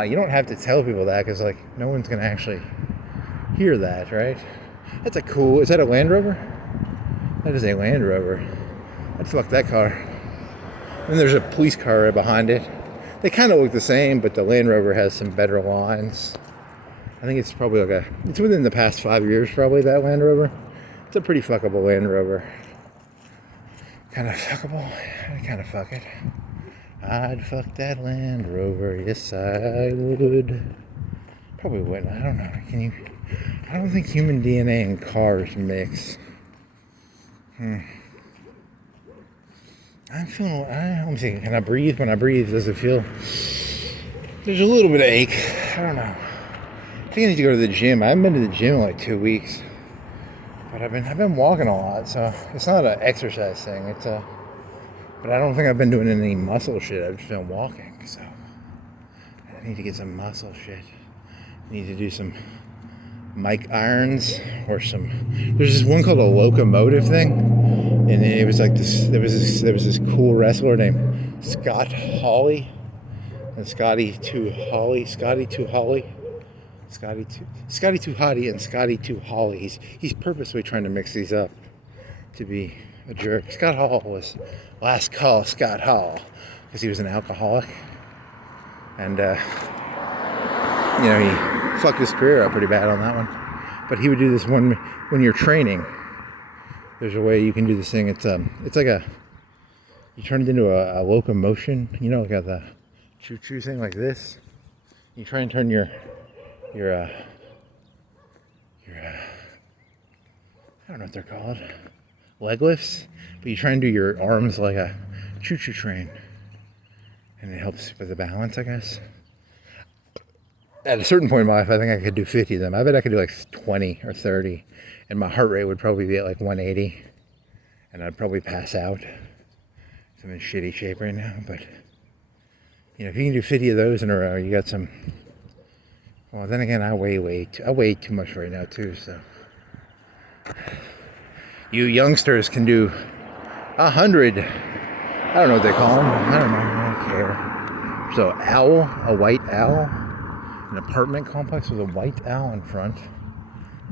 You don't have to tell people that because, like, no one's going to actually hear that, right? That's a cool... Is that a Land Rover? That is a Land Rover. I'd fuck that car. And there's a police car right behind it. They kind of look the same, but the Land Rover has some better lines. I think it's probably like it's within the past 5 years, probably, that Land Rover. It's a pretty fuckable Land Rover. Kind of fuckable. I'd kind of fuck it. I'd fuck that Land Rover. Yes, I would. Probably wouldn't. I don't know. I don't think human DNA and cars mix. I'm feeling, let me see, can I breathe? When I breathe, does it feel, there's a little bit of ache. I don't know. I think I need to go to the gym. I haven't been to the gym in like 2 weeks. But I've been walking a lot, so it's not an exercise thing. It's but I don't think I've been doing any muscle shit. I've just been walking, so I need to get some muscle shit. I need to do some mic irons or some. There's this one called a locomotive thing, and it was like this. There was this cool wrestler named Scott Hawley, and Scotty Too Hotty and Scotty Too Hawley. He's purposely trying to mix these up to be a jerk. Scott Hall was last call Scott Hall because he was an alcoholic, and he fucked his career up pretty bad on that one. But he would do this one when you're training. There's a way you can do this thing. It's like you turn it into a locomotion. You know, like the choo-choo thing like this. You try and turn your I don't know what they're called, leg lifts, but you try and do your arms like a choo-choo train, and it helps with the balance, I guess. At a certain point in my life, I think I could do 50 of them. I bet I could do like 20 or 30, and my heart rate would probably be at like 180, and I'd probably pass out. I'm in shitty shape right now, but if you can do 50 of those in a row, you got some. Well, then again, I weigh too much right now too. So you youngsters can do 100. I don't know what they call them. I don't know. I don't care. So a white owl, an apartment complex with a white owl in front.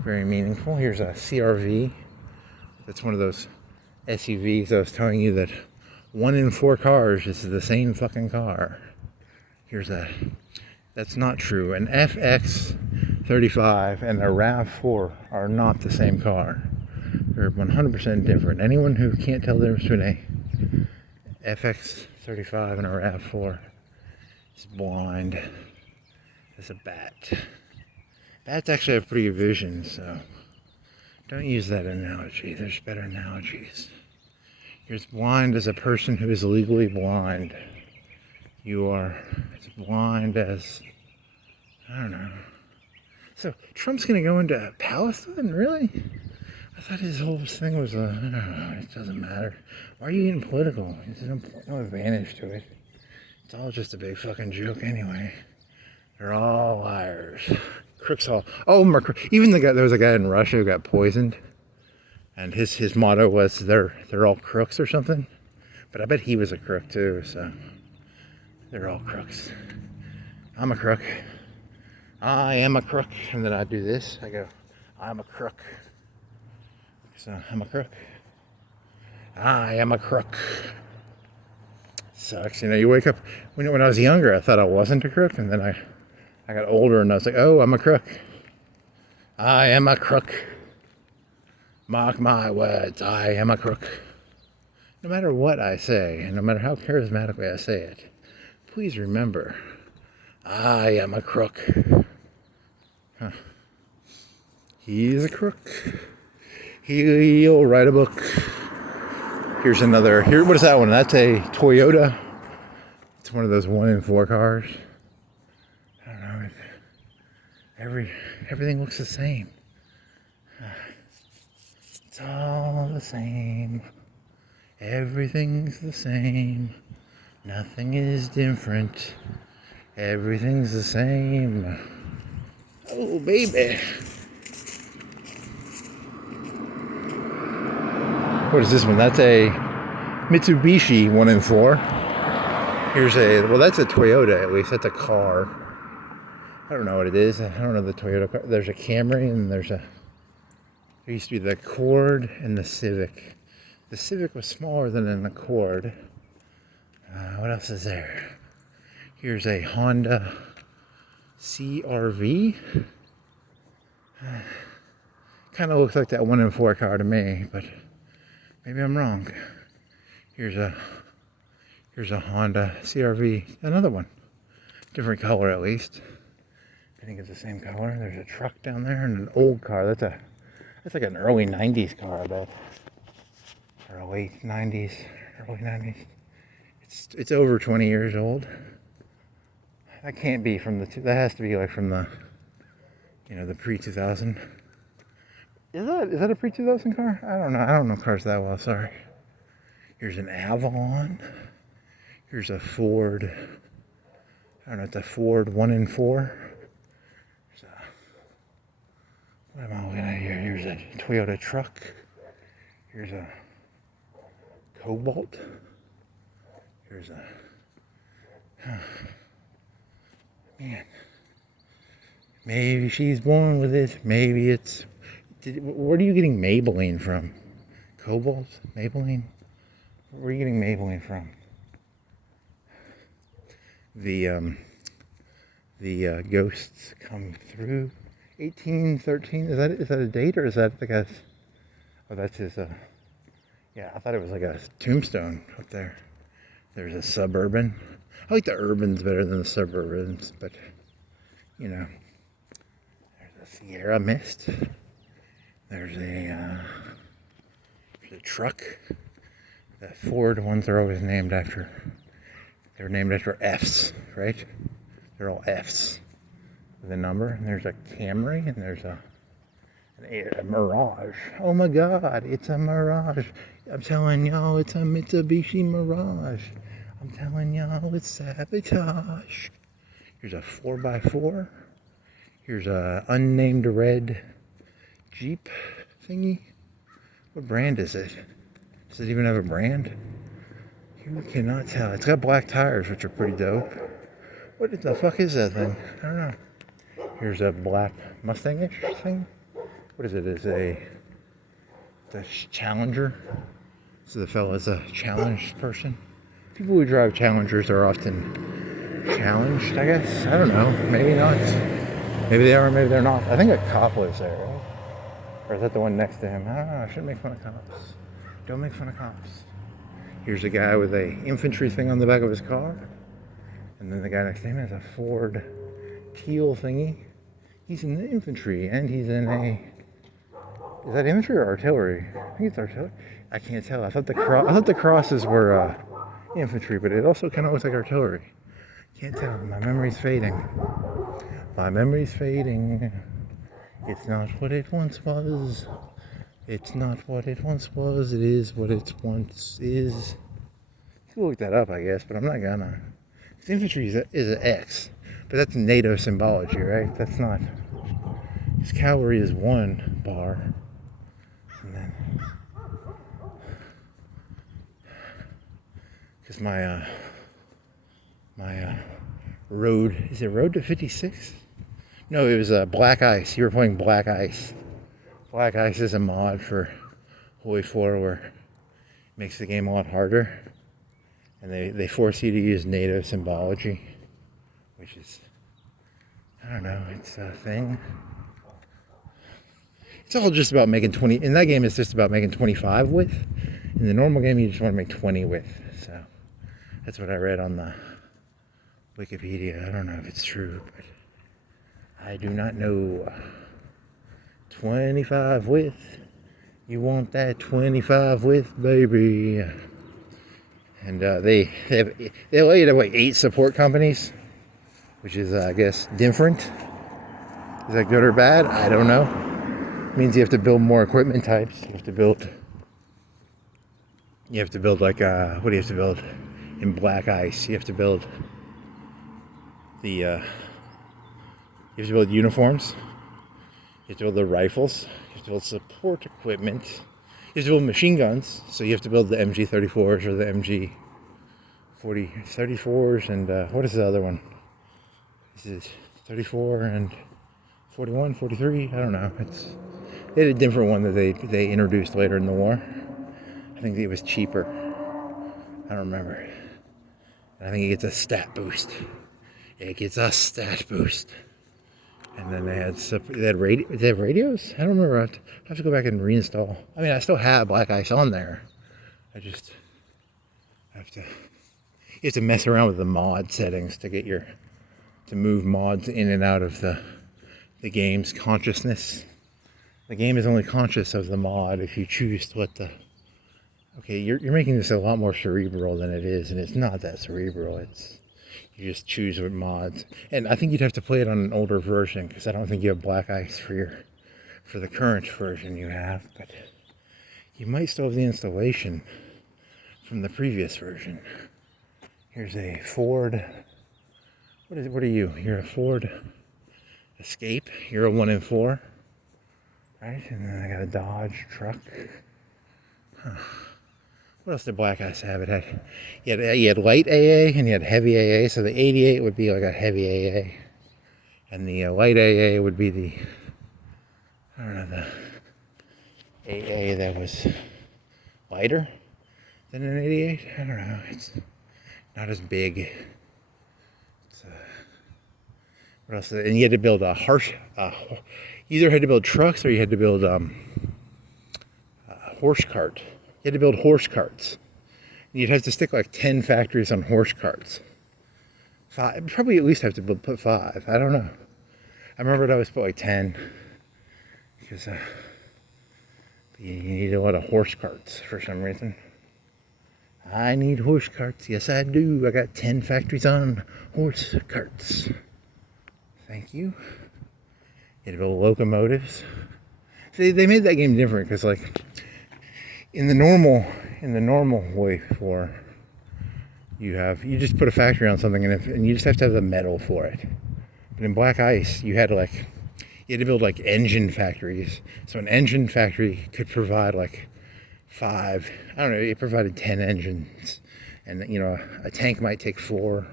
Very meaningful. Here's a CRV. That's one of those SUVs I was telling you that 1 in 4 cars is the same fucking car. Here's that's not true. An FX35 and a RAV4 are not the same car. They're 100% different. Anyone who can't tell the difference between a FX35 and a RAV4 is blind as a bat. Bats actually have pretty good vision, so don't use that analogy. There's better analogies. You're as blind as a person who is legally blind. You are as blind as, I don't know. So Trump's going to go into Palestine? Really? I thought his whole thing was, I don't know, it doesn't matter. Why are you getting political? There's no advantage to it. It's all just a big fucking joke anyway. They're all liars. Crooks all. Oh, even there was a guy in Russia who got poisoned, and his motto was they're all crooks or something. But I bet he was a crook too. So they're all crooks. I'm a crook. I am a crook. And then I do this. I go, I'm a crook. So I'm a crook. I am a crook. Sucks. You wake up. When I was younger, I thought I wasn't a crook. And then I got older and I was like, oh, I'm a crook. I am a crook. Mark my words. I am a crook. No matter what I say, and no matter how charismatically I say it, please remember, I am a crook. Huh. He's a crook. He'll write a book. Here's another. What is that one? That's a Toyota. It's one of those 1 in 4 cars. I don't know. Everything looks the same. It's all the same. Everything's the same. Nothing is different. Everything's the same. Oh, baby. What is this one? That's a Mitsubishi 1 in 4. That's a Toyota at least. That's a car. I don't know what it is. I don't know the Toyota car. There's a Camry and there used to be the Accord and the Civic. The Civic was smaller than an Accord. What else is there? Here's a Honda CRV. Kind of looks like that 1 in 4 car to me, but maybe I'm wrong. Here's a Honda CRV, another one, different color at least. think it's the same color. There's a truck down there and an old car. That's like an early 90s car, I bet. Or late 90s, early 90s. It's over 20 years old. That can't be from that has to be like from the, the pre-2000. Is that a pre-2000 car? I don't know. I don't know cars that well, sorry. Here's an Avalon. Here's a Ford. I don't know, it's a Ford 1 in 4. What am I looking at here? Here's a Toyota truck. Here's a Cobalt. Here's a... Man. Maybe she's born with it. Maybe it's... Where are you getting Maybelline from? Cobalt? Maybelline? Where are you getting Maybelline from? The ghosts come through. 1813. Is that a date, or is that the guy's? Oh, that's his. Yeah, I thought it was like a tombstone up there. There's a suburban. I like the urbans better than the suburbans, but there's a Sierra Mist. There's a truck. The Ford ones are always named after. They're named after F's, right? They're all F's with a number. And there's a Camry, and there's a Mirage. Oh my God, it's a Mirage. I'm telling y'all, it's a Mitsubishi Mirage. I'm telling y'all, it's sabotage. Here's a 4x4. Here's a unnamed red Jeep thingy. What brand is it? Does it even have a brand? You cannot tell. It's got black tires, which are pretty dope. What the fuck is that thing? I don't know. Here's a black Mustang-ish thing. What is it? It's a Challenger. So the fella is a challenged person. People who drive Challengers are often challenged, I guess. I don't know. Maybe not. Maybe they are, maybe they're not. I think a cop lives there, right? Or is that the one next to him? I don't know. I shouldn't make fun of cops. Don't make fun of cops. Here's a guy with a infantry thing on the back of his car. And then the guy next to him has a Ford teal thingy. He's in the infantry, and he's in a... Is that infantry or artillery? I think it's artillery. I can't tell. I thought the crosses were infantry, but it also kind of looks like artillery. Can't tell. My memory's fading. My memory's fading. It's not what it once was. It's not what it once was. It is what it once is. You can look that up, I guess, but I'm not gonna. Infantry is an X, but that's NATO symbology, right? That's not. Because cavalry is 1 bar. And then. Because my road. Is it Road to 56? No, it was Black Ice. You were playing Black Ice. Black Ice is a mod for Holy 4 where it makes the game a lot harder. And they force you to use NATO symbology, which is, I don't know, it's a thing. It's all just about making 20, in that game it's just about making 25 width. In the normal game you just want to make 20 width. So that's what I read on the Wikipedia. I don't know if it's true, but I do not know. 25 width. You want that 25 width, baby. And they allow you to have like 8 support companies, which is, I guess, different. Is that good or bad? I don't know. It means you have to build more equipment types. You have to build like, what do you have to build in Black Ice? You have to build you have to build uniforms. You have to build the rifles. You have to build support equipment. You have to build machine guns. So you have to build the MG34s or the MG34s and what is the other one? Is it 34 and 41, 43? I don't know. They had a different one that they introduced later in the war. I think it was cheaper. I don't remember. I think it gets a stat boost. It gets a stat boost. And then they had radios? I don't remember. I have to go back and reinstall. I mean, I still have Black Ice on there. I just have to... You have to mess around with the mod settings to get to move mods in and out of the the game's consciousness. The game is only conscious of the mod if you choose to let the... Okay, you're making this a lot more cerebral than it is, and it's not that cerebral. It's... You just choose what mods. And I think you'd have to play it on an older version, because I don't think you have black ice for the current version you have, but you might still have the installation from the previous version. Here's a Ford... What are you? You're a Ford Escape. You're a 1 in 4. Right? And then I got a Dodge truck. Huh. What else did Black Ice have? It had, you had light AA and you had heavy AA. So the 88 would be like a heavy AA. And the light AA would be the, I don't know, the AA that was lighter than an 88. I don't know. It's not as big. What else? And you had to build a harsh. You either had to build trucks or you had to build horse cart. You had to build horse carts. And you'd have to stick like 10 factories on horse carts. 5, probably at least have to put 5. I don't know. I remember I always put like 10 because you need a lot of horse carts for some reason. I need horse carts. Yes, I do. I got 10 factories on horse carts. Thank you. You had to build locomotives. See, they made that game different because, like, in the normal way for you just put a factory on something and you just have to have the metal for it. But in Black Ice, you had to build like engine factories. So an engine factory could provide like 5. I don't know. It provided 10 engines, and a tank might take 4,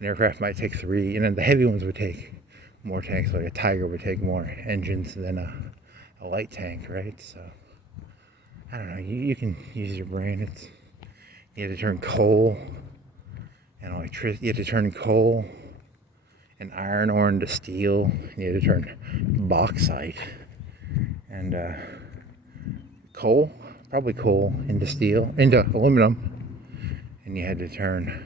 an aircraft might take 3, and then the heavy ones would take more tanks. Like a Tiger would take more engines than a light tank, right? So I don't know. You can use your brain. You had to turn coal and electricity. You had to turn coal and iron ore into steel. And you had to turn bauxite and probably coal into steel, into aluminum. And you had to turn.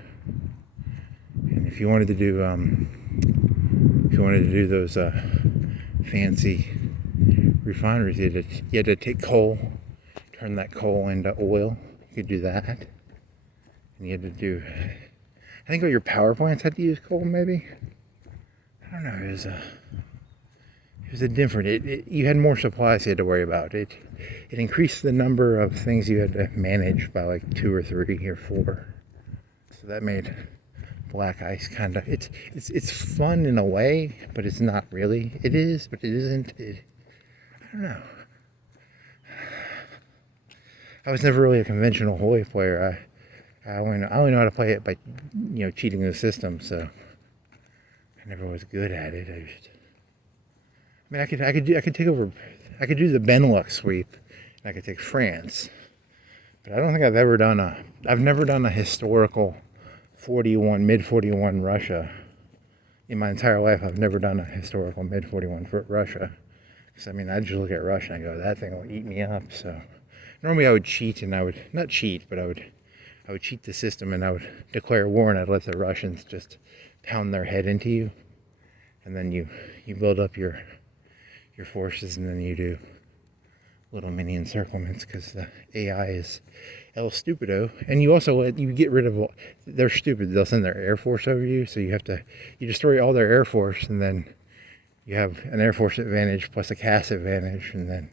And if you wanted to do those fancy refineries, you had to take coal, turn that coal into oil. You could do that. And you had to do, I think all your power plants had to use coal, maybe. I don't know. It was a different. You had more supplies you had to worry about. It increased the number of things you had to manage by like 2 or 3 or 4. So that made Black Ice kind of, it's fun in a way, but it's not really. It is, but it isn't. I don't know. I was never really a conventional Hoy player. I only know how to play it by cheating the system. So I never was good at it. I could take over. I could do the Benelux sweep, and I could take France. But I don't think I've never done a historical mid 41 Russia. In my entire life, I've never done a historical mid 41 for Russia. Because I just look at Russia and I go, that thing will eat me up. So normally I would cheat, and I would not cheat, but I would cheat the system, and I would declare war, and I'd let the Russians just pound their head into you, and then you build up your forces, and then you do little mini encirclements because the AI is El Stupido, and you get rid of they're stupid. They'll send their air force over you, so you destroy all their air force, and then you have an air force advantage plus a CAS advantage, and then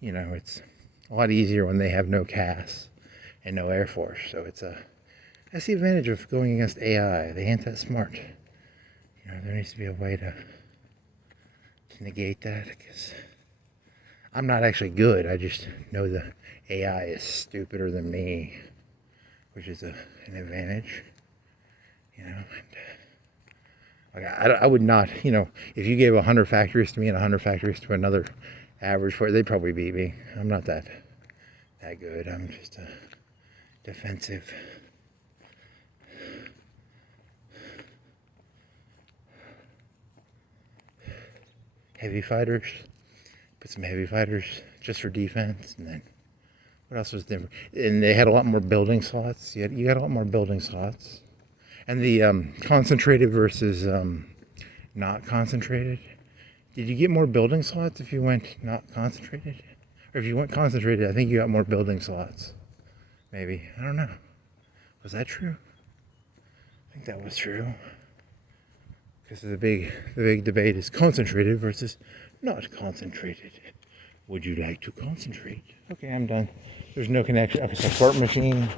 it's a lot easier when they have no CAS and no air force. So that's the advantage of going against AI. They ain't that smart. There needs to be a way to negate that, because I'm not actually good. I just know the AI is stupider than me, which is an advantage. I would not, if you gave 100 factories to me and 100 factories to another average player, they'd probably beat me. I'm not that good. I'm just a defensive. Heavy fighters. Put some heavy fighters just for defense, and then what else was different? And they had a lot more building slots. You had a lot more building slots, and the concentrated versus not concentrated Did you get more building slots if you went not concentrated? Or if you went concentrated, I think you got more building slots. Maybe. I don't know. Was that true? I think that was true. Because the big debate is concentrated versus not concentrated. Would you like to concentrate? Okay, I'm done. There's no connection. Okay, so fart machine.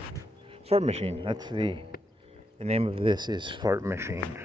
Fart machine. That's the name of this is fart machine.